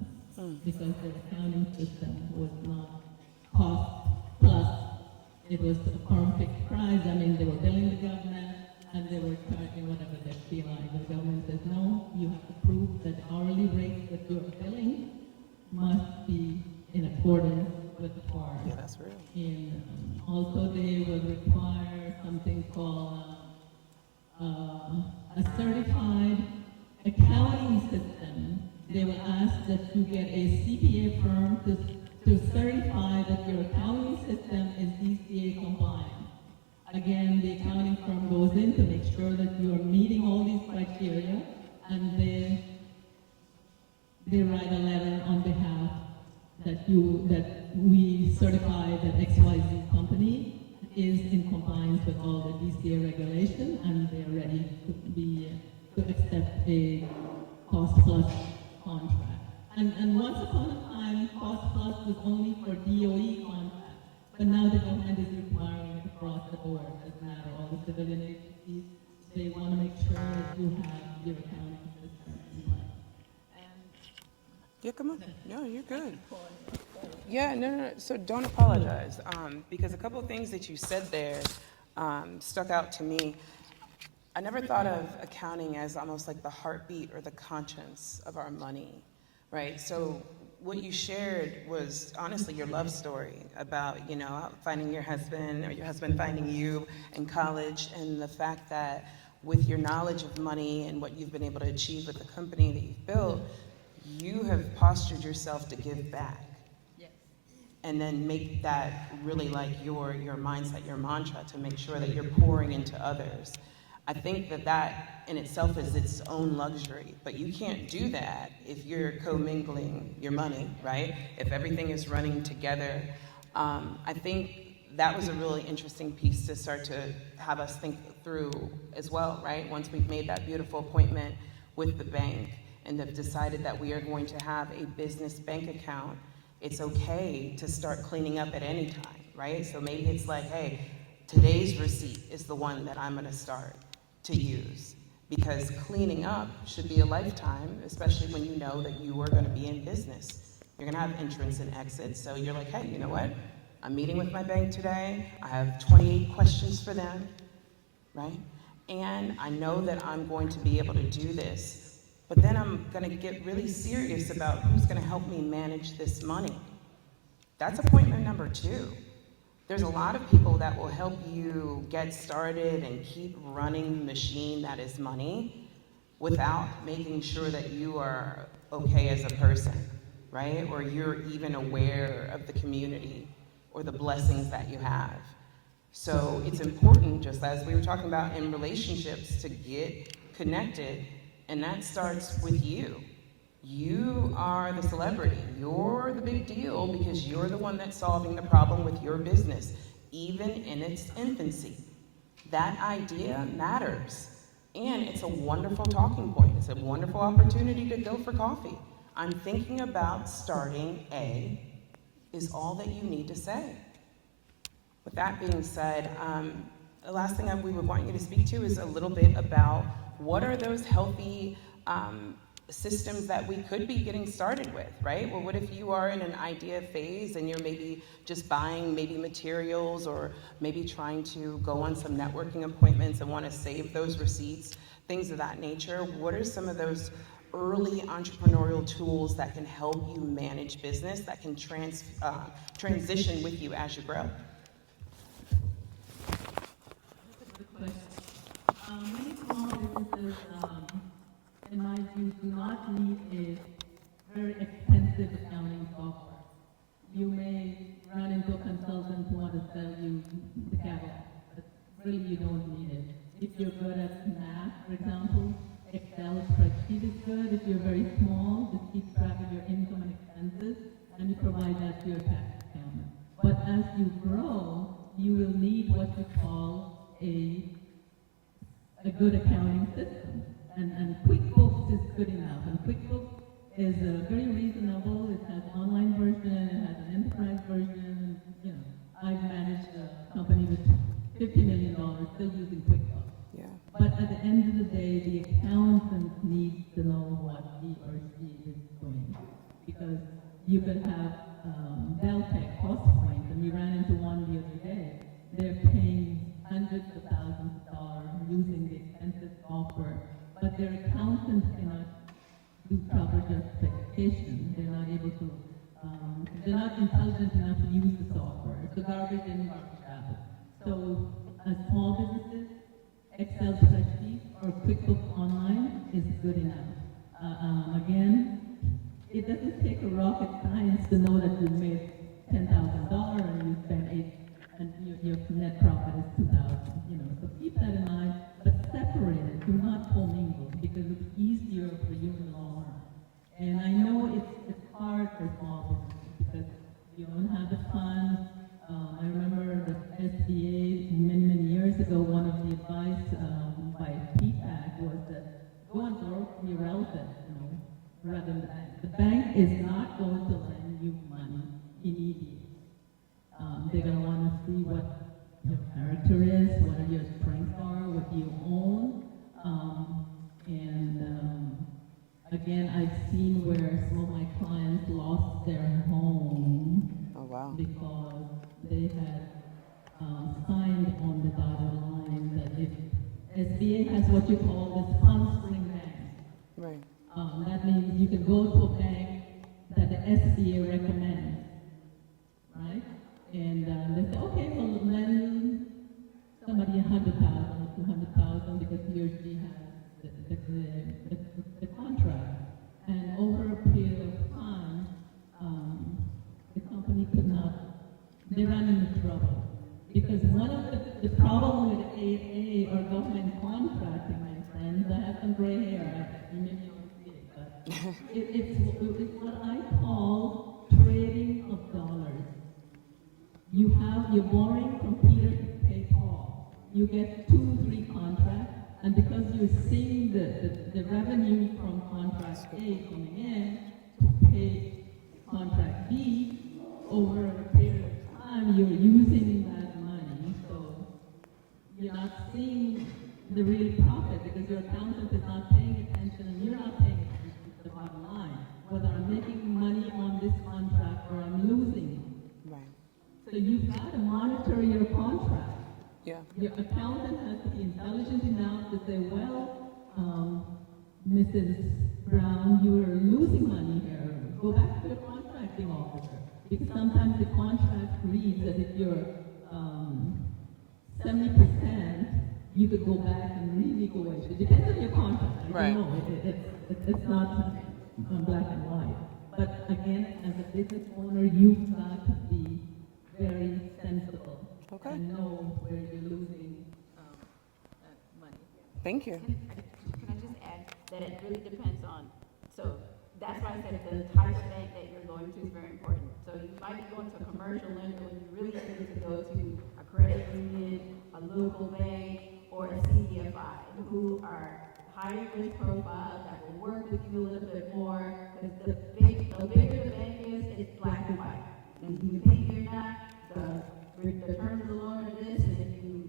because their accounting system was not cost plus. It was a firm fixed price. I mean, they were billing the government and they were charging whatever they feel like. The government says, no, you have to prove that hourly rates that you're billing must be in accordance with the FAR. Yeah, that's real. Also, they would require something called a certified accounting system. They will ask that you get a CPA firm to certify that your accounting system is DCA compliant. Again, the accounting firm goes in to make sure that you are meeting all these criteria, and they write a letter on behalf that we certify that XYZ company is in compliance with all the DCA regulation, and they're ready to accept a cost plus contract. And once upon a time, cost plus was only for DOE contracts, but now the government is requiring it across the board. It doesn't matter, all the civilian agencies, they want to make sure that you have your accounting system in place. Yeah, come on. No, you're good. Yeah, no. So don't apologize, because a couple of things that you said there stuck out to me. I never thought of accounting as almost like the heartbeat or the conscience of our money, right? So what you shared was honestly your love story about, finding your husband or your husband finding you in college, and the fact that with your knowledge of money and what you've been able to achieve with the company that you've built, you have postured yourself to give back. Yes. And then make that really like your mindset, your mantra, to make sure that you're pouring into others. I think that in itself is its own luxury, but you can't do that if you're commingling your money, right? If everything is running together. I think that was a really interesting piece to start to have us think through as well, right? Once we've made that beautiful appointment with the bank and have decided that we are going to have a business bank account, it's okay to start cleaning up at any time, right? So maybe it's like, hey, today's receipt is the one that I'm gonna start to use, because cleaning up should be a lifetime, especially when you know that you are gonna be in business. You're gonna have entrance and exit, so you're like, hey, you know what? I'm meeting with my bank today, I have 28 questions for them, right? And I know that I'm going to be able to do this, but then I'm gonna get really serious about who's gonna help me manage this money. That's appointment number 2. There's a lot of people that will help you get started and keep running the machine that is money without making sure that you are okay as a person, right? Or you're even aware of the community or the blessings that you have. So it's important, just as we were talking about in relationships, to get connected, and that starts with you. You are the celebrity. You're the big deal because you're the one that's solving the problem with your business, even in its infancy. That idea matters, and it's a wonderful talking point. It's a wonderful opportunity to go for coffee. I'm thinking about starting a, is all that you need to say. With that being said, the last thing we would want you to speak to is a little bit about what are those healthy systems that we could be getting started with, right? Well, what if you are in an idea phase and you're maybe just buying maybe materials or maybe trying to go on some networking appointments and want to save those receipts, things of that nature? What are some of those early entrepreneurial tools that can help you manage business, that can transition with you as you grow? Many small businesses, in my view, do not need a very expensive accounting software. You may run into a consultant who wants to sell you the catalog, but really you don't need it. If you're good at math, for example, Excel spreadsheet is good. If you're very small, just keep track of your income and expenses, and you provide that to your tax accountant. But as you grow, you will need what you call a good accounting system. And QuickBooks is good enough. And QuickBooks is very reasonable. It has an online version, it has an enterprise version. You know, I've managed a company with $50 million still using QuickBooks. Yeah. But at the end of the day, the accountant needs to know what he or she is doing. Because you could have Deltec, CostPoint, and we ran into one the other day. They're paying hundreds of thousands of dollars using the expensive software, but their accountant cannot do proper justification. They're not able to, they're not intelligent enough to use the software. It's a garbage in, garbage out. So as small businesses, Excel spreadsheet or QuickBooks Online is good enough. Again, it doesn't take a rocket science to know that you made $10,000 and you spent $8,000 and your net profit is $2,000. You know, so keep that in mind, but separate it. Do not commingle because it's easier for you in the long run. And I know it's hard for small businesses because you don't have the funds. I remember the SBA many years ago. One of the advice by PPAC was that go and work for your relative, you know, rather than the bank. The bank is not going to lend you money immediately. They're going to want to see what your character is, what your strengths are, what you own. Again, I've seen where some of my clients lost their home because they had signed on the dotted line that if SBA has what you call the sponsoring bank. Right. That means you can go to a bank that the SBA recommends, right? And they say, okay, well, lend somebody $100,000 or $200,000 because he or she has the contract. And over a period of time, the company could not, they ran into trouble. Because one of the problem with AA or government contracting, my friends, I have some gray hair, you may not see it, but it's what I call trading of dollars. You're borrowing from Peter to pay Paul. You get 2-3 contracts, and because you're seeing the revenue from contract A coming in to pay contract B, over a period of time, you're using that money, so you're not seeing the real profit because your accountant is not paying attention and you're not paying attention to the bottom line, whether I'm making money on this contract or I'm losing. Right. So you've got to monitor your contract. Yeah. Your accountant has to be intelligent enough to say, well, Mrs. Brown, you are losing money here. Go back to your contracting officer. Because sometimes the contract reads that if you're 70%, you could go back and renegotiate. It depends on your contract. Right. No, it's not black and white. But again, as a business owner, you've got to be very sensible and know where you're losing money. Thank you. Can I that it really depends on. So that's why I said the type of bank that you're going to is very important. So you might be going to a commercial lender when you really need to go to a credit union, a local bank, or a CDFI, who are higher risk profile that will work with you a little bit more. Because the bigger the bank is, it's black and white. If you pay or not, the terms of the loan are this, and if you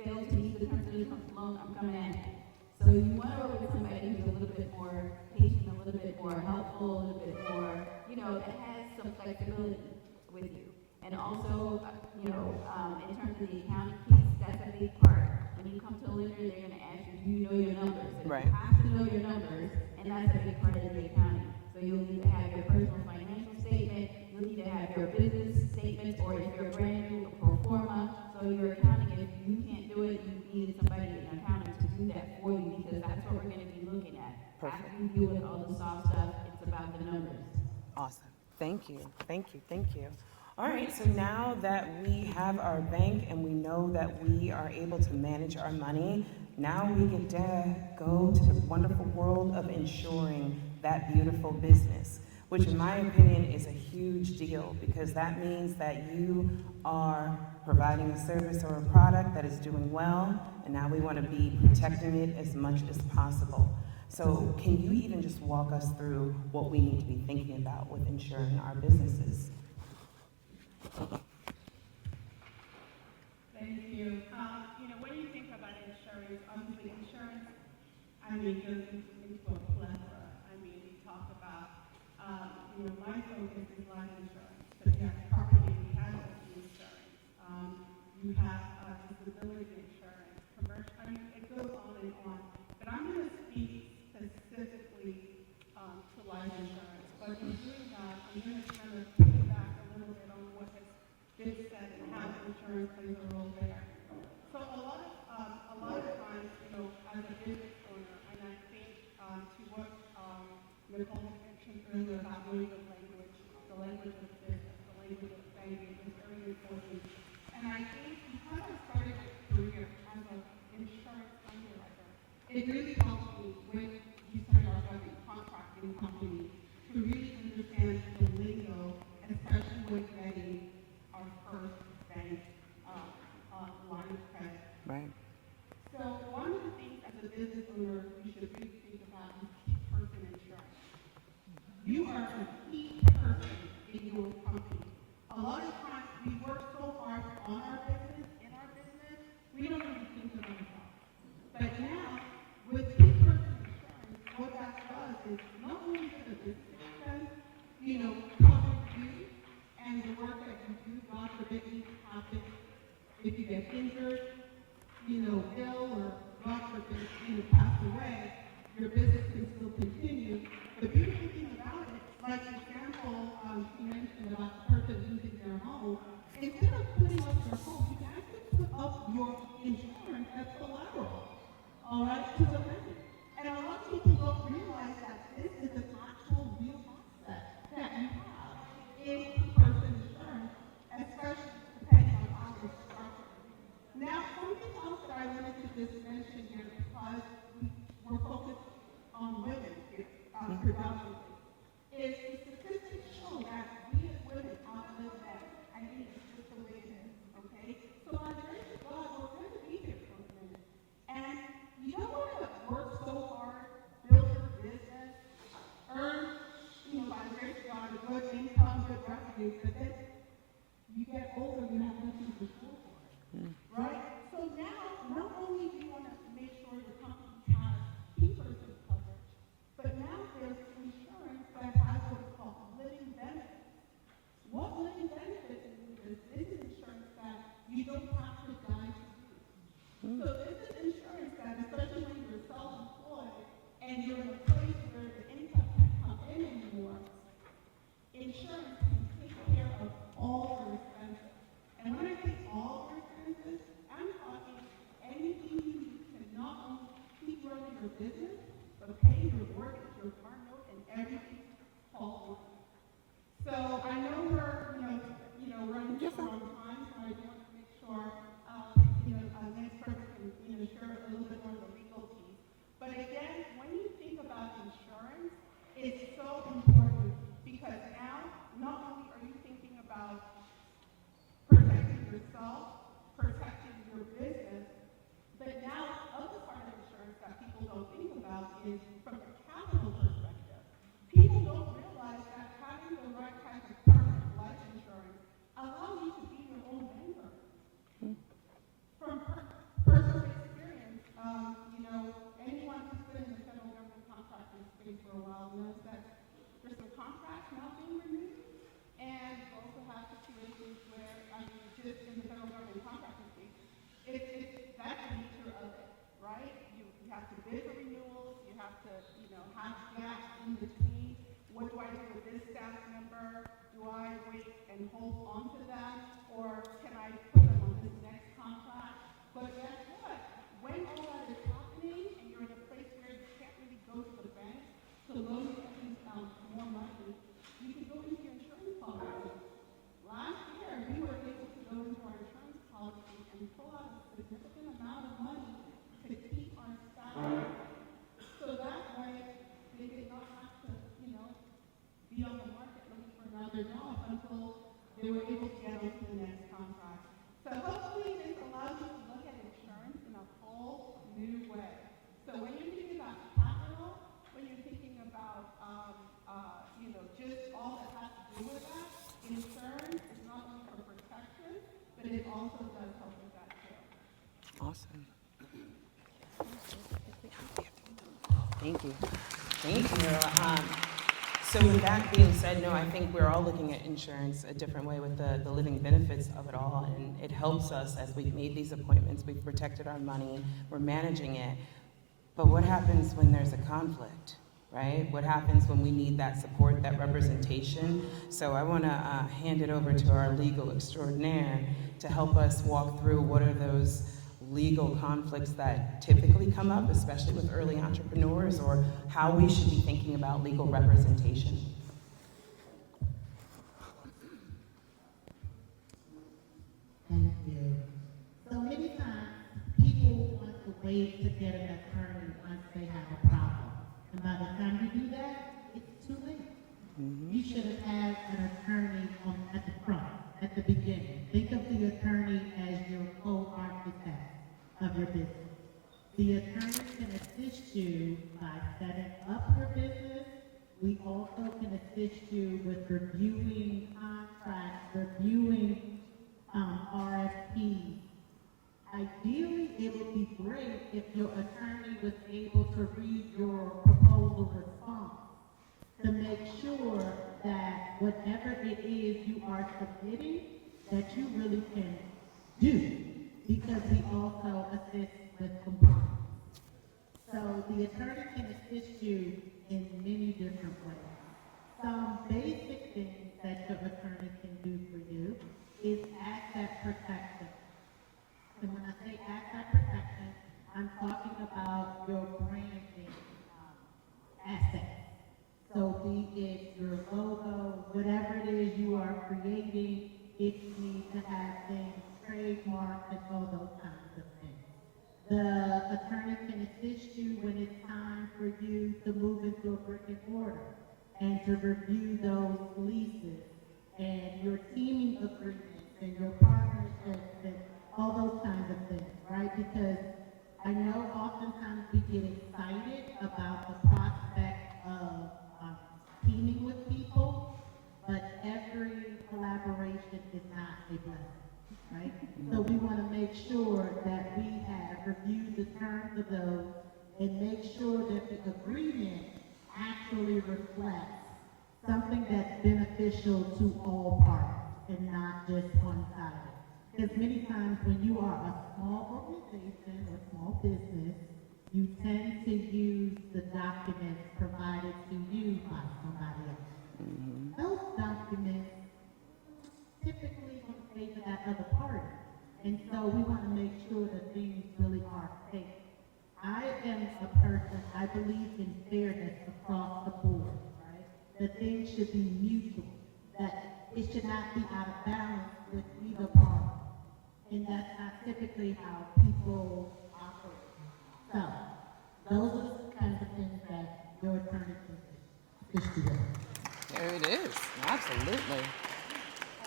fail to meet the terms of the loan, I'm coming at you. So you want to work with somebody who's a little bit more patient, a little bit more helpful, a little bit more, that has some flexibility with you. And also, in terms of the accounting piece, that's a big part. When you come to a lender, they're going to ask you, do you know your numbers? And Right. you have to know your numbers, and that's a big part of the accounting. So you'll need to have your personal financial statement, you'll need to have your business statement, or if you're brand new, a pro forma. So your accounting, if you can't do it, you need somebody, an accountant, to do that for you, because that's what we're going to be looking at. Perfect. After you deal with all the soft stuff, it's about the numbers. Awesome. Thank you. Thank you. Thank you. All right, so now that we have our bank and we know that we are able to manage our money, now we get to go to the wonderful world of insuring that beautiful business, which in my opinion is a huge deal, because that means that you are providing a service or a product that is doing well, and now we want to be protecting it as much as possible. So can you even just walk us through what we need to be thinking about with insuring our businesses? Thank you. When you think about insurance, obviously insurance, goes into a plethora. We talk about, my focus is life insurance, but you have property and casualty insurance. You have disability insurance, commercial, it goes on and on. But I'm going to speak specifically to life insurance. But in doing that, I'm going to kind of piggyback a little bit on what has been said and how insurance plays a role there. So a lot of times, as a business owner, and I think to what Nicole had mentioned earlier about knowing the language of business, the language of banking is very important. And I think because I started my career as an insurance underwriter, it really helped me when we started our government contracting company to really understand the lingo, especially when getting our first bank line of credit. Right. So one of the things as a business owner you should really think about is key person insurance. You are a key person in your company. A lot of times we work so hard on our business, we don't even think of ourselves. But now, with key person insurance, what that does is not only does the business expense, cover you and the work that you do, God forbid anything happens, if you get injured, ill, or God forbid, pass away, your business can still continue. The beautiful thing about it, like the example she mentioned about the person losing their home, instead of putting up your home, you can actually put up your insurance as collateral, all right, to the lender. And a lot of people don't realize that this is an actual real asset that you have in person insurance, especially depending on how it's structured. Now, something else that I wanted to just mention here, because we're focused on women here, predominantly, is the statistics show that we as women outlive men. It's just the way it is, okay? So by the grace of God, we're going to be here for a minute. And you don't want to work so hard, build your business, earn, by the grace of God, a good income, good revenue, but then you get older, you have nothing to show for it, right? So now, not only do you want to make sure the company has key person coverage, but now there's insurance that has what's called living benefits. What living benefits is this is insurance that you don't have to die to use. So this is insurance that, especially when you're self-employed and you're in a place where the income can't come in anymore, insurance can take care of all your expenses. And when I in between. What do I do with this staff member? Do I wait and hold on to them, or can I put them on this next contract? But guess what? When all that is happening and you're in a place where you can't really go to the bank to loan you more money, you can go into your insurance policy. Last year, we were able to go into our insurance policy and pull out a significant amount of money to keep our staff. So that way, they did not have to, be on the market looking for another job until they were able to get onto the next contract. So hopefully this allows you to look at insurance in a whole new way. So when you're thinking about capital, when you're thinking about, just all that has to do with that, insurance is not only for protection, but it also does help with that too. Awesome. Thank you. Thank you. So with that being said, no, I think we're all looking at insurance a different way with the living benefits of it all, and it helps us as we've made these appointments, we've protected our money, we're managing it. But what happens when there's a conflict, right? What happens when we need that support, that representation? So I want to hand it over to our legal extraordinaire to help us walk through what are those legal conflicts that typically come up, especially with early entrepreneurs, or how we should be thinking about legal representation. Thank you. So many times, people want to wait to get an attorney once they have a problem. And by the time you do that, it's too late. You should have had an attorney at the front, at the beginning. Think of the attorney as your co-architect of your business. The attorney can assist you by setting up your business. We also can assist you with reviewing contracts, reviewing RFPs. Ideally, it would be great if your attorney was able to read your proposal response to make sure that whatever it is you are submitting, that you really can do, because we also assist with compliance. So the attorney can assist you in many different ways. Some basic things that your attorney can do for you is asset protection. And when I say asset protection, I'm talking about your branding assets. So be it your logo, whatever it is you are creating, if you need to have things trademarked and all those kinds of things. The attorney can assist you when it's time for you to move into a brick and mortar and to review those leases and your teaming agreements and your partnerships and all those kinds of things, right? Because I know oftentimes we get excited about the prospect of teaming with people, but every collaboration is not a blessing, right? So we want to make sure that we have reviewed the terms of those and make sure that the agreement actually reflects something that's beneficial to all parties and not just one-sided. Because many times when you are a small organization or small business, you tend to use the documents provided to you by somebody else. Those documents typically don't favor that other party. And so we want to make sure that things really are safe. I am a person, I believe in fairness across the board, right? That things should be mutual, that it should not be out of balance with either party. And that's not typically how people operate. So, those are the kinds of things that your attorney can assist you with. There it is. Absolutely.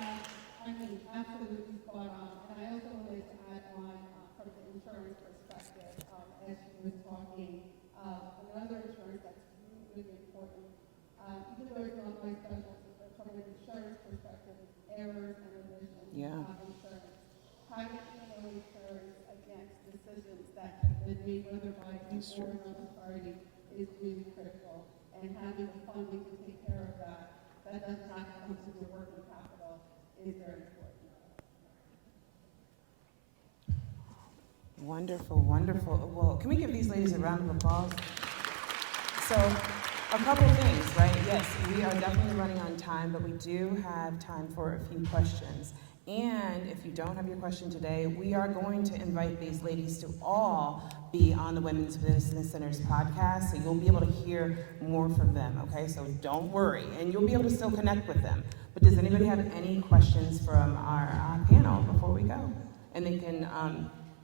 I mean, absolutely spot on. And I also wanted to add on from the insurance perspective, as she was talking, another insurance that's really, really important, even though it's not my specialty, but from an insurance perspective, is errors and omissions of insurance. Private D&O insurance against decisions that have been made, whether by you or another party, is really critical. And having the funding to take care of that doesn't have to come through your working capital, is very important. Wonderful, wonderful. Well, can we give these ladies a round of applause? So, A couple things, right? Yes, we are definitely running on time, but we do have time for a few questions. And if you don't have your question today, we are going to invite these ladies to all be on the Women's Business Center's podcast, so you'll be able to hear more from them, okay? So don't worry, and you'll be able to still connect with them. But does anybody have any questions from our panel before we go? And they can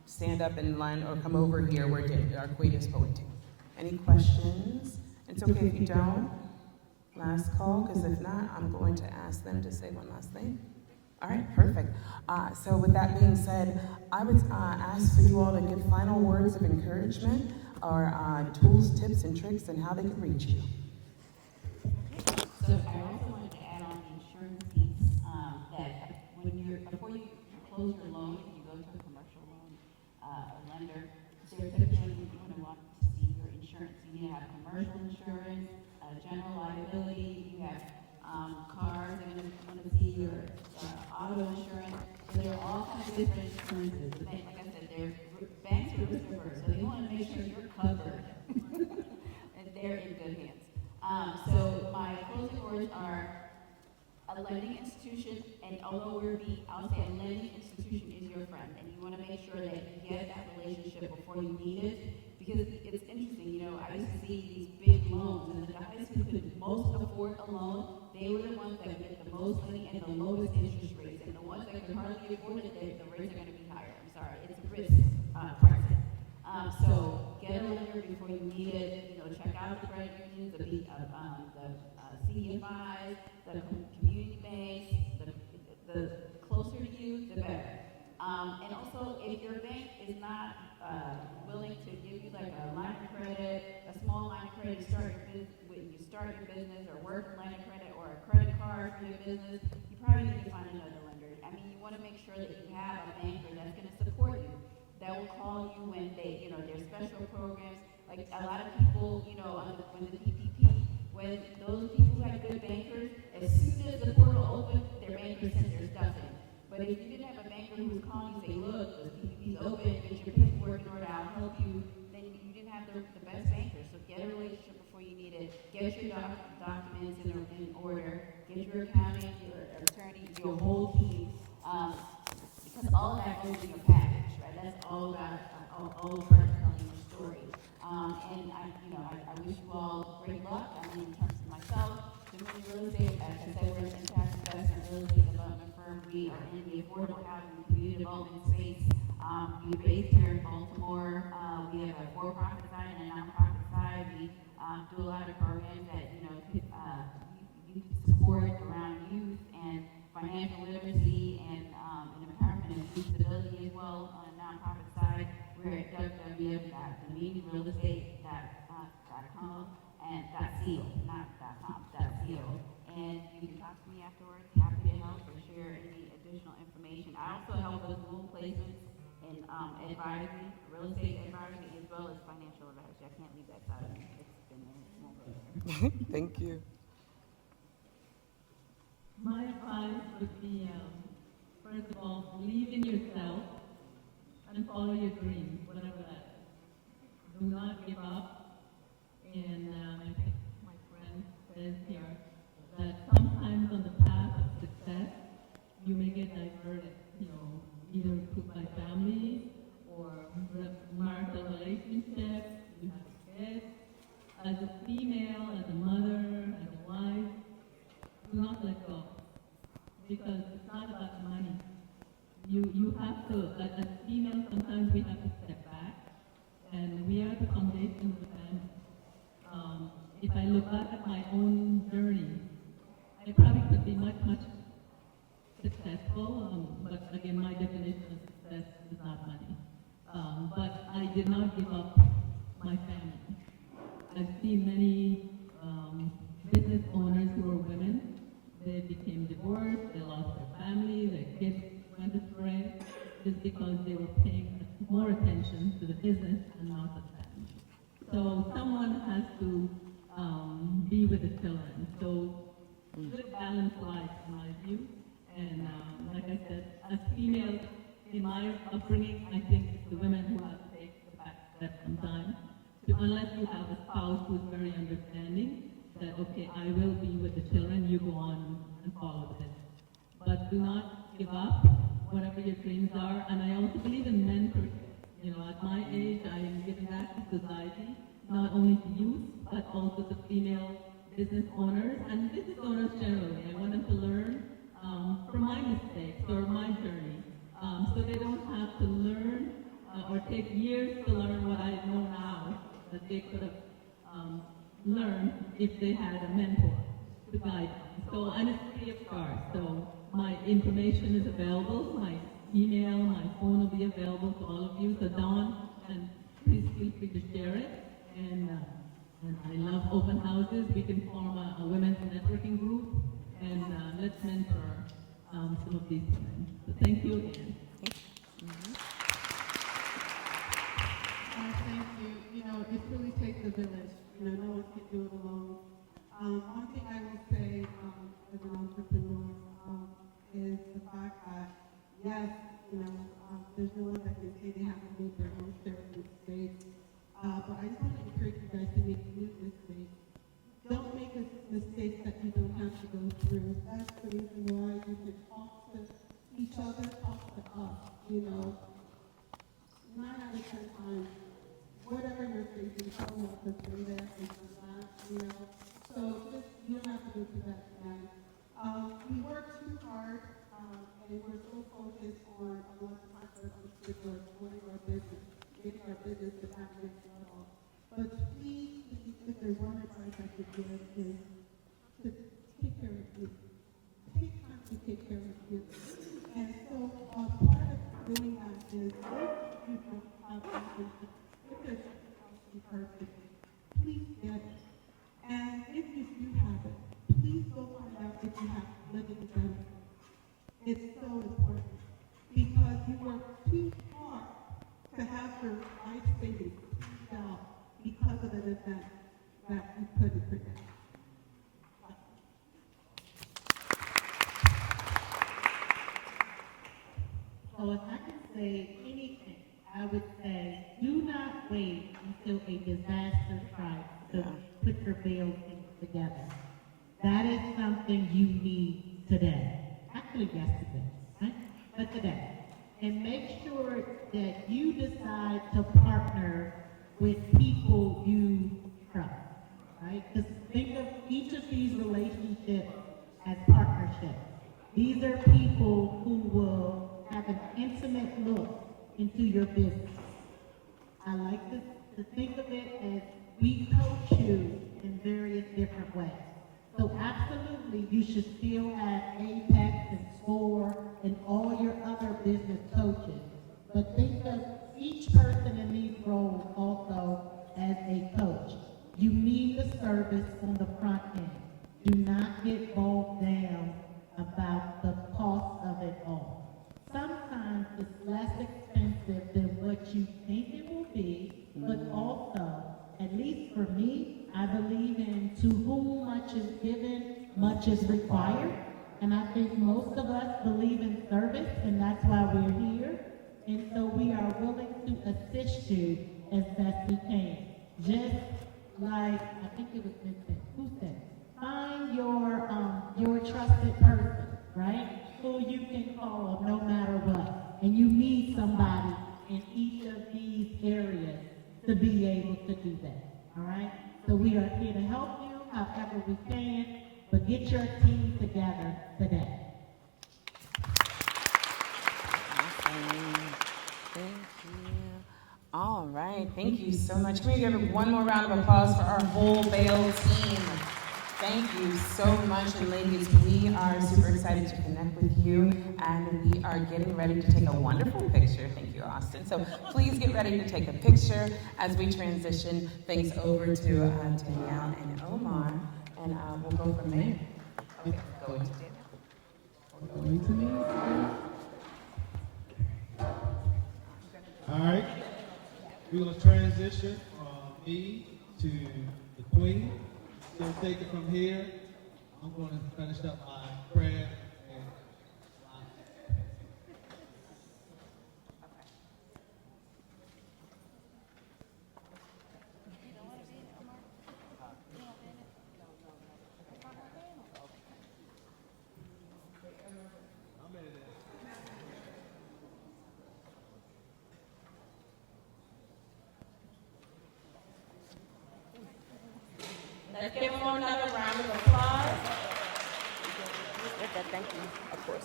stand up in line or come over here where Arquita is pointing. Any questions? It's okay if you don't. Last call, because if not, I'm going to ask them to say one last thing. All right, perfect. So with that being said, I would ask for you all to give final words of encouragement or tools, tips, and tricks and how they can reach you. So I also wanted to add on the insurance piece, that before you close your loan, if you go to a commercial loan lender, they're typically going to want to see your insurance. You need to have commercial insurance, general liability, you have cars, they're going to want to see your auto insurance. So there are all kinds of different insurances. Like I said, banks are risk averse, so they want to make sure you're covered and they're in good hands. So my closing words are a lending institution, and although I'll say a lending institution is your friend, and you want to make sure that you get that relationship before you need it, because it's interesting, I used to see these big loans, and the guys who could most afford a loan, they were the ones that get the most money and the lowest interest rates, and the ones that could hardly afford it, the rates are going to be higher. I'm sorry, it's a risk pricing. So get a lender before you need it. Check out the credit unions, the CDFIs, the community banks. The closer to you, the better. And also, if your bank is not willing to give you like a line of credit, a small line of credit, when you start your business, or work line of credit, or a credit card for your business, you probably need to find another lender. I mean, you want to make sure that you have a banker that's going to support you, that will call you when there's special programs. Like a lot of people, when the PPP, when those people who had good bankers, as soon as the portal opened, their banker sent their stuff in. But if you didn't have a banker who was calling you, say, look, the PPP's open, get your paperwork in order, I'll help you, then you didn't have the best banker. So get a relationship before you need it. Get your documents in order. Get your accounting, your attorney, your whole team, because all of that goes in your package, right? That's all about all part of telling your story. And I wish you all great luck. In terms of myself, Dominion Real Estate, as I said, we're an impact investment real estate development firm. We are in the affordable housing and community development space. We're based here in Baltimore. We have a for-profit side and a nonprofit side. We do a lot of programs that youth support around youth and financial literacy and empowerment and youth stability as well on a nonprofit side. We're at www.dominionrealestate.com and .co, not .com, .co. And you can talk to me afterwards. Happy to help or share any additional information. I also help with loan placements and advisory, real estate advisory, as well as financial advisory. I can't leave that side of me. It's been there. It won't go there. Thank you. My advice would be, first of all, believe in yourself and follow your dreams, whatever that is. Do not give up. And I think my friend says here that sometimes on the path of success, you may get diverted, either by family or marital relationships, you have kids. As a female, as a mother, as a wife, do not let go, because it's not about money. You have to, as females, sometimes we have to step back, and we are the foundation of the family. If I look back at my own journey, I probably could be much, much successful, but again, my definition of success is not money. But I did not give up my family. I've seen many business owners who are women. They became divorced, they lost their family, their kids went astray, just because they were paying more attention to the business and not the family. So someone has to be with the children. So good balanced life, in my view. And like I said, as females, in my upbringing, I think it's the women who have to take the back step sometimes. So unless you have a spouse who's very understanding, that, okay, I will be with the children, you go on and follow the business. But do not give up, whatever your dreams are. And I also believe in mentorship. You know, at my age, I am giving back to society, not only to youth, but also to female business owners and business owners generally. I want them to learn from my mistakes or my journey, so they don't have to learn or take years to learn what I know now that they could have learned if they had a mentor to guide them. So, and it's free of charge. So my information is available. My email, my phone will be available to all of you. So Dawn, and please feel free to share it. And I love open houses. We can form a women's networking group, and let's mentor some of these women. So thank you again. Thank you. You know, it really takes a village. You know, no one can do it alone. One thing I will say as an entrepreneur is the fact that, yes, you know, there's no one that can say they have to make their own share of mistakes. But I just want to encourage you guys to make new mistakes. Don't make mistakes that you don't have to go through. That's the reason why you can talk to each other, talk to us, you know. 9 out of 10 times, whatever you're facing, someone else has been there and done that, you know. So just, you don't have to go through that again. We work too hard, and we're so focused on a lot of times on particular growing our business, getting our business to that next level. But please, if there's one advice I could give is to take care of you. Take time to take care of you. And so part of doing that is if you don't have something, if there's something else to be perfect, please get it. And if you do have it, please go find out if you have living benefits. It's so important because you work too hard to have your life savings paid out because of an event that you couldn't predict. So if I could say anything, I would say, do not wait until a disaster strikes to put your bail things together. That is something you need today. Actually, yesterday, right? But today. And make sure that you decide to partner with people you trust, right? Because think of each of these relationships as partnerships. These are people who will have an intimate look into your business. I like to think of it as we coach you in various different ways. So absolutely, you should still have Apex and SCORE and all your other business coaches. But think of each person in these roles also as a coach. You need the service on the front end. Do not get bogged down about the cost of it all. Sometimes it's less expensive than what you think it will be, but also, at least for me, I believe in to whom much is given, much is required. And I think most of us believe in service, and that's why we're here. And so we are willing to assist you as best we can. Just like, I think it was Vincent, who said, find your trusted person, right? Who you can call no matter what. And you need somebody in each of these areas to be able to do that, all right? So we are here to help you however we can, but get your team together today. Thank you. All right, thank you so much. Can we give one more round of applause for our whole Bail team? Thank you so much, and ladies, we are super excited to connect with you, and we are getting ready to take a wonderful picture. Thank you, Austin. So please get ready to take a picture as we transition things over to Danielle and Omar, and we'll go from there. Okay, go into Danielle. Going to me. All right. We're going to transition from me to the Queen. So take it from here. I'm going to finish up my prayer.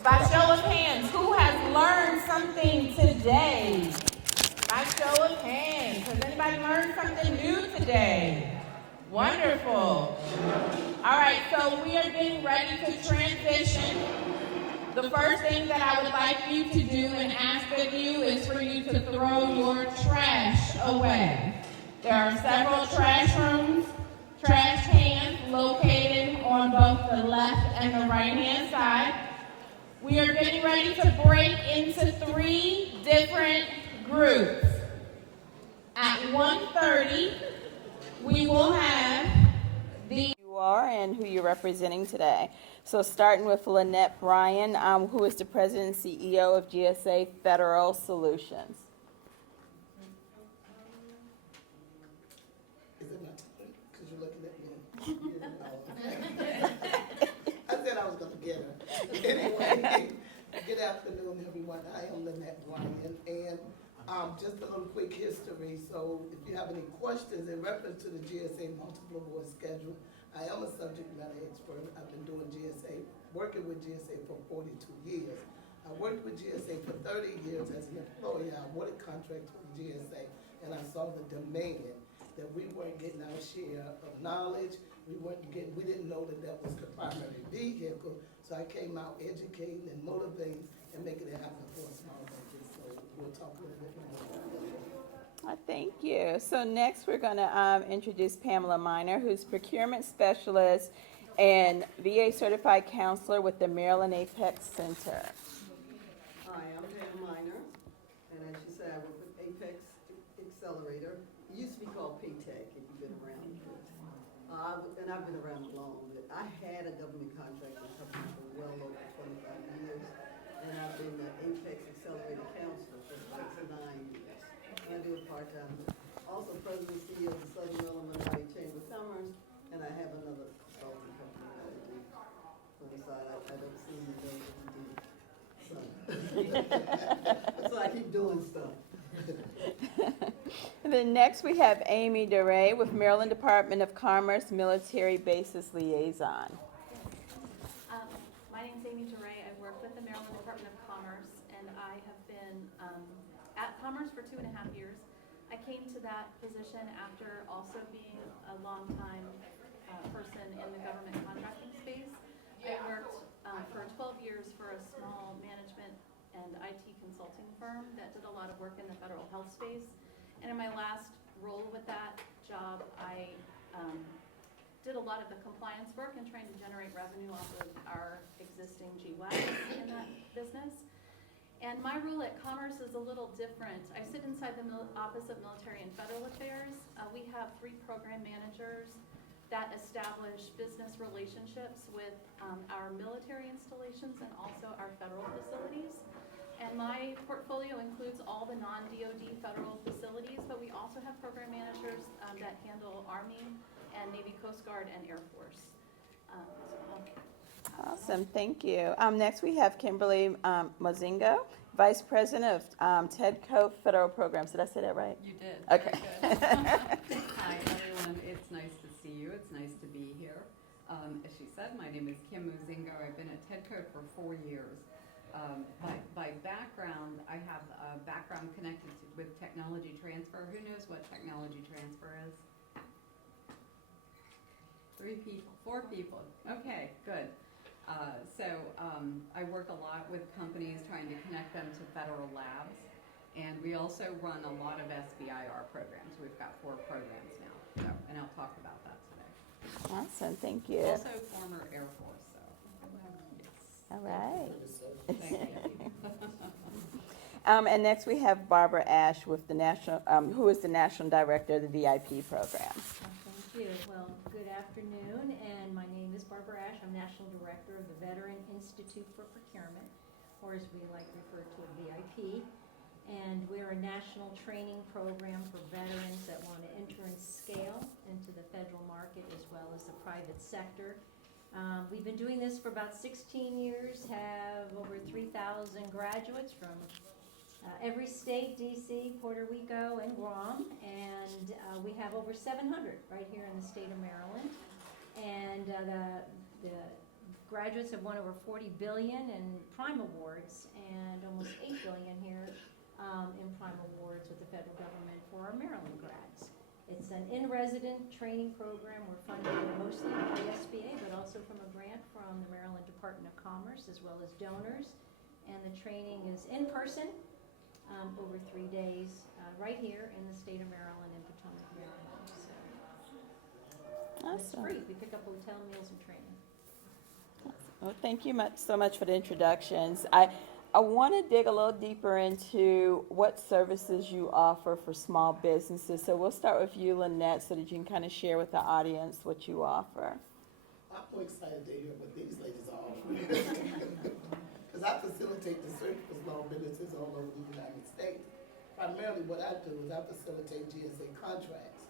By show of hands, who has learned something today? By show of hands, has anybody learned something new today? Wonderful. All right, so we are getting ready to transition. The first thing that I would like you to do and ask of you is for you to throw your trash away. There are several trash rooms, trash cans located on both the left and the right-hand side. We are getting ready to break into 3 different groups. At 1:30, we will have the... You are and who you're representing today. So starting with Lynette Bryan, who is the President and CEO of GSA Federal Solutions. Is it my turn? Because you're looking at me. I said I was going to get her. Anyway, good afternoon, everyone. I am Lynette Bryan, and just a little quick history. So if you have any questions in reference to the GSA multiple award schedule, I am a subject matter expert. I've been doing GSA, working with GSA for 42 years. I worked with GSA for 30 years as an employee. I awarded contracts with GSA, and I saw the demand that we weren't getting our share of knowledge. We didn't know that that was the primary vehicle. So I came out educating and motivating and making it happen for a small business. So we'll talk a little bit more about that. Thank you. So next we're going to introduce Pamela Miner, who's procurement specialist and VA certified counselor with the Maryland Apex Center. Hi, I'm Pam Miner, and as you said, I work with Apex Accelerator. It used to be called PTEC, if you've been around. And I've been around long. I had a government contract with a company for well over 25 years, and I've been the Apex Accelerator counselor for 9 years. I do it part-time. Also president and CEO of the Southern Maryland Minority Chamber of Commerce, and I have another consulting company that I do on the side. I don't see any days to do. So I keep doing stuff. And then next we have Amy DeRay with Maryland Department of Commerce Military Bases Liaison. My name is Amy DeRay. I work with the Maryland Department of Commerce, and I have been at Commerce for 2.5 years. I came to that position after also being a long-time person in the government contracting space. I worked for 12 years for a small management and IT consulting firm that did a lot of work in the federal health space. And in my last role with that job, I did a lot of the compliance work and trying to generate revenue off of our existing GWAS in that business. And my role at Commerce is a little different. I sit inside the Office of Military and Federal Affairs. We have 3 program managers that establish business relationships with our military installations and also our federal facilities. And my portfolio includes all the non-DoD federal facilities, but we also have program managers that handle Army and Navy, Coast Guard, and Air Force. Awesome, thank you. Next we have Kimberly Mozingo, Vice President of TEDCO Federal Programs. Did I say that right? You did. Okay. Very good. Hi, everyone. It's nice to see you. It's nice to be here. As she said, my name is Kim Mozingo. I've been at TEDCO for 4 years. By background, I have a background connected with technology transfer. Who knows what technology transfer is? 3 people, 4 people. Okay, good. I work a lot with companies trying to connect them to federal labs, and we also run a lot of SBIR programs. We've got 4 programs now, and I'll talk about that today. Awesome, thank you. Also former Air Force, so. All right. Thank you. And next we have Barbara Ash with the national, who is the National Director of the VIP program. Thank you. Well, good afternoon, and my name is Barbara Ash. I'm National Director of the Veteran Institute for Procurement, or as we like to refer to it, VIP. And we're a national training program for veterans that want to enter and scale into the federal market as well as the private sector. We've been doing this for about 16 years, have over 3,000 graduates from every state, DC, Puerto Rico, and Guam, and we have over 700 right here in the state of Maryland. And the Graduates have won over 40 billion in Prime Awards and almost 8 billion here in Prime Awards with the federal government for our Maryland grads. It's an in-resident training program. We're funded mostly by the SBA, but also from a grant from the Maryland Department of Commerce as well as donors. And the training is in person over 3 days right here in the state of Maryland in Potomac, Maryland. So it's Awesome. free. We pick up hotel meals and training. Well, thank you so much for the introductions. I want to dig a little deeper into what services you offer for small businesses. So we'll start with you, Lynette, so that you can kind of share with the audience what you offer. I'm more excited to hear what these ladies are offering. Because I facilitate the search for small businesses all over the United States. Primarily what I do is I facilitate GSA contracts.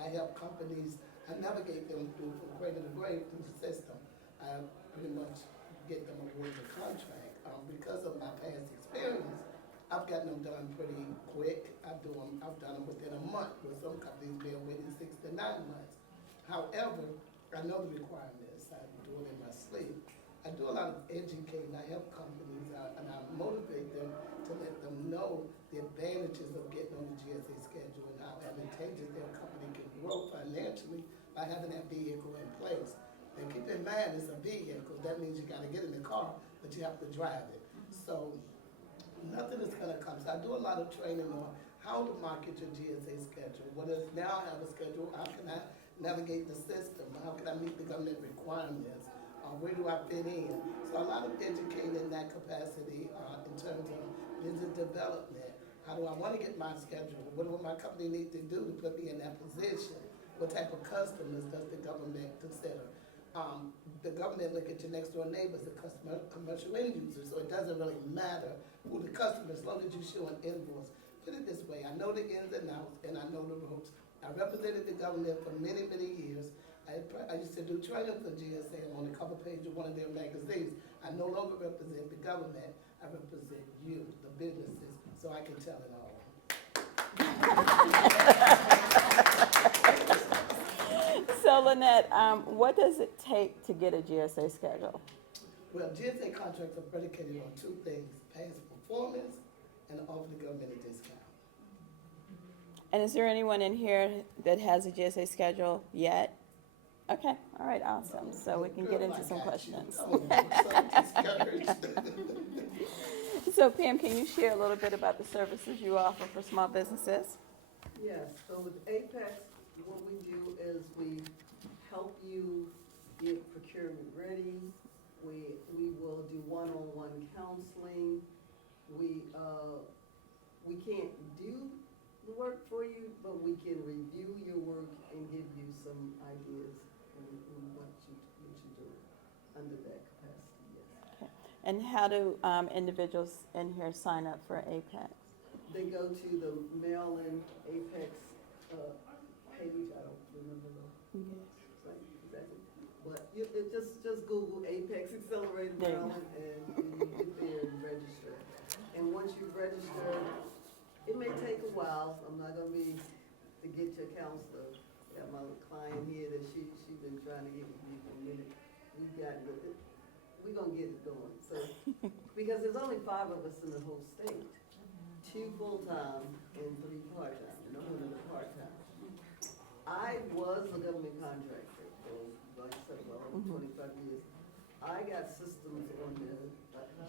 I help companies, I navigate them through from cradle to grave through the system. I pretty much get them awarded a contract. Because of my past experience, I've gotten them done pretty quick. I've done them within a month, with some companies being waiting 6 to 9 months. However, I know the requirements. I do it in my sleep. I do a lot of educating. I help companies and I motivate them to let them know the advantages of getting on the GSA schedule and how advantageous their company can grow financially by having that vehicle in place. And keep in mind, it's a vehicle. That means you got to get in the car, but you have to drive it. So nothing is going to come. So I do a lot of training on how to market your GSA schedule. What is now I have a schedule? How can I navigate the system? How can I meet the government requirements? Where do I fit in? So a lot of educating in that capacity in terms of business development. How do I want to get my schedule? What do my company need to do to put me in that position? What type of customers does the government consider? The government look at your next door neighbors, the commercial end users, so it doesn't really matter who the customer is, as long as you show an invoice. Put it this way, I know the ins and outs, and I know the ropes. I represented the government for many, many years. I used to do training for GSA. I'm on the cover page of one of their magazines. I no longer represent the government. I represent you, the businesses, so I can tell it all. So, Lynette, what does it take to get a GSA schedule? Well, GSA contracts are predicated on 2 things, past performance and offer the government a discount. And is there anyone in here that has a GSA schedule yet? Okay, all right, awesome. So we can get into some questions. So Pam, can you share a little bit about the services you offer for small businesses? Yes, so with Apex, what we do is we help you get procurement ready. We will do one-on-one counseling. We can't do the work for you, but we can review your work and give you some ideas in what you do under that capacity, yes. Okay. And how do individuals in here sign up for Apex? They go to the Maryland Apex page, I don't remember the site exactly, but just Google Apex Accelerator Maryland and you get there and register. And once you register, it may take a while. I'm not gonna be to get your counselor. Got my client here that she's been trying to get with me for a minute. We're gonna get it going. So because there's only 5 of us in the whole state, 2 full-time and 3 part-time. No one in the part-time. I was a government contractor for, like I said, about 25 years. I got systems on the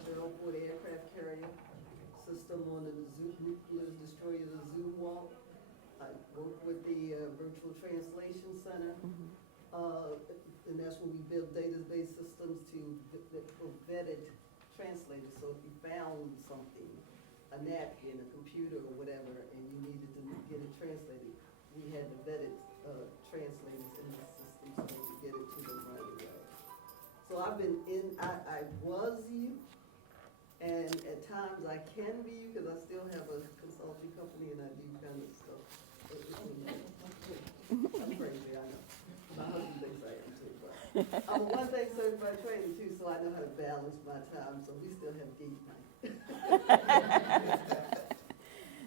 Gerald Ford aircraft carrier, system on the nuclear destroyer, the Zumwalt. I worked with the Virtual Translation Center, and that's when we built database systems for vetted translators. So if you found something, a napkin, a computer, or whatever, and you needed to get it translated, we had the vetted translators in the system so we could get it to them right away. So I've been I was you, and at times I can be you because I still have a consulting company and I do kind of stuff. I'm crazy, I know. My husband thinks I am too, but I'm a one-day certified trainer too, so I know how to balance my time, so we still have geek night.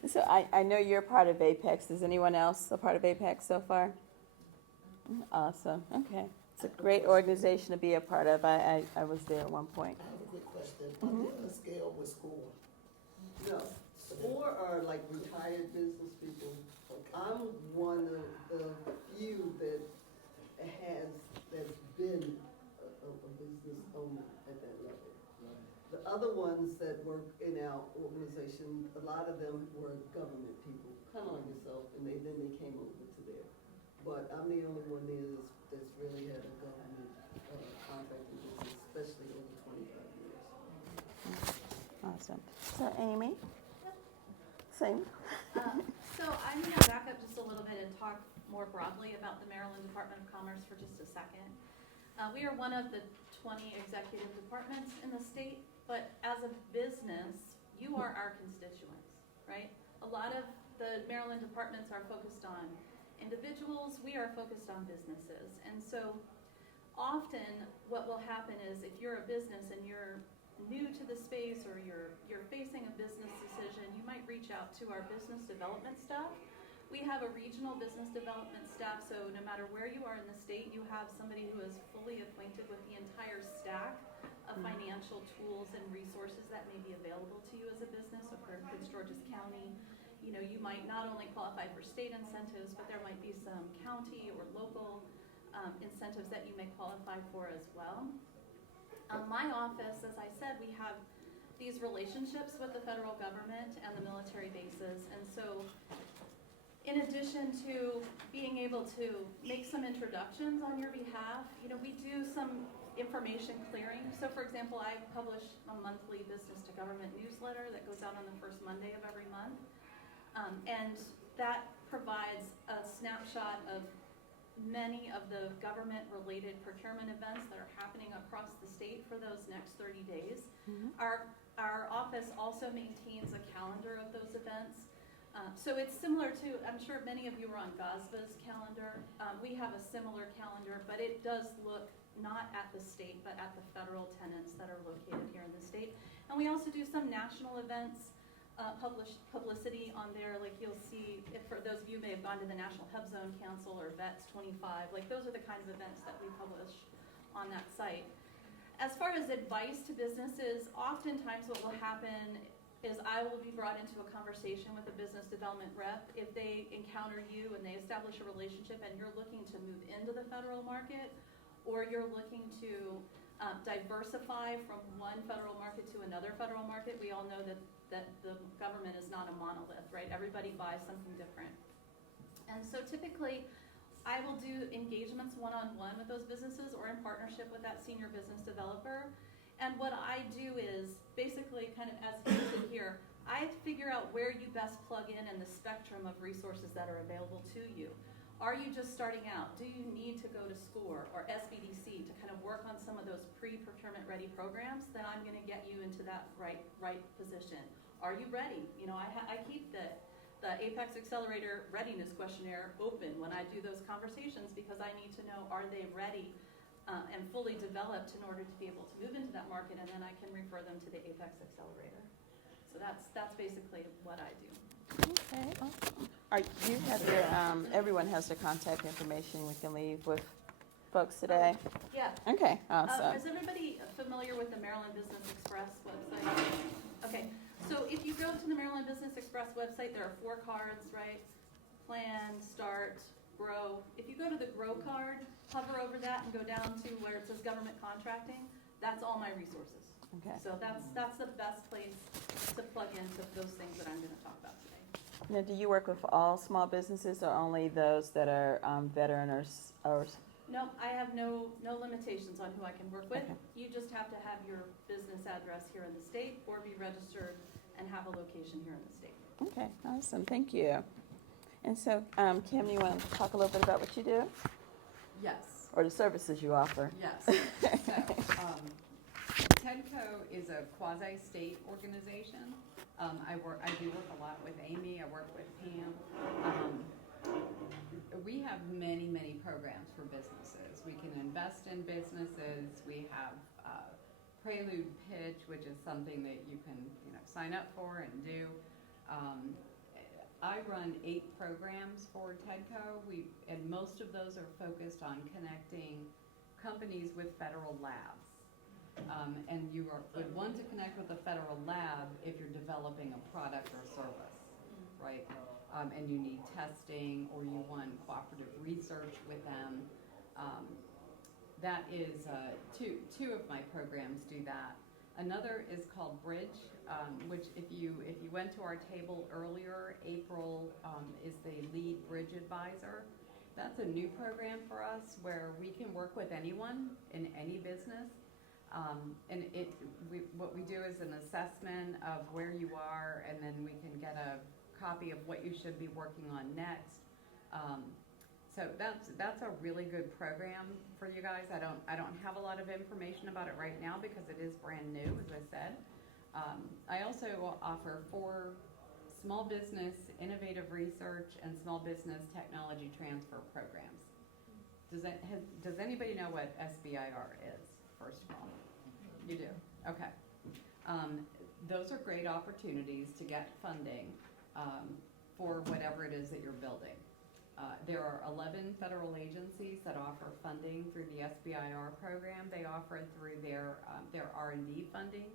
So I know you're part of Apex. Is anyone else a part of Apex so far? Awesome. Okay. It's a great organization to be a part of. I was there at one point. I have a quick question. On the scale with SCORE. No, SCORE are like retired business people. I'm one of the few that's been a business owner at that level. The other ones that work in our organization, a lot of them were government people, kind of like yourself, and then they came over to there. But I'm the only one there that's really had a government contracting business, especially over 25 years. Awesome. So Amy? Same. So I'm going to back up just a little bit and talk more broadly about the Maryland Department of Commerce for just a second. We are one of the 20 executive departments in the state, but as a business, you are our constituents, right? A lot of the Maryland departments are focused on individuals, we are focused on businesses. And so often what will happen is if you're a business and you're new to the space or you're facing a business decision, you might reach out to our business development staff. We have a regional business development staff, so no matter where you are in the state, you have somebody who is fully acquainted with the entire stack of financial tools and resources that may be available to you as a business. So for Prince George's County, you know, you might not only qualify for state incentives, but there might be some county or local incentives that you may qualify for as well. My office, as I said, we have these relationships with the federal government and the military bases. And so in addition to being able to make some introductions on your behalf, you know, we do some information clearing. So for example, I publish a monthly business to government newsletter that goes out on the first Monday of every month. And that provides a snapshot of many of the government-related procurement events that are happening across the state for those next 30 days. Our office also maintains a calendar of those events. So it's similar to, I'm sure many of you are on GOSBA's calendar. We have a similar calendar, but it does look not at the state, but at the federal tenants that are located here in the state. And we also do some national events, publicity on there, like you'll see, if for those of you who may have gone to the National Hub Zone Council or VETS 25, like those are the kinds of events that we publish on that site. As far as advice to businesses, oftentimes what will happen is I will be brought into a conversation with a business development rep if they encounter you and they establish a relationship and you're looking to move into the federal market, or you're looking to diversify from one federal market to another federal market. We all know that the government is not a monolith, right? Everybody buys something different. And so typically, I will do engagements one-on-one with those businesses or in partnership with that senior business developer. And what I do is basically kind of as listed here, I figure out where you best plug in the spectrum of resources that are available to you. Are you just starting out? Do you need to go to SCORE or SBDC to kind of work on some of those pre-procurement ready programs? Then I'm going to get you into that right position. Are you ready? You know, I keep the Apex Accelerator Readiness Questionnaire open when I do those conversations because I need to know, are they ready and fully developed in order to be able to move into that market, and then I can refer them to the Apex Accelerator. So that's basically what I do. Okay, awesome. You have your, everyone has their contact information we can leave with folks today? Yeah. Okay, awesome. Is everybody familiar with the Maryland Business Express website? Okay, so if you go to the Maryland Business Express website, there are 4 cards, right? Plan, start, grow. If you go to the grow card, hover over that and go down to where it says government contracting, that's all my resources. Okay. So that's the best place to plug into those things that I'm going to talk about today. Now, do you work with all small businesses or only those that are veteran or No, I have no limitations on who I can work with. Okay. You just have to have your business address here in the state or be registered and have a location here in the state. Okay, awesome. Thank you. And so, Kim, you want to talk a little bit about what you do? Yes. Or the services you offer? Yes. So, TEDCO is a quasi-state organization. I do work a lot with Amy. I work with Pam. We have many programs for businesses. We can invest in businesses. We have Prelude Pitch, which is something that you can sign up for and do. I run 8 programs for TEDCO. And most of those are focused on connecting companies with federal labs. And you would want to connect with a federal lab if you're developing a product or service, right? And you need testing or you want cooperative research with them. That is, two of my programs do that. Another is called Bridge, which if you went to our table earlier, April is the lead Bridge advisor. That's a new program for us where we can work with anyone in any business. And what we do is an assessment of where you are, and then we can get a copy of what you should be working on next. So that's a really good program for you guys. I don't have a lot of information about it right now because it is brand new, as I said. I also offer 4 small business innovative research and small business technology transfer programs. Does anybody know what SBIR is, first of all? You do? Okay. Those are great opportunities to get funding for whatever it is that you're building. There are 11 federal agencies that offer funding through the SBIR program. They offer it through their R&D funding.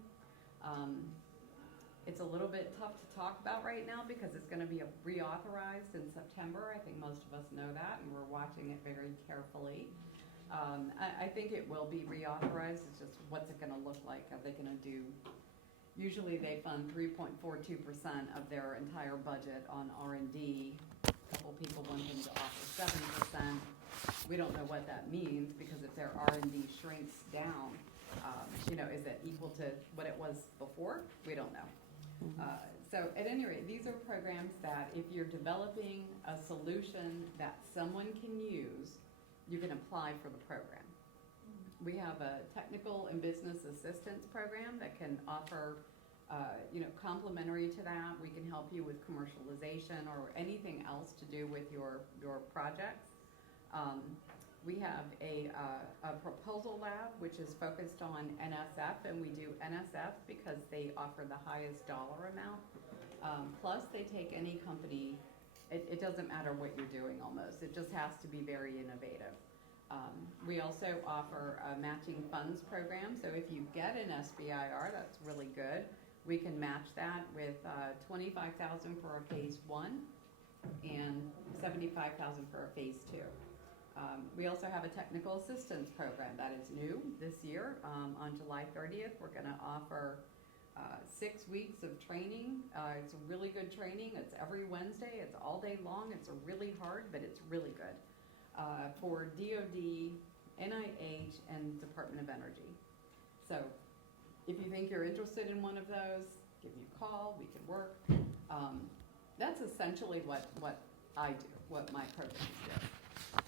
It's a little bit tough to talk about right now because it's going to be reauthorized in September. I think most of us know that, and we're watching it very carefully. I think it will be reauthorized. It's just what's it going to look like? Are they going to do? Usually they fund 3.42% of their entire budget on R&D. A couple people want them to offer 7%. We don't know what that means because if their R&D shrinks down, is it equal to what it was before? We don't know. So at any rate, these are programs that if you're developing a solution that someone can use, you can apply for the program. We have a technical and business assistance program that can offer, complementary to that. We can help you with commercialization or anything else to do with your projects. We have a proposal lab, which is focused on NSF, and we do NSF because they offer the highest dollar amount. Plus, they take any company. It doesn't matter what you're doing almost. It just has to be very innovative. We also offer a matching funds program. So if you get an SBIR, that's really good. We can match that with $25,000 for a phase 1 and $75,000 for a phase 2. We also have a technical assistance program that is new this year. On July 30th, we're going to offer 6 weeks of training. It's a really good training. It's every Wednesday. It's all day long. It's really hard, but it's really good for DOD, NIH, and Department of Energy. So if you think you're interested in one of those, give me a call. We can work. That's essentially what I do, what my programs do.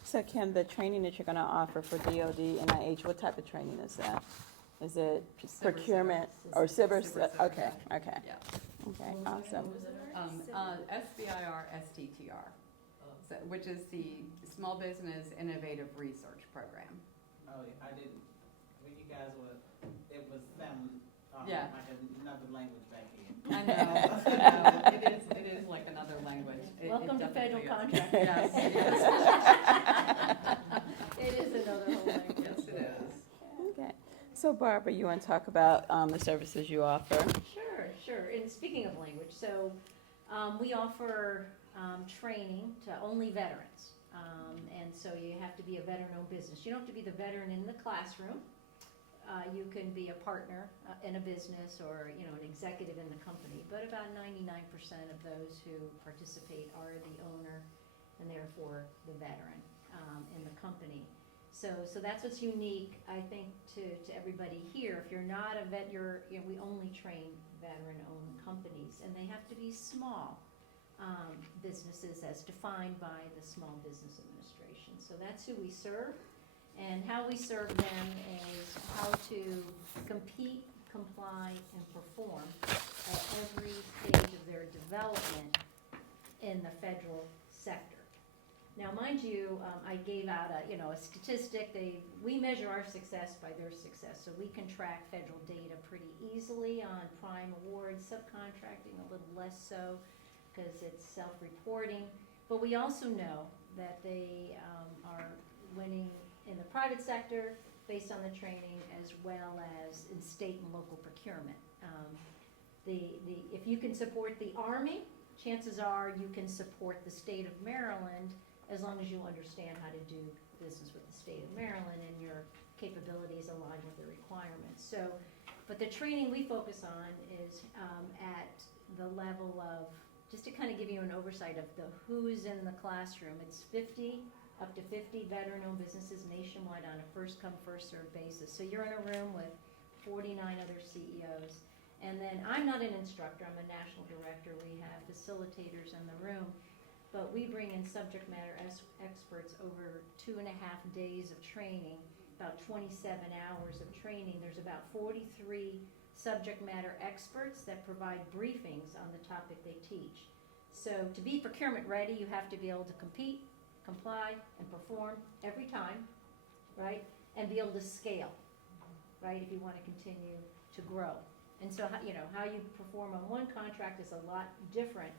So Kim, the training that you're going to offer for DOD, NIH, what type of training is that? Is it procurement or cyber? Okay. Yeah. Okay, awesome. SBIR, STTR, which is the Small Business Innovative Research Program. Oh, I didn't. When you guys were, it was them. Yeah. Like another language back here. I know. It is like another language. Welcome to federal is. contracting. Yes. It is another whole language. Yes, it is. Okay. So Barbara, you want to talk about the services you offer? Sure. And speaking of language, so we offer training to only veterans. And so you have to be a veteran-owned business. You don't have to be the veteran in the classroom. You can be a partner in a business or an executive in the company. But about 99% of those who participate are the owner and therefore the veteran in the company. So that's what's unique, I think, to everybody here. If you're not a vet, we only train veteran-owned companies, and they have to be small businesses as defined by the Small Business Administration. So that's who we serve, and how we serve them is how to compete, comply, and perform at every stage of their development in the federal sector. Now, mind you, I gave out a statistic. We measure our success by their success, so we can track federal data pretty easily on prime awards, subcontracting a little less so because it's self-reporting. But we also know that they are winning in the private sector based on the training, as well as in state and local procurement. If you can support the Army, chances are you can support the state of Maryland as long as you understand how to do business with the state of Maryland and your capabilities align with the requirements. So, but the training we focus on is at the level of, just to kind of give you an oversight of the who's in the classroom, it's up to 50 veteran-owned businesses nationwide on a first-come, first-served basis. So you're in a room with 49 other CEOs. And then I'm not an instructor, I'm a national director. We have facilitators in the room. But we bring in subject matter experts over 2.5 days of training, about 27 hours of training. There's about 43 subject matter experts that provide briefings on the topic they teach. So to be procurement ready, you have to be able to compete, comply, and perform every time, right? And be able to scale, right, if you want to continue to grow. And so, how you perform on one contract is a lot different,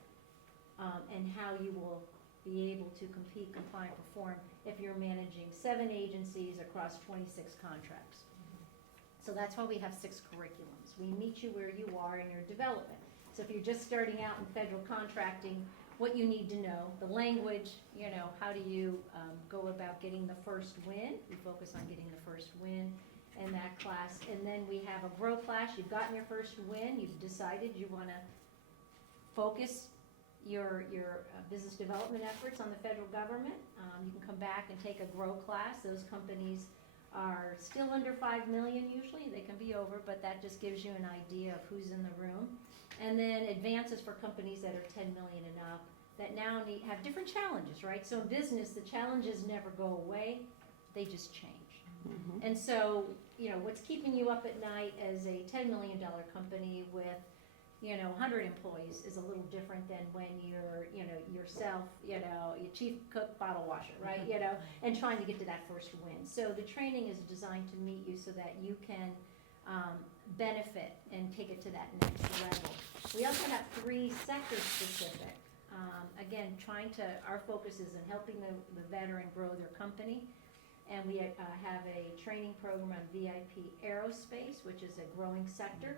and how you will be able to compete, comply, and perform if you're managing 7 agencies across 26 contracts. So that's why we have 6 curriculums. We meet you where you are in your development. So if you're just starting out in federal contracting, what you need to know, the language, how do you go about getting the first win? We focus on getting the first win in that class. And then we have a grow class. You've gotten your first win. You've decided you want to focus your business development efforts on the federal government. You can come back and take a grow class. Those companies are still under 5 million usually. They can be over, but that just gives you an idea of who's in the room. And then advances for companies that are 10 million and up that now have different challenges, right? So in business, the challenges never go away. They just change. Mm-hmm. And so, what's keeping you up at night as a $10 million company with 100 employees is a little different than when you're, yourself, your chief cook, bottle washer, right? And trying to get to that first win. So the training is designed to meet you so that you can benefit and take it to that next level. We also have 3 sector specific. Again, our focus is in helping the veteran grow their company. And we have a training program on VIP aerospace, which is a growing sector.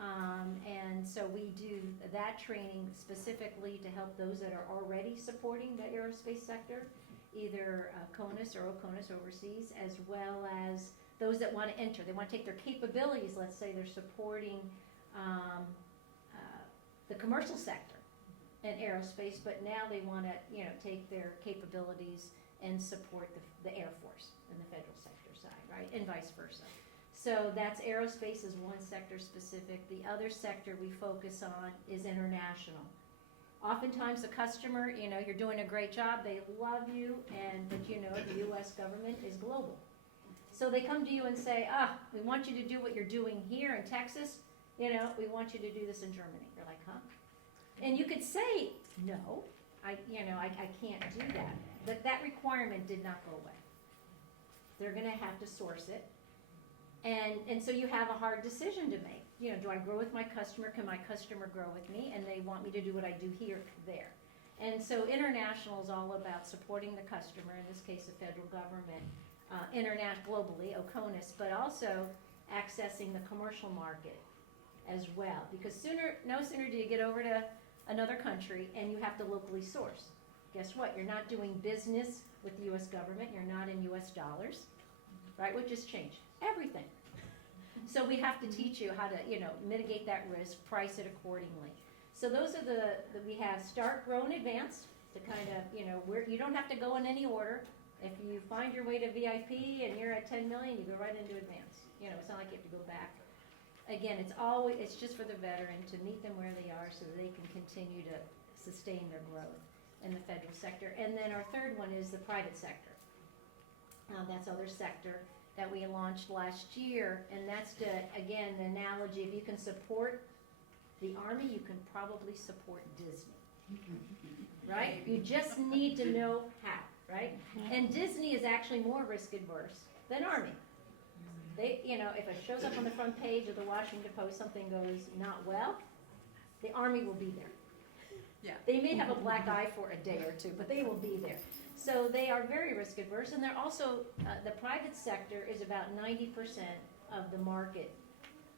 And so we do that training specifically to help those that are already supporting the aerospace sector, either CONUS or OCONUS overseas, as well as those that want to enter. They want to take their capabilities. Let's say they're supporting the commercial sector in aerospace, but now they want to take their capabilities and support the Air Force in the federal sector side, right, and vice versa. So that's aerospace is one sector specific. The other sector we focus on is international. Oftentimes the customer, you're doing a great job, they love you, but the U.S. government is global. So they come to you and say, we want you to do what you're doing here in Texas, we want you to do this in Germany. You're like, huh? And you could say, no, I can't do that. But that requirement did not go away. They're going to have to source it. And so you have a hard decision to make. Do I grow with my customer? Can my customer grow with me? And they want me to do what I do here, there. And so international is all about supporting the customer, in this case the federal government, globally, OCONUS, but also accessing the commercial market as well. Because no sooner do you get over to another country and you have to locally source. Guess what? You're not doing business with the U.S. government. You're not in U.S. dollars, right? What just changed? Everything. So we have to teach you how to, mitigate that risk, price it accordingly. So those are we have start, grow, and advance to kind of, where you don't have to go in any order. If you find your way to VIP and you're at 10 million, you go right into advance. It's not like you have to go back. Again, it's just for the veteran to meet them where they are so that they can continue to sustain their growth in the federal sector. And then our third one is the private sector. That's other sector that we launched last year, and that's again, the analogy, if you can support the Army, you can probably support Disney, right? You just need to know how, right? And Disney is actually more risk adverse than Army. They, if it shows up on the front page of the Washington Post, something goes not well, the Army will be there. Yeah. They may have a black eye for a day or two, but they will be there. So they are very risk adverse, and they're also, the private sector is about 90% of the market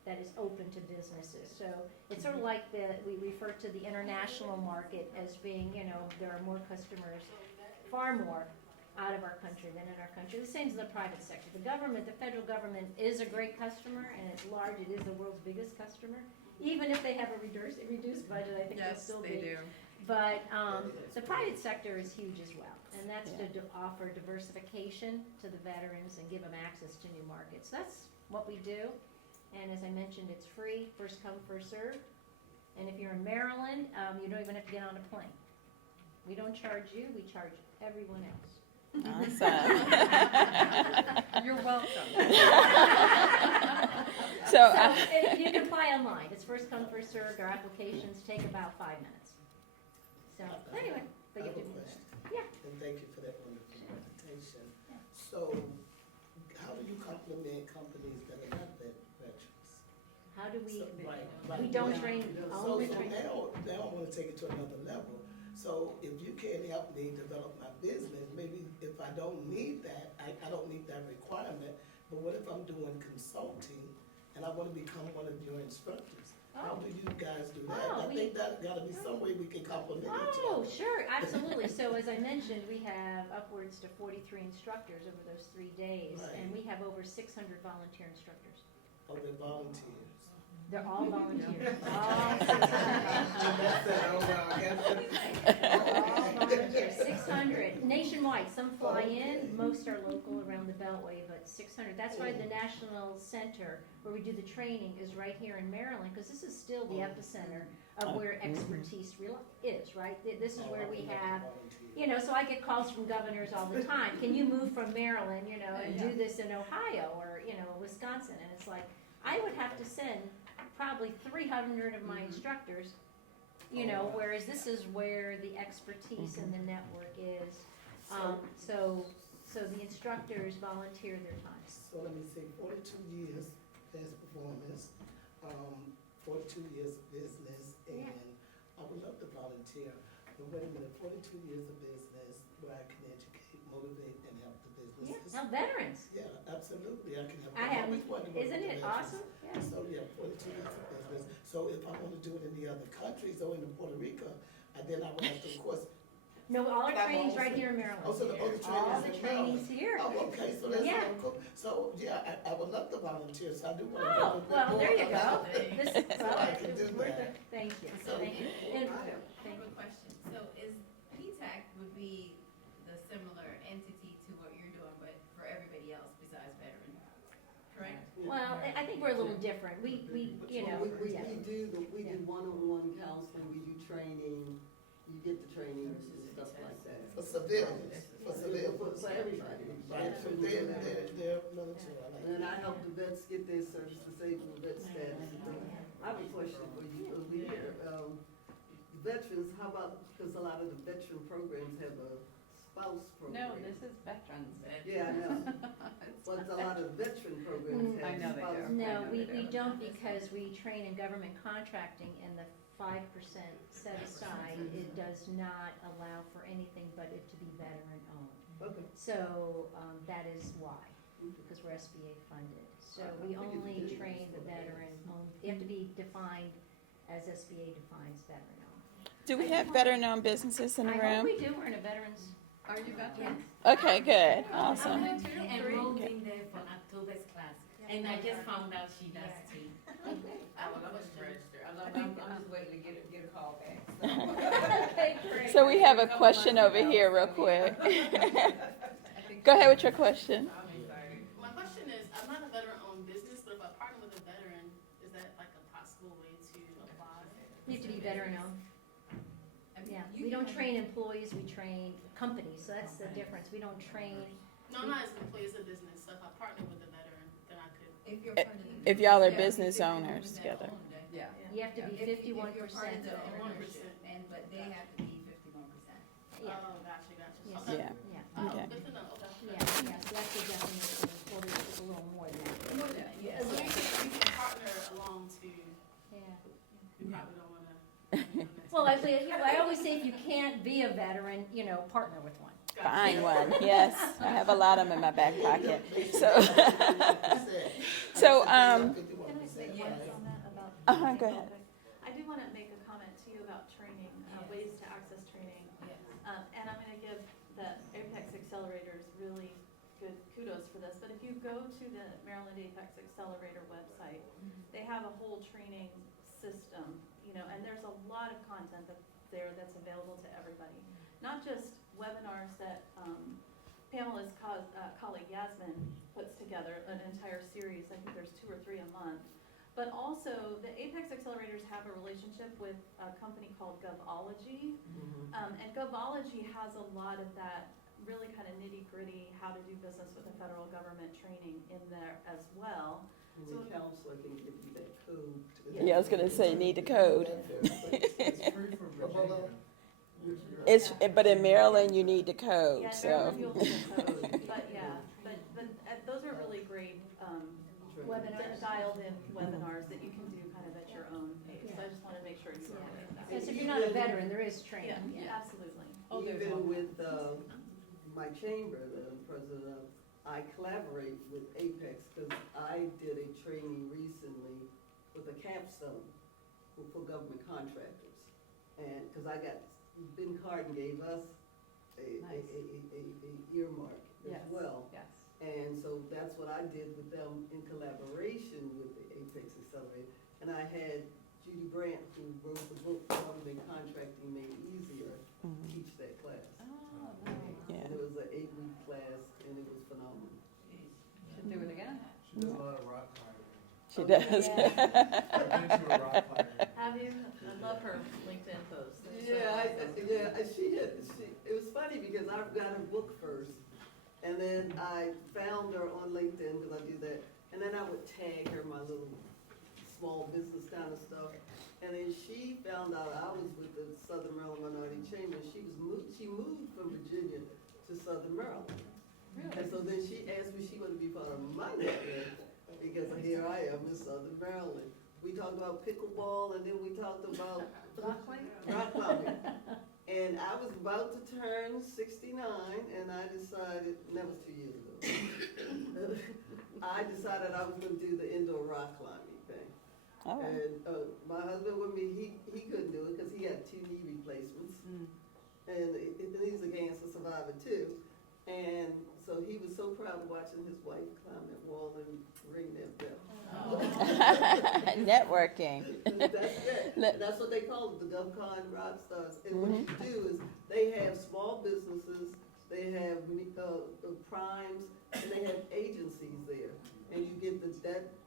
that is open to businesses. So it's sort of like we refer to the international market as being, you know, there are more customers, far more out of our country than in our country. The same as the private sector. The government, the federal government is a great customer, and it's large. It is the world's biggest customer. Even if they have a reduced budget, I think they'll still be. Yes, they do. But the private sector is huge as well, and that's to offer diversification to the veterans and give them access to new markets. That's what we do, and as I mentioned, it's free, first come, first served. And if you're in Maryland, you don't even have to get on a plane. We don't charge you, we charge everyone else. Awesome. You're welcome. So, you can apply online. It's first come, first served. Our applications take about 5 minutes. So anyway, but I you have a do. question. Yeah. And thank you for that wonderful presentation. So, how do you compliment companies that are not veterans? How do we? So, We don't train. So Only train. now I want to take it to another level. So if you can help me develop my business, maybe if I don't need that, I don't need that requirement, but what if I'm doing consulting and I want to become one of your instructors? How do you guys do that? I think that gotta be some way we can complement each Oh, other. sure, absolutely. So as I mentioned, we have upwards to 43 instructors over those 3 days, and we have over 600 volunteer instructors. Oh, they're volunteers. They're all volunteers. All 600 nationwide. Some fly in. Most are local around the Beltway, but 600. That's why the National Center, where we do the training, is right here in Maryland, because this is still the epicenter of where expertise is. Right. This is where we have, you know. So I get calls from governors all the time. Can you move from Maryland, you know, and do this in Ohio or Wisconsin? And it's like I would have to send probably 300 of my instructors, whereas this is where the expertise and the network is. So the instructors volunteer their time. So let me see, 42 years past performance, 42 years of business, and I would love to volunteer. But wait a minute, 42 years of business where I can educate, motivate, and help the businesses. Now veterans. Yeah, absolutely, I can help. I have. always wanted to work Isn't with it the veterans. awesome? Yeah. So yeah, 42 years of business. So if I want to do it in the other countries or in Puerto Rico, then I would have to, of course. No, all our training's right here in Maryland. Oh, so the other all the training's in training's here. Oh, okay, so that's Yeah. cool. So yeah, I would love to volunteer. So I do want to. Oh, well, there you go. I can do that. Thank you. So- Thank you. And- I have a question. So is PTAC would be the similar entity to what you're doing, but for everybody else besides veteran, correct? Well, I think we're a little different. We We do one-on-one counseling, we do training, you get the training and stuff like that. For civilians, for everybody. Right, so they're military. I like And that. I help the vets get their service disabled vet status. I have a question for you over here. Veterans, how about, because a lot of the veteran programs have a spouse program. No, this is veterans. Yeah, I know. But a lot of veteran programs have I know they spouse. do. No, we don't, because we train in government contracting, and the 5% set aside, it does not allow for anything but it to be veteran-owned. Okay. So that is why, because we're SBA funded. So we only train the veteran-owned, they have to be defined as SBA defines veteran-owned. do we have veteran-owned businesses in the I hope room? we do, we're in a veterans. Are you veteran? Okay, good, awesome. I'm enrolled in there for October's class, and I just found out she does too. I was registered. I'm just waiting to get a call back. Okay, great. So we have a question over here real quick. Go ahead with your question. My question is, I'm not a veteran-owned business, but if I partner with a veteran, is that like a possible way to apply? You have to be veteran-owned. Yeah, we don't train employees, we train companies, so that's the difference. We don't train. No, I'm not as an employee, as a business, so if I partner with a veteran, then I could. If y'all are business owners together. Yeah. You have to be 51%. But they have to be 51%. Yeah. Oh, gotcha. Yes. Okay. Yeah. Yeah. Oh, Okay. good to know, okay. Yeah, so that's the definition, or it's a little more than that. More than that, yeah. So you can partner along to, Yeah. you probably don't wanna. Well, I always say if you can't be a veteran, partner with one. Find one, yes. I have a lot of them in my back pocket. So, Can I make one comment about? go ahead. I do want to make a comment to you about training, ways to access training. And I'm going to give the Apex Accelerators really good kudos for this. But if you go to the Maryland Apex Accelerator website, they have a whole training system, and there's a lot of content there that's available to everybody. Not just webinars that Pamela's colleague Yasmin puts together, an entire series, I think there's 2 or 3 a month, but also the Apex Accelerators have a relationship with a company called Govology, and Govology has a lot of that really kind of nitty-gritty how to do business with the federal government training in there as well. And the counselor can give you that code. Yeah, I was gonna say, need the code. But in Maryland, you need the code, Yeah, so. Maryland, you'll need the code, but those are really great, Webinars. dialed-in webinars that you can do kind of at your own pace. So I just want to make sure you know that. Yes, if you're not a veteran, there is training. Yeah, absolutely. Even with my chamber, the president of, I collaborate with Apex because I did a training recently with a capstone for government contractors. And, because Ben Cardin gave us a earmark as well. Yes. And so that's what I did with them in collaboration with the Apex Accelerator. And I had Judy Brandt, who wrote the book, Government Contracting Made Easier, teach that class. Oh, nice. Yeah. And it was an 8-week class, and it was phenomenal. Should do it again. She does a lot of rock climbing. She does. I've been to a rock climbing. Have you? I love her LinkedIn posts. It was funny because I got her book first, and then I found her on LinkedIn because I do that, and then I would tag her my little small business kind of stuff, and then she found out I was with the Southern Maryland Minority Chamber. She moved from Virginia to Southern Maryland, and so then she asked me she wanted to be part of my network because here I am in Southern Maryland. We talked about pickleball, and then we talked about rock climbing. And I was about to turn 69, and I decided, and that was 2 years ago, I decided I was going to do the indoor rock climbing thing. Oh. And my husband with me, he couldn't do it because he had 2 knee replacements. And he's a cancer survivor too. And so he was so proud of watching his wife climb that wall and ring that bell. Networking. That's it. That's what they call it, the GovCon Rock Stars. And what you do is they have small businesses, they have primes, and they have agencies there. And you get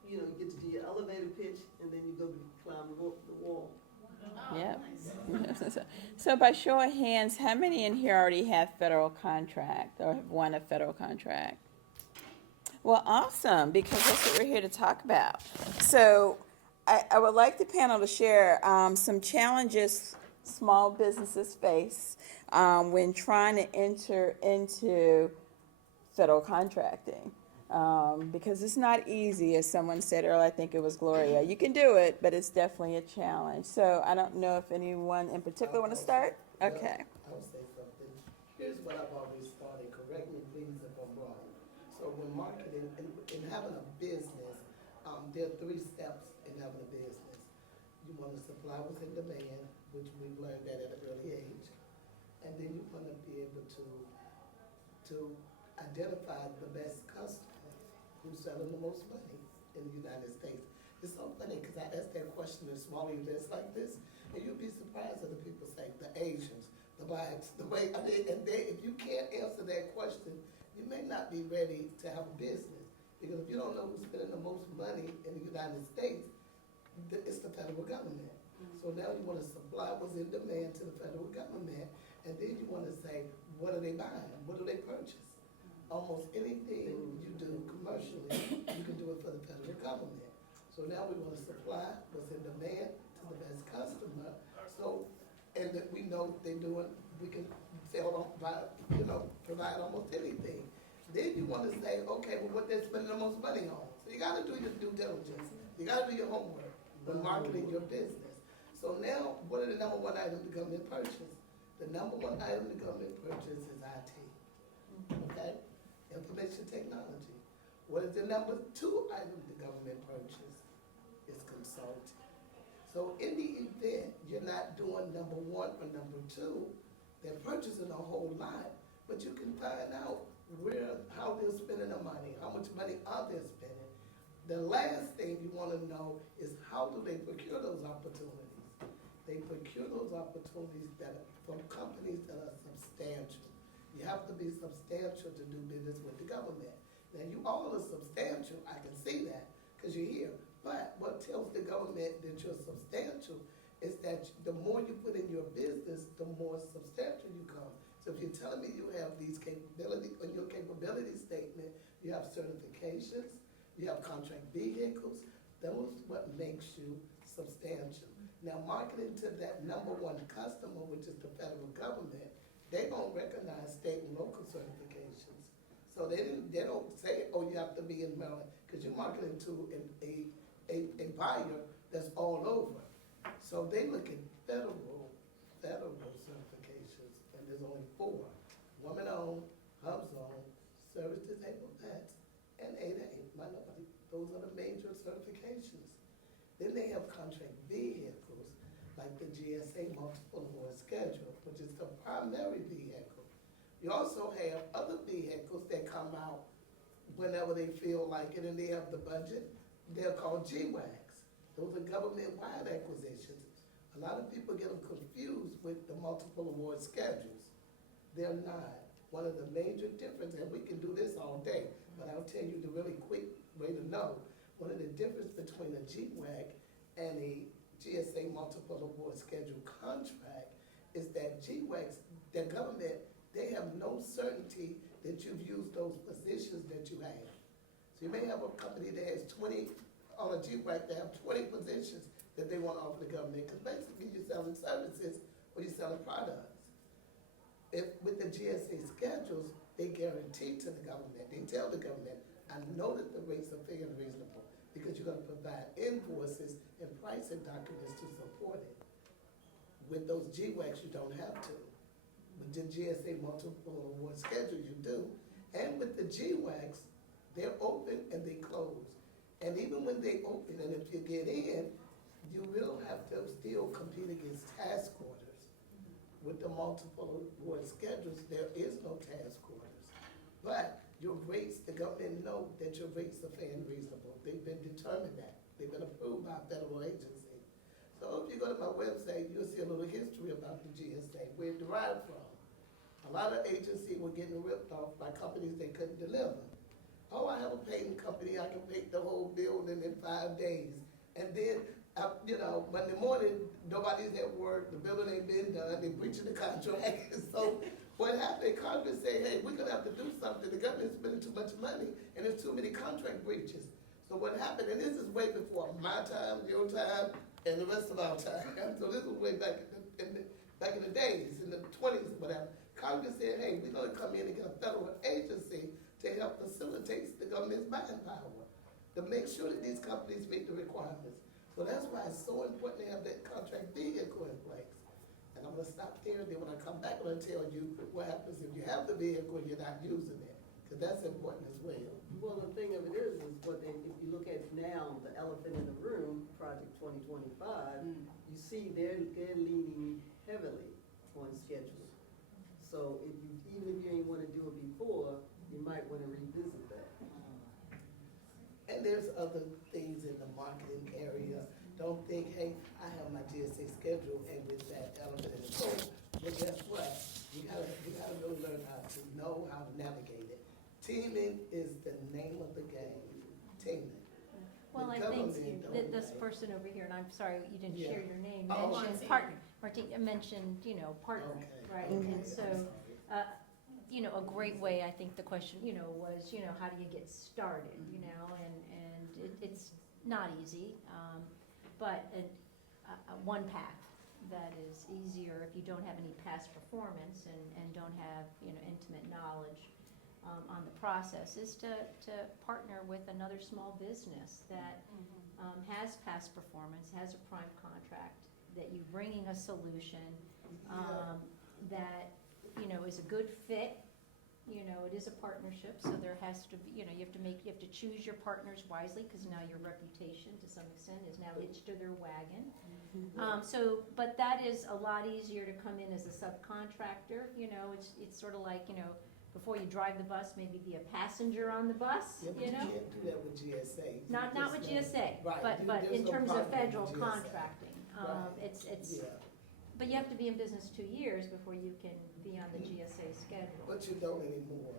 you get to do your elevator pitch, and then you go climb the wall. Yeah. So by show of hands, how many in here already have federal contract or have won a federal contract? Well, awesome, because that's what we're here to talk about. So I would like the panel to share some challenges small businesses face when trying to enter into federal contracting. Because it's not easy, as someone said earlier, I think it was Gloria. You can do it, but it's definitely a challenge. So I don't know if anyone in particular want to start? Okay. I'll say something. Here's what I've always thought, and correct me please if I'm wrong. So when marketing, in having a business, there are 3 steps in having a business. You want to supply what's in demand, which we've learned that at an early age. And then you want to be able to identify the best customer who's selling the most money in the United States. It's so funny because I asked that question in small events like this, and you'll be surprised at the people say, the Asians, the blacks, the way, if you can't answer that question, you may not be ready to have a business. Because if you don't know who's spending the most money in the United States, it's the federal government. So now you want to supply what's in demand to the federal government, and then you want to say, what are they buying? What do they purchase? Almost anything you do commercially, you can do it for the federal government. So now we want to supply what's in demand to the best customer. So, and that we know they're doing, we can sell, provide almost anything. Then you want to say, okay, well, what they're spending the most money on. So you got to do your due diligence. You got to do your homework when marketing your business. So now, what are the number 1 items the government purchase? The number 1 item the government purchase is IT. What is the number 2 item the government purchase? Is consulting. So in the event you're not doing number 1 or number 2, they're purchasing a whole lot, but you can find out how they're spending the money, how much money are they spending. The last thing you want to know is how do they procure those opportunities? They procure those opportunities from companies that are substantial. You have to be substantial to do business with the government. Now, you all are substantial, I can see that, because you're here. But what tells the government that you're substantial is that the more you put in your business, the more substantial you come. So if you're telling me you have these capabilities, on your capability statement, you have certifications, you have contract vehicles, those what makes you substantial. Now, marketing to that number 1 customer, which is the federal government, they don't recognize state and local certifications. So they don't say, oh, you have to be in Maryland, because you're marketing to a buyer that's all over. So they look at federal certifications, and there's only 4. Woman-owned, hubs-owned, service-disabled vets, and 8A, minority. Those are the major certifications. Then they have contract vehicles, like the GSA Multiple Award Schedule, which is the primary vehicle. You also have other vehicles that come out whenever they feel like it, and they have the budget. They're called GWACs. Those are government-wide acquisitions. A lot of people get them confused with the multiple award schedules. They're not. One of the major differences, and we can do this all day, but I'll tell you the really quick way to know. One of the differences between a GWAC and a GSA multiple award schedule contract is that GWACs, the government, they have no certainty that you've used those positions that you have. So you may have a company that has 20, on a GWAC, they have 20 positions that they want to offer the government, because basically you're selling services or you're selling products. If with the GSA schedules, they guarantee to the government, they tell the government, I know that the rates are fair and reasonable, because you're going to provide invoices and pricing documents to support it. With those GWACs, you don't have to. With the GSA multiple award schedule, you do. And with the GWACs, they're open and they close. And even when they open, and if you get in, you will have to still compete against task orders. With the multiple award schedules, there is no task orders. But your rates, the government know that your rates are fair and reasonable. They've been determined that. They've been approved by a federal agency. So if you go to my website, you'll see a little history about the GSA, where it derived from. A lot of agencies were getting ripped off by companies they couldn't deliver. Oh, I have a painting company, I can paint the whole building in 5 days. And then, Monday morning, nobody's at work, the building ain't been done, they're breaching the contract. So what happened, Congress said, hey, we're gonna have to do something. The government's spending too much money, and there's too many contract breaches. So what happened, and this is way before my time, your time, and the rest of our time. So this was way back in the days, in the 20s or whatever. Congress said, hey, we're gonna come in and get a federal agency to help facilitate the government's buying power, to make sure that these companies meet the requirements. So that's why it's so important to have that contract vehicle in place. And I'm gonna stop there, and then when I come back, I'm gonna tell you what happens if you have the vehicle and you're not using it, because that's important as well. Well, the thing of it is what if you look at now, the elephant in the room, Project 2025, you see they're leaning heavily on schedule. So even if you ain't want to do it before, you might want to revisit that. And there's other things in the marketing area. Don't think, hey, I have my GSA schedule and with that element in the room. But guess what? You gotta really learn how to know how to navigate it. Teaming is the name of the game. Teaming. Well, I think this person over here, and I'm sorry you didn't share your name, mentioned mentioned, partner, right? And so, a great way, I think the question, was, how do you get started, and it's not easy, but one path that is easier if you don't have any past performance and don't have, intimate knowledge on the process is to partner with another small business that has past performance, has a prime contract, that you're bringing a solution that, is a good fit You know, it is a partnership, so there has to be, you know, you have to choose your partners wisely, because now your reputation, to some extent, is now hitched to their wagon. But that is a lot easier to come in as a subcontractor, you know, it's sort of like, you know, before you drive the bus, maybe be a passenger on the bus, Yeah, but you know? you can't do that with GSA. Not with GSA, Right, but there's in no terms of partner with federal GSA. contracting. Right. It's, Yeah. but you have to be in business 2 years before you can be on the GSA schedule. But you don't anymore.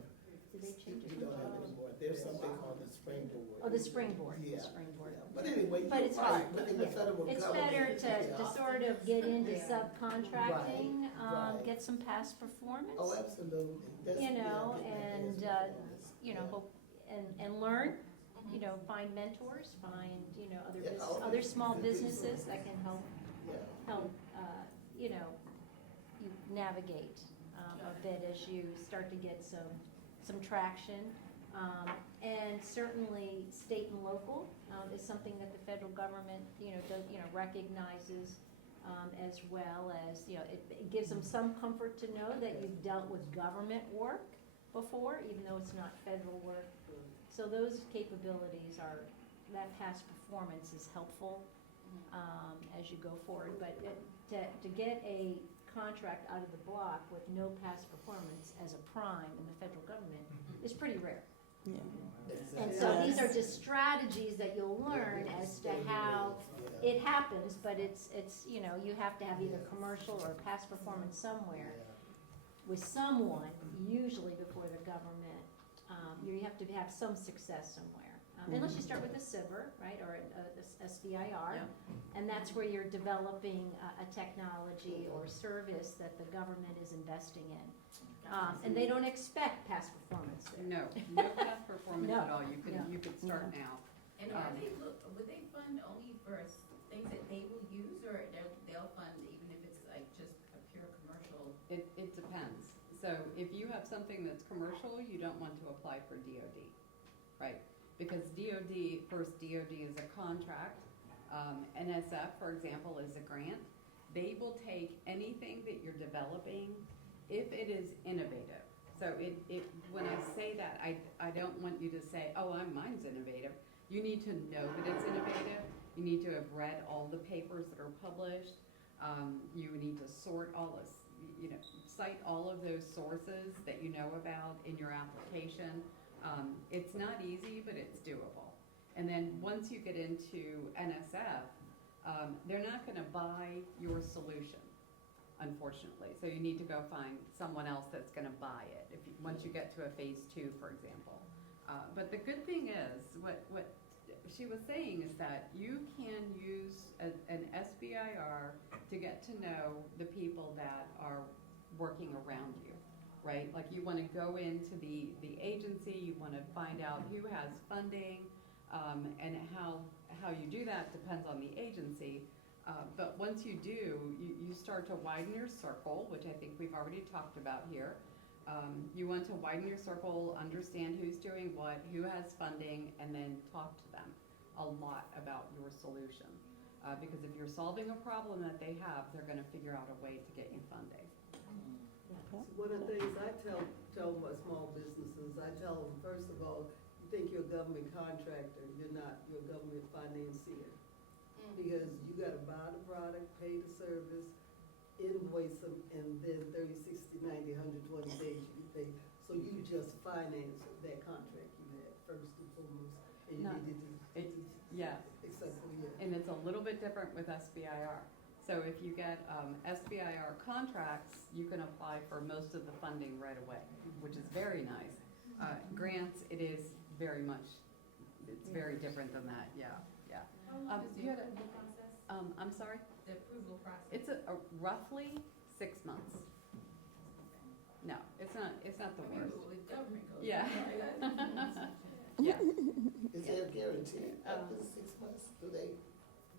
Did they change it? You don't have anymore. There's something called the springboard. Oh, the springboard, Yeah. the springboard. Yeah. But anyway, But you're it's right. hard. But in the federal It's government, better to yeah. sort of get into Yeah. subcontracting, Right. get some past performance. Oh, absolutely. That's, You know, yeah, and, you know, hope, and learn, you know, find mentors, find, you know, other Yeah, business, oh, other small it's- businesses that can help, you know, you navigate, a bit as you start to get some traction. And certainly state and local, is something that the federal government, you know, does, you know, recognizes, as well as, you know, it gives them some comfort to know that you've dealt with government work before, even though it's not federal work. So those capabilities are, that past performance is helpful, as you go forward. But to get a contract out of the block with no past performance as a prime in the federal government is pretty rare. And so these are just strategies that you'll learn as to how it happens, but it's, you know, you have to have either commercial or past performance somewhere with someone, usually before the government. You have to have some success somewhere. Unless you start with a SBIR, right, or a SBIR, and that's where you're developing a technology or service that the government is investing in. And they don't expect past performance there. No past performance No. at all. You No. could start now. And are they would they fund only for things that they will use, or they'll fund even if it's like just a pure commercial? It depends. So if you have something that's commercial, you don't want to apply for DOD, right? Because DOD is a contract. NSF, for example, is a grant. They will take anything that you're developing if it is innovative. So when I say that, I don't want you to say, oh, mine's innovative. You need to know that it's innovative. You need to have read all the papers that are published. You need to sort all this, you know, cite all of those sources that you know about in your application. It's not easy, but it's doable. And then once you get into NSF, they're not going to buy your solution, unfortunately. So you need to go find someone else that's going to buy it once you get to a phase 2, for example. But the good thing is, what she was saying is that you can use an SBIR to get to know the people that are working around you, right? Like you want to go into the agency, you want to find out who has funding, and how you do that depends on the agency. But once you do, you start to widen your circle, which I think we've already talked about here. You want to widen your circle, understand who's doing what, who has funding, and then talk to them a lot about your solution. Because if you're solving a problem that they have, they're going to figure out a way to get you funding. So one of the things I tell my small businesses, I tell them, first of all, you think you're a government contractor, you're not, you're a government financier. Because you gotta buy the product, pay the service, invoice them, and then 30, 60, 90, 120 days you pay. So you just finance that contract you had first and foremost. And you need to Yeah. except for And it's a little bit different with SBIR. So if you get SBIR contracts, you can apply for most of the funding right away, which is very nice. Grants, it is very much, it's very different than that, yeah. How long is the you had approval process? I'm sorry? The approval process? It's a roughly 6 months. No, it's not the worst. With government goes. Yeah. Yeah. Is there a guarantee after 6 months? Do they?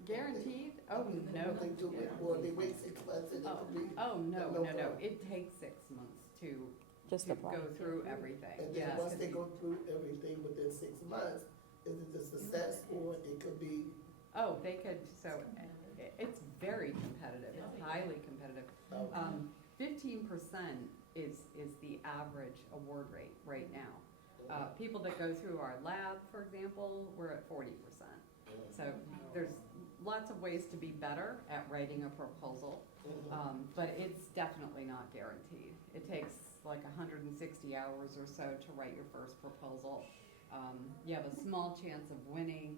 Guaranteed? Oh, no. They do it, or they wait 6 months and it could be. No. It takes 6 months to go through everything. And then once they go through everything within 6 months, is it a success or it could be? Oh, they could, so it's very competitive, it's highly competitive. 15% is the average award rate right now. People that go through our lab, for example, we're at 40%. So there's lots of ways to be better at writing a proposal, but it's definitely not guaranteed. It takes like 160 hours or so to write your first proposal. You have a small chance of winning,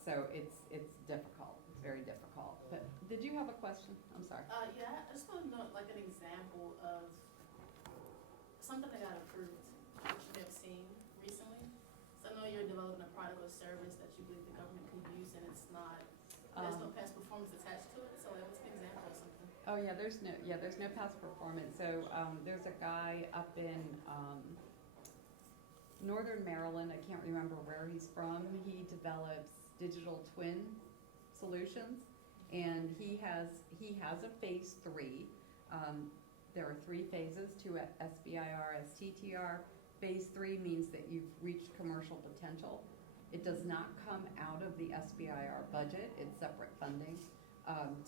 so it's difficult. It's very difficult. But did you have a question? I'm sorry. Yeah, I just want to know like an example of something that got approved that you have seen recently. So I know you're developing a product or service that you believe the government could use, and it's not. There's no past performance attached to it. So what's an example of something? Oh yeah, there's no past performance. So there's a guy up in Northern Maryland. I can't remember where he's from. He develops digital twin solutions, and he has a phase 3. There are 3 phases to SBIR, STTR. Phase 3 means that you've reached commercial potential. It does not come out of the SBIR budget. It's separate funding.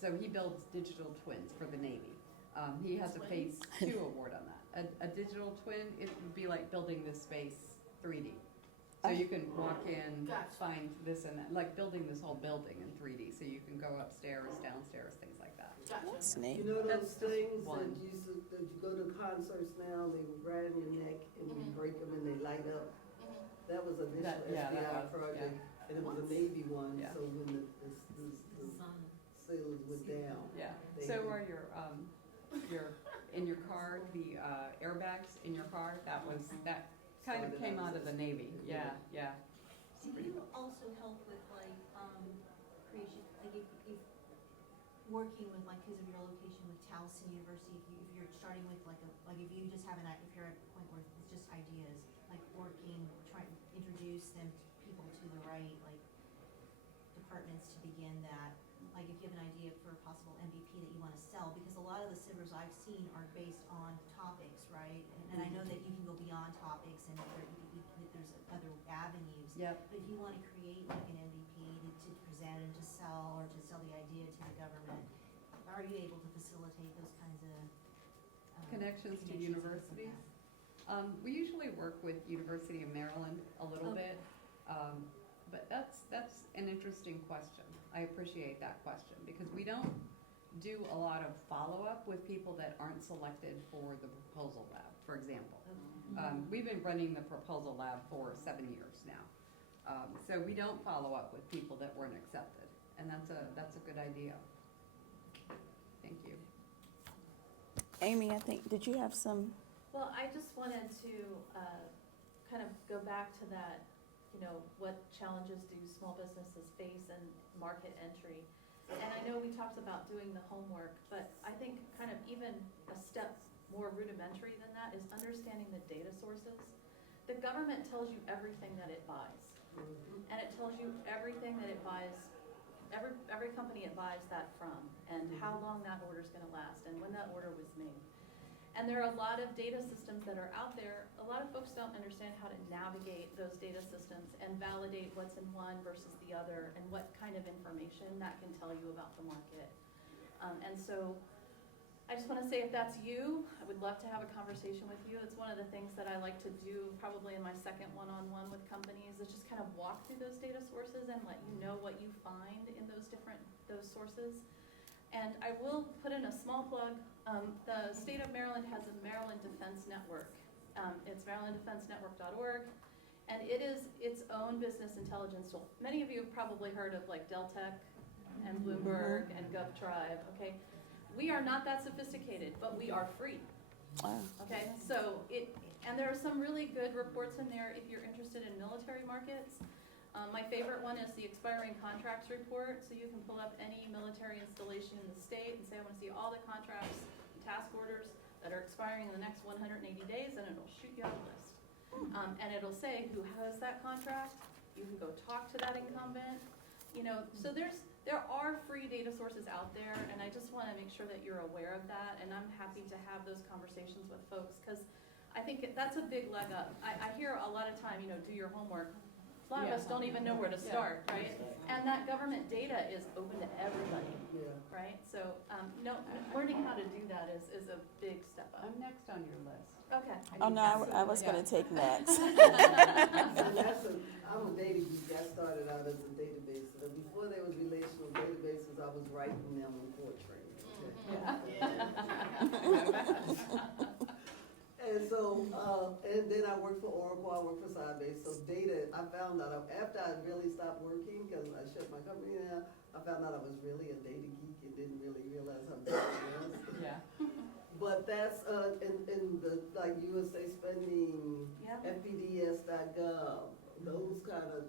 So he builds digital twins for the Navy. He has a phase 2 award on that. A digital twin, it would be like building this space 3D. So you can walk in, find this and that, like building this whole building in 3D. So you can go upstairs, downstairs, things like that. That's neat. You know those things that you go to concerts now, they would grab your neck and you break them and they light up? That was a initial SBI project, and it was a Navy one, so when the sailors went down. Yeah, so are your in your car, the airbags in your car, that kind of came out of the Navy, yeah. Do you also help with like creation, like if working with like because of your location with Towson University, if you're starting with like if you just have if you're at a point where it's just ideas, like working, trying to introduce people to the right like departments to begin that. Like if you have an idea for a possible MVP that you want to sell, because a lot of the CIVRs I've seen are based on topics, right? And I know that you can go beyond topics and there's other avenues. Yep. But if you want to create like an MVP to present and to sell or to sell the idea to the government, are you able to facilitate those kinds of Connections to universities? We usually work with University of Maryland a little bit, but that's an interesting question. I appreciate that question because we don't do a lot of follow-up with people that aren't selected for the proposal lab, for example. We've been running the proposal lab for 7 years now. So we don't follow up with people that weren't accepted, and that's a good idea. Thank you. Amy, I think, did you have some? Well, I just wanted to kind of go back to that, what challenges do small businesses face in market entry? And I know we talked about doing the homework, but I think kind of even a step more rudimentary than that is understanding the data sources. The government tells you everything that it buys. And it tells you everything that it buys, every company it buys that from, and how long that order is going to last, and when that order was made. And there are a lot of data systems that are out there. A lot of folks don't understand how to navigate those data systems and validate what's in one versus the other and what kind of information that can tell you about the market. And so I just want to say if that's you, I would love to have a conversation with you. It's one of the things that I like to do probably in my second one-on-one with companies is just kind of walk through those data sources and let you know what you find in those sources. And I will put in a small plug. The state of Maryland has a Maryland Defense Network. It's marylanddefensenetwork.org, and it is its own business intelligence tool. Many of you have probably heard of like Deltek and Bloomberg and GovTribe, okay? We are not that sophisticated, but we are free. Wow. Okay, so and there are some really good reports in there if you're interested in military markets. My favorite one is the expiring contracts report. So you can pull up any military installation in the state and say, I want to see all the contracts and task orders that are expiring in the next 180 days, and it'll shoot you out a list. And it'll say who has that contract. You can go talk to that incumbent. So there are free data sources out there, and I just want to make sure that you're aware of that. And I'm happy to have those conversations with folks because I think that's a big leg up. I hear a lot of time, do your homework. A lot of us don't even know where to start, right? And that government data is open to everybody, right? So, no, learning how to do that is a big step up. I'm next on your list. Okay. Oh, no, I was gonna take next. And I'm a data geek. I started out as a database. So before there was relational databases, I was writing them in Fortran. And so, and then I worked for Oracle, I worked for Sybase. So data, I found out after I really stopped working, because I shut my company down, I found out I was really a data geek and didn't really realize how big it was. Yeah. But that's, in the, like USA Spending, FPDS.gov, those kind of,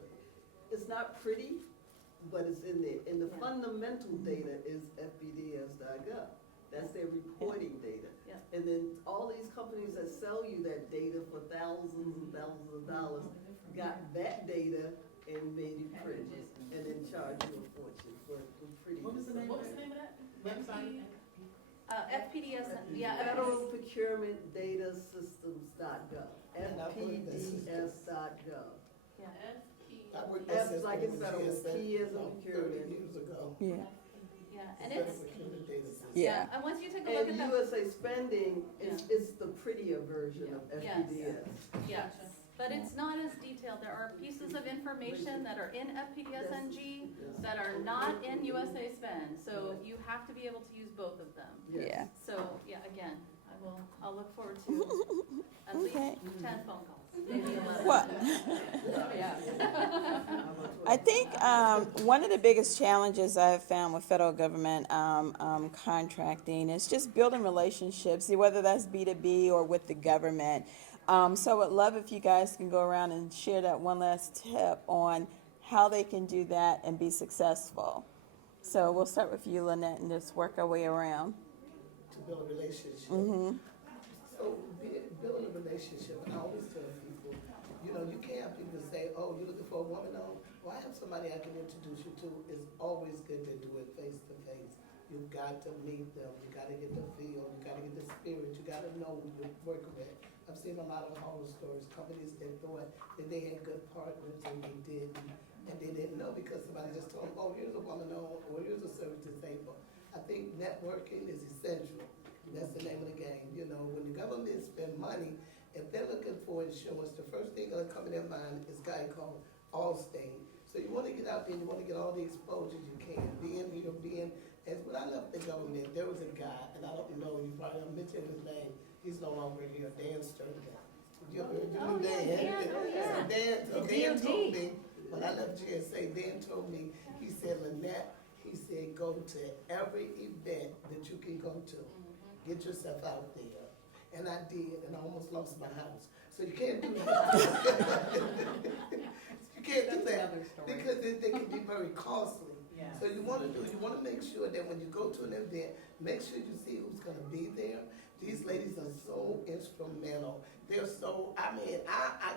it's not pretty, but it's in there. And the fundamental data is FPDS.gov. That's their reporting data. And then all these companies that sell you that data for thousands and thousands of dollars got that data and made it pretty, and then charge you a fortune for pretty. What was the name of that website? FPDS, Federal Procurement Data Systems.gov. FPDS.gov. I worked F at like in federal, GSA P as in about 30 procurement. years ago. And it's, Yeah. and once you take a look And at that. USA Spending is the prettier version of FPDS. Yes, but it's not as detailed. There are pieces of information that are in FPDS-NG that are not in USA Spend, so you have to be able to use both of them. Yeah. So, again, I'll look forward to at least 10 phone calls, maybe 11. Well, I think one of the biggest challenges I've found with federal government contracting is just building relationships, whether that's B2B or with the government. So I would love if you guys can go around and share that one last tip on how they can do that and be successful. So we'll start with you, Lynette, and just work our way around. To build a relationship. Mm-hmm. So building a relationship, and I always tell people, you can't have people say, oh, you're looking for a woman? No. Well, I have somebody I can introduce you to. It's always good to do it face to face. You've got to meet them. You got to get the feel. You got to get the spirit. You got to know who you're working with. I've seen a lot of horror stories. Companies that thought that they had good partners and they didn't. And they didn't know because somebody just told them, oh, here's a woman or here's a service disabled. I think networking is essential. That's the name of the game. When the government spend money, if they're looking for insurance, the first thing that'll come in their mind is a guy called Allstate. So you want to get out there and you want to get all the exposures you can. As when I left the government, there was a guy, and I don't know, you probably don't mention his name. He's no longer here, Dan Sturgeon. You ever heard of Dan? So Dan told me, when I left GSA, Dan told me, he said, Lynette, he said, go to every event that you can go to. Get yourself out there. And I did, and I almost lost my house. So you can't do that. You can't do that because they can be very costly. So you want to make sure that when you go to an event, make sure you see who's going to be there. These ladies are so instrumental. They're so, I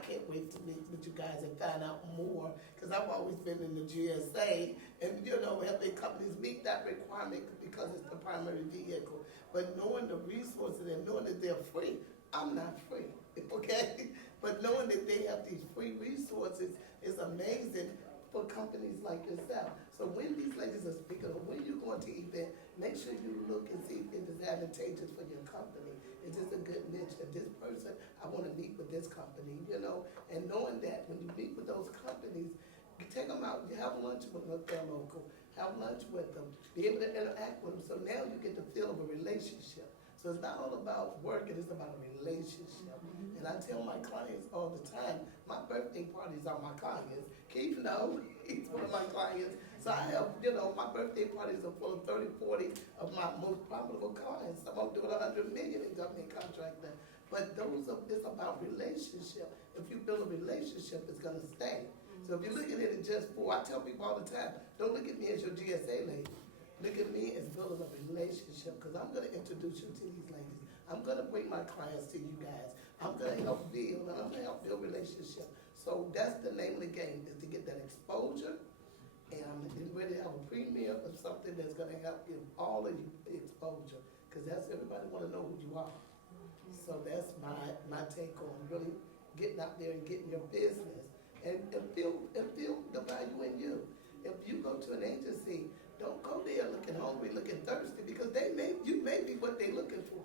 can't wait to meet with you guys and find out more because I've always been in the GSA and, helping companies meet that requirement because it's the primary vehicle. But knowing the resources and knowing that they're free, I'm not free, okay? But knowing that they have these free resources is amazing for companies like yourself. So when these ladies are speaking, or when you're going to event, make sure you look and see if it's advantageous for your company. Is this a good niche? If this person, I want to meet with this company, and knowing that when you meet with those companies, you take them out, you have lunch with them, they're local, have lunch with them, be able to interact with them. So now you get the feel of a relationship. So it's not all about working, it's about a relationship. And I tell my clients all the time, my birthday parties are my clients. Keith knows, he's one of my clients. So I have, my birthday parties are full of 30, 40 of my most profitable clients. Some of them doing $100 million in government contracting. But it's about relationship. If you build a relationship, it's gonna stay. So if you're looking at it just for, I tell people all the time, don't look at me as your GSA lady. Look at me as building a relationship because I'm going to introduce you to these ladies. I'm going to bring my clients to you guys. I'm going to help build, and I'm going to help build relationship. So that's the name of the game, is to get that exposure, and I'm ready to have a premiere of something that's going to help give all of you exposure because that's everybody want to know who you are. So that's my take on really getting out there and getting your business. and feel the value in you. If you go to an agency, don't go there looking hungry, looking thirsty, because you may be what they're looking for.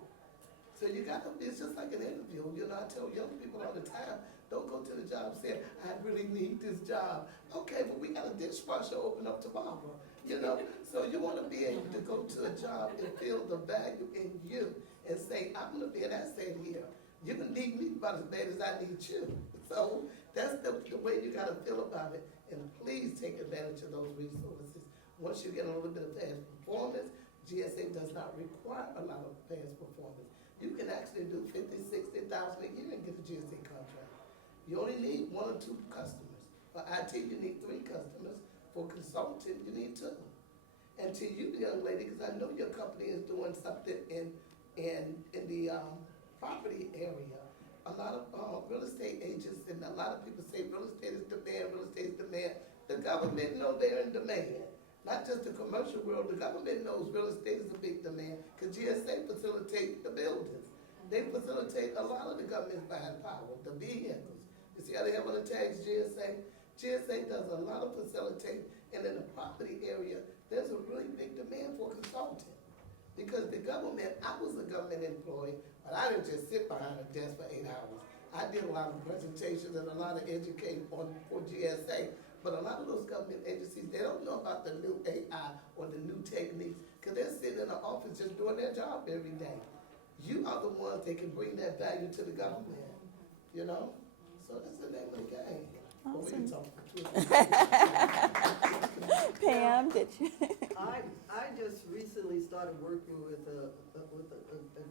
So you gotta, it's just like an interview. You know, I tell young people all the time, don't go to the job saying, I really need this job. Okay, but we got a dishwasher open up tomorrow, you know? So you wanna be able to go to a job and feel the value in you and say, I'm gonna be an asset here. You can need me about as bad as I need you. So that's the way you gotta feel about it. And please take advantage of those resources. Once you get a little bit of past performance, GSA does not require a lot of past performance. You can actually do $50,000, $60,000 a year and get a GSA contract. You only need 1 or 2 customers. For IT, you need 3 customers. For consulting, you need 2. And to you, young lady, because I know your company is doing something in the property area. A lot of real estate agents and a lot of people say real estate is demand, real estate is demand. The government know they're in demand. Not just the commercial world, the government knows real estate is a big demand because GSA facilitates the buildings. They facilitate a lot of the government's buying power, the vehicles. You see how they have on the tags GSA? GSA does a lot of facilitating, and in the property area, there's a really big demand for consulting. Because the government, I was a government employee, but I didn't just sit behind a desk for 8 hours. I did a lot of presentations and a lot of educating for GSA. But a lot of those government agencies, they don't know about the new AI or the new techniques because they're sitting in the office just doing their job every day. You are the ones that can bring that value to the government, you know? So that's the name of the game. Awesome. Awesome. Pam, did you? I just recently started working with a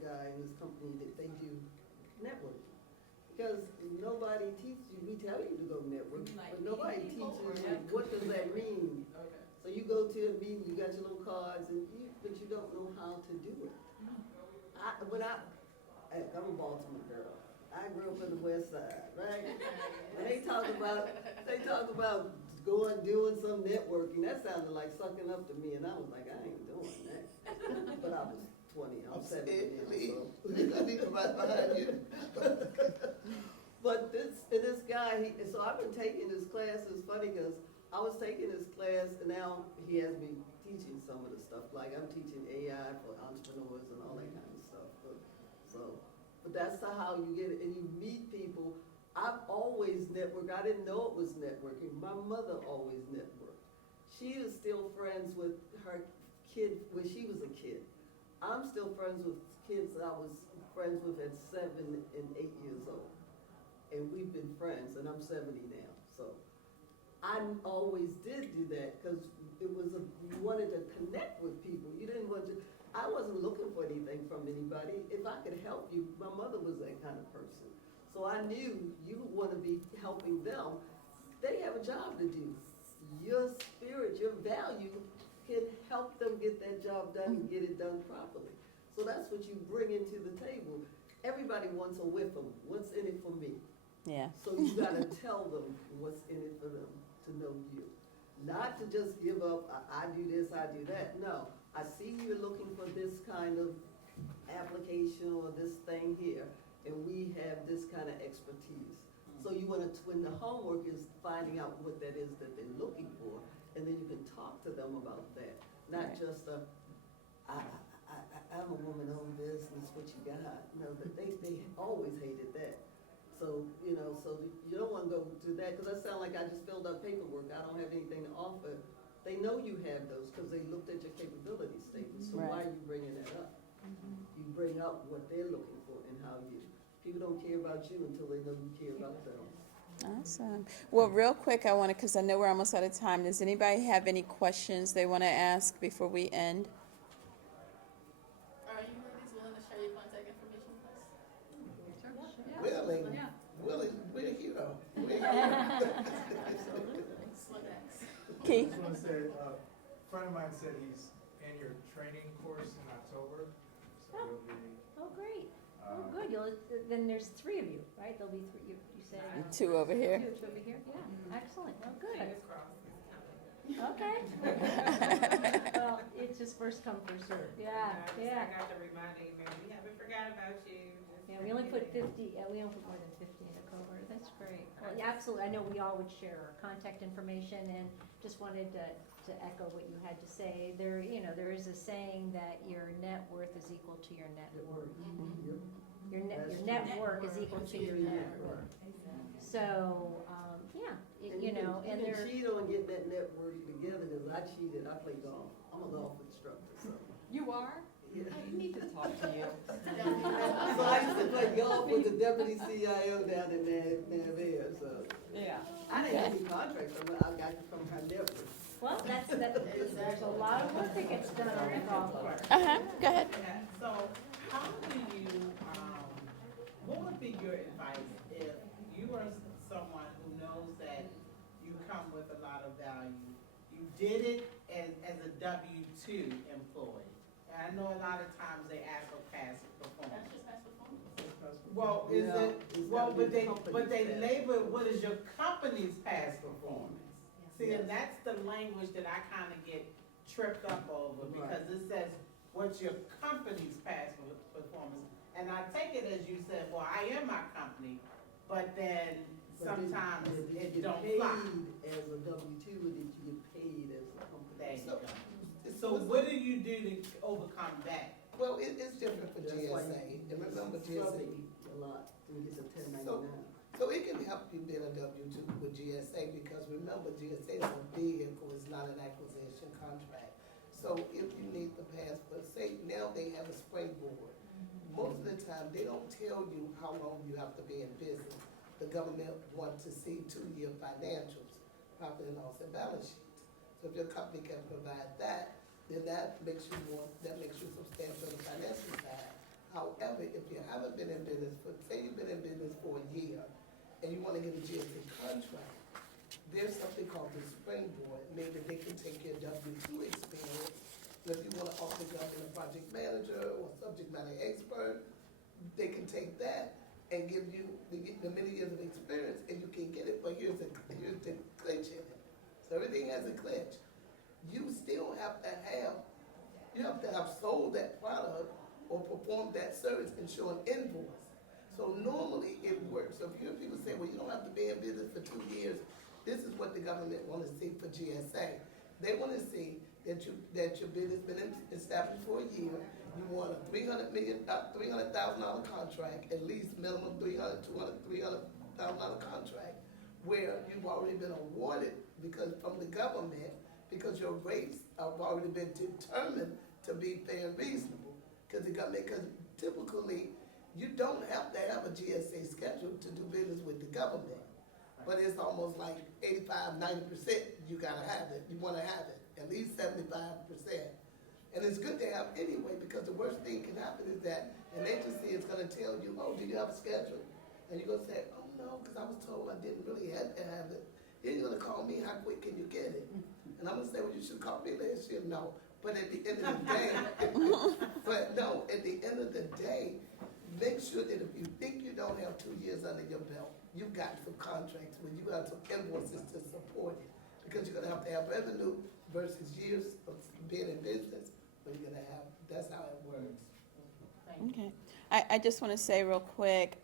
guy in this company that they do networking. Because nobody teaches you, we tell you to go network, but nobody teaches you what does that mean. So you go to a meeting, you got your little cards, but you don't know how to do it. I'm a Baltimore girl. I grew up in the West Side, right? When they talk about doing some networking, that sounded like sucking up to me, and I was like, I ain't doing that. But I was 20, I'm 17 now, so. I need to ride behind you. But this guy, so I've been taking this class. It's funny because I was taking this class, and now he has me teaching some of the stuff. Like I'm teaching AI for entrepreneurs and all that kind of stuff. But that's how you get it, and you meet people. I've always networked. I didn't know it was networking. My mother always networked. She is still friends with her kid when she was a kid. I'm still friends with kids that I was friends with at 7 and 8 years old. And we've been friends, and I'm 70 now. So I always did do that because you wanted to connect with people. You didn't want to, I wasn't looking for anything from anybody. If I could help you, my mother was that kind of person. So I knew you want to be helping them. They have a job to do. Your spirit, your value can help them get that job done and get it done properly. So that's what you bring into the table. Everybody wants a with them. What's in it for me? Yeah. So you gotta tell them what's in it for them to know you. Not to just give up, I do this, I do that. No, I see you're looking for this kind of application or this thing here, and we have this kind of expertise. So you wanna, when the homework is finding out what that is that they're looking for, and then you can talk to them about that. Not just I'm a woman-owned business, what you got? No, they always hated that. So, so you don't want to go to that, because that sounds like I just filled out paperwork, I don't have anything to offer. They know you have those, because they looked at your capability statement, so why are you bringing that up? You bring up what they're looking for and how people don't care about you until they know you care about them. Awesome. Well, real quick, I want to, because I know we're almost out of time, does anybody have any questions they want to ask before we end? Are you ladies willing to share your contact information with us? Willing, we're here. Keith? I just want to say, a friend of mine said he's in your training course in October, so he'll be. Oh, great. Oh, good. Then there's 3 of you, right? There'll be 3. You said 2 over here. 2 over here. Yeah. Excellent. Oh, good. Okay. Well, it's just first come, first served. Yeah. I got the reminder email. We haven't forgot about you. Just Yeah, we only put 50, we don't put more than 50 in a cohort. That's great. Well, yeah, absolutely. I know we all would share our contact information, and just wanted to echo what you had to say. There, there is a saying that your net worth is equal to your net worth. Your network is equal to your net worth. So, yeah, and you and can there. cheat on getting that network together, because I cheated, I played golf. I'm a golf instructor, so. You are? Yeah. I need to talk to you. So I used to play golf with the deputy CIO down in Navarre, so. Yeah. I didn't have any contracts, I got it from her network. Well, there's a lot of work that gets done on the golf course. Go ahead. So, how do you, what would be your advice if you are someone who knows that you come with a lot of value? You did it as a W-2 employee. And I know a lot of times they ask for past performance. That's just past performance. Well, but they label what is your company's past performance. See, and that's the language that I kind of get tripped up over, because it says, what's your company's past performance? And I take it as you said, well, I am my company, but then sometimes it don't fly. As a W-2, or did you get paid as a company? So what do you do to overcome that? Well, it's different for GSA, and remember GSA. A lot, when it's a 1099. So it can help you being a W-2 with GSA, because remember, GSA is a vehicle, it's not an acquisition contract. So if you need the passport, say now they have a springboard. Most of the time, they don't tell you how long you have to be in business. The government wants to see 2-year financials, profit and loss and balance sheets. So if your company can provide that, then that makes you substantial on the financial side. However, if you haven't been in business say you've been in business for a year, and you want to get a GSA contract, there's something called the springboard, meaning that they can take your W-2 experience. So if you want to also go in a project manager or subject matter expert, they can take that and give you the many years of experience, and you can get it. But here's the clinch in it. So everything has a clinch. You still have to have sold that product or performed that service and show an invoice. So normally it works. So if you hear people say, well, you don't have to be in business for 2 years, this is what the government want to see for GSA. They want to see that your business has been established for a year. You want a $300,000 contract, at least minimum $300,000 contract, where you've already been awarded from the government, because your rates have already been determined to be fair and reasonable. Because typically, you don't have to have a GSA schedule to do business with the government. But it's almost like 85–90% you gotta have it. You wanna have it, at least 75%. And it's good to have anyway, because the worst thing can happen is that an agency is gonna tell you, oh, do you have a schedule? And you're gonna say, oh no, because I was told I didn't really have to have it. Then you're gonna call me, how quick can you get it? And I'm gonna say, well, you should call me last year. No, but at the end of the day, at the end of the day, make sure that if you think you don't have 2 years under your belt, you've got some contracts where you got some invoices to support it. Because you're gonna have to have revenue versus years of being in business, but you're gonna have, that's how it works. Okay. I just want to say real quick,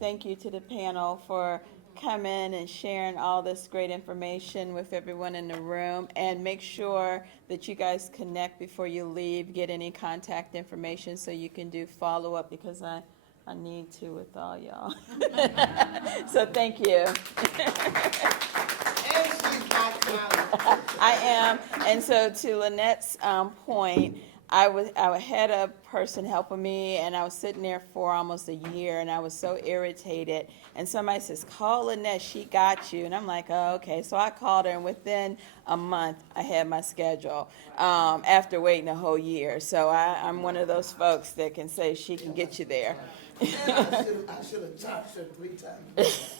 thank you to the panel for coming and sharing all this great information with everyone in the room, and make sure that you guys connect before you leave, get any contact information so you can do follow-up, because I need to with all y'all. So thank you. I am, and so to Lynette's point, I had a person helping me, and I was sitting there for almost a year, and I was so irritated. And somebody says, call Lynette, she got you. And I'm like, oh, okay. So I called her, and within a month, I had my schedule after waiting a whole year. So I'm one of those folks that can say she can get you there. I should have charged her 3 times.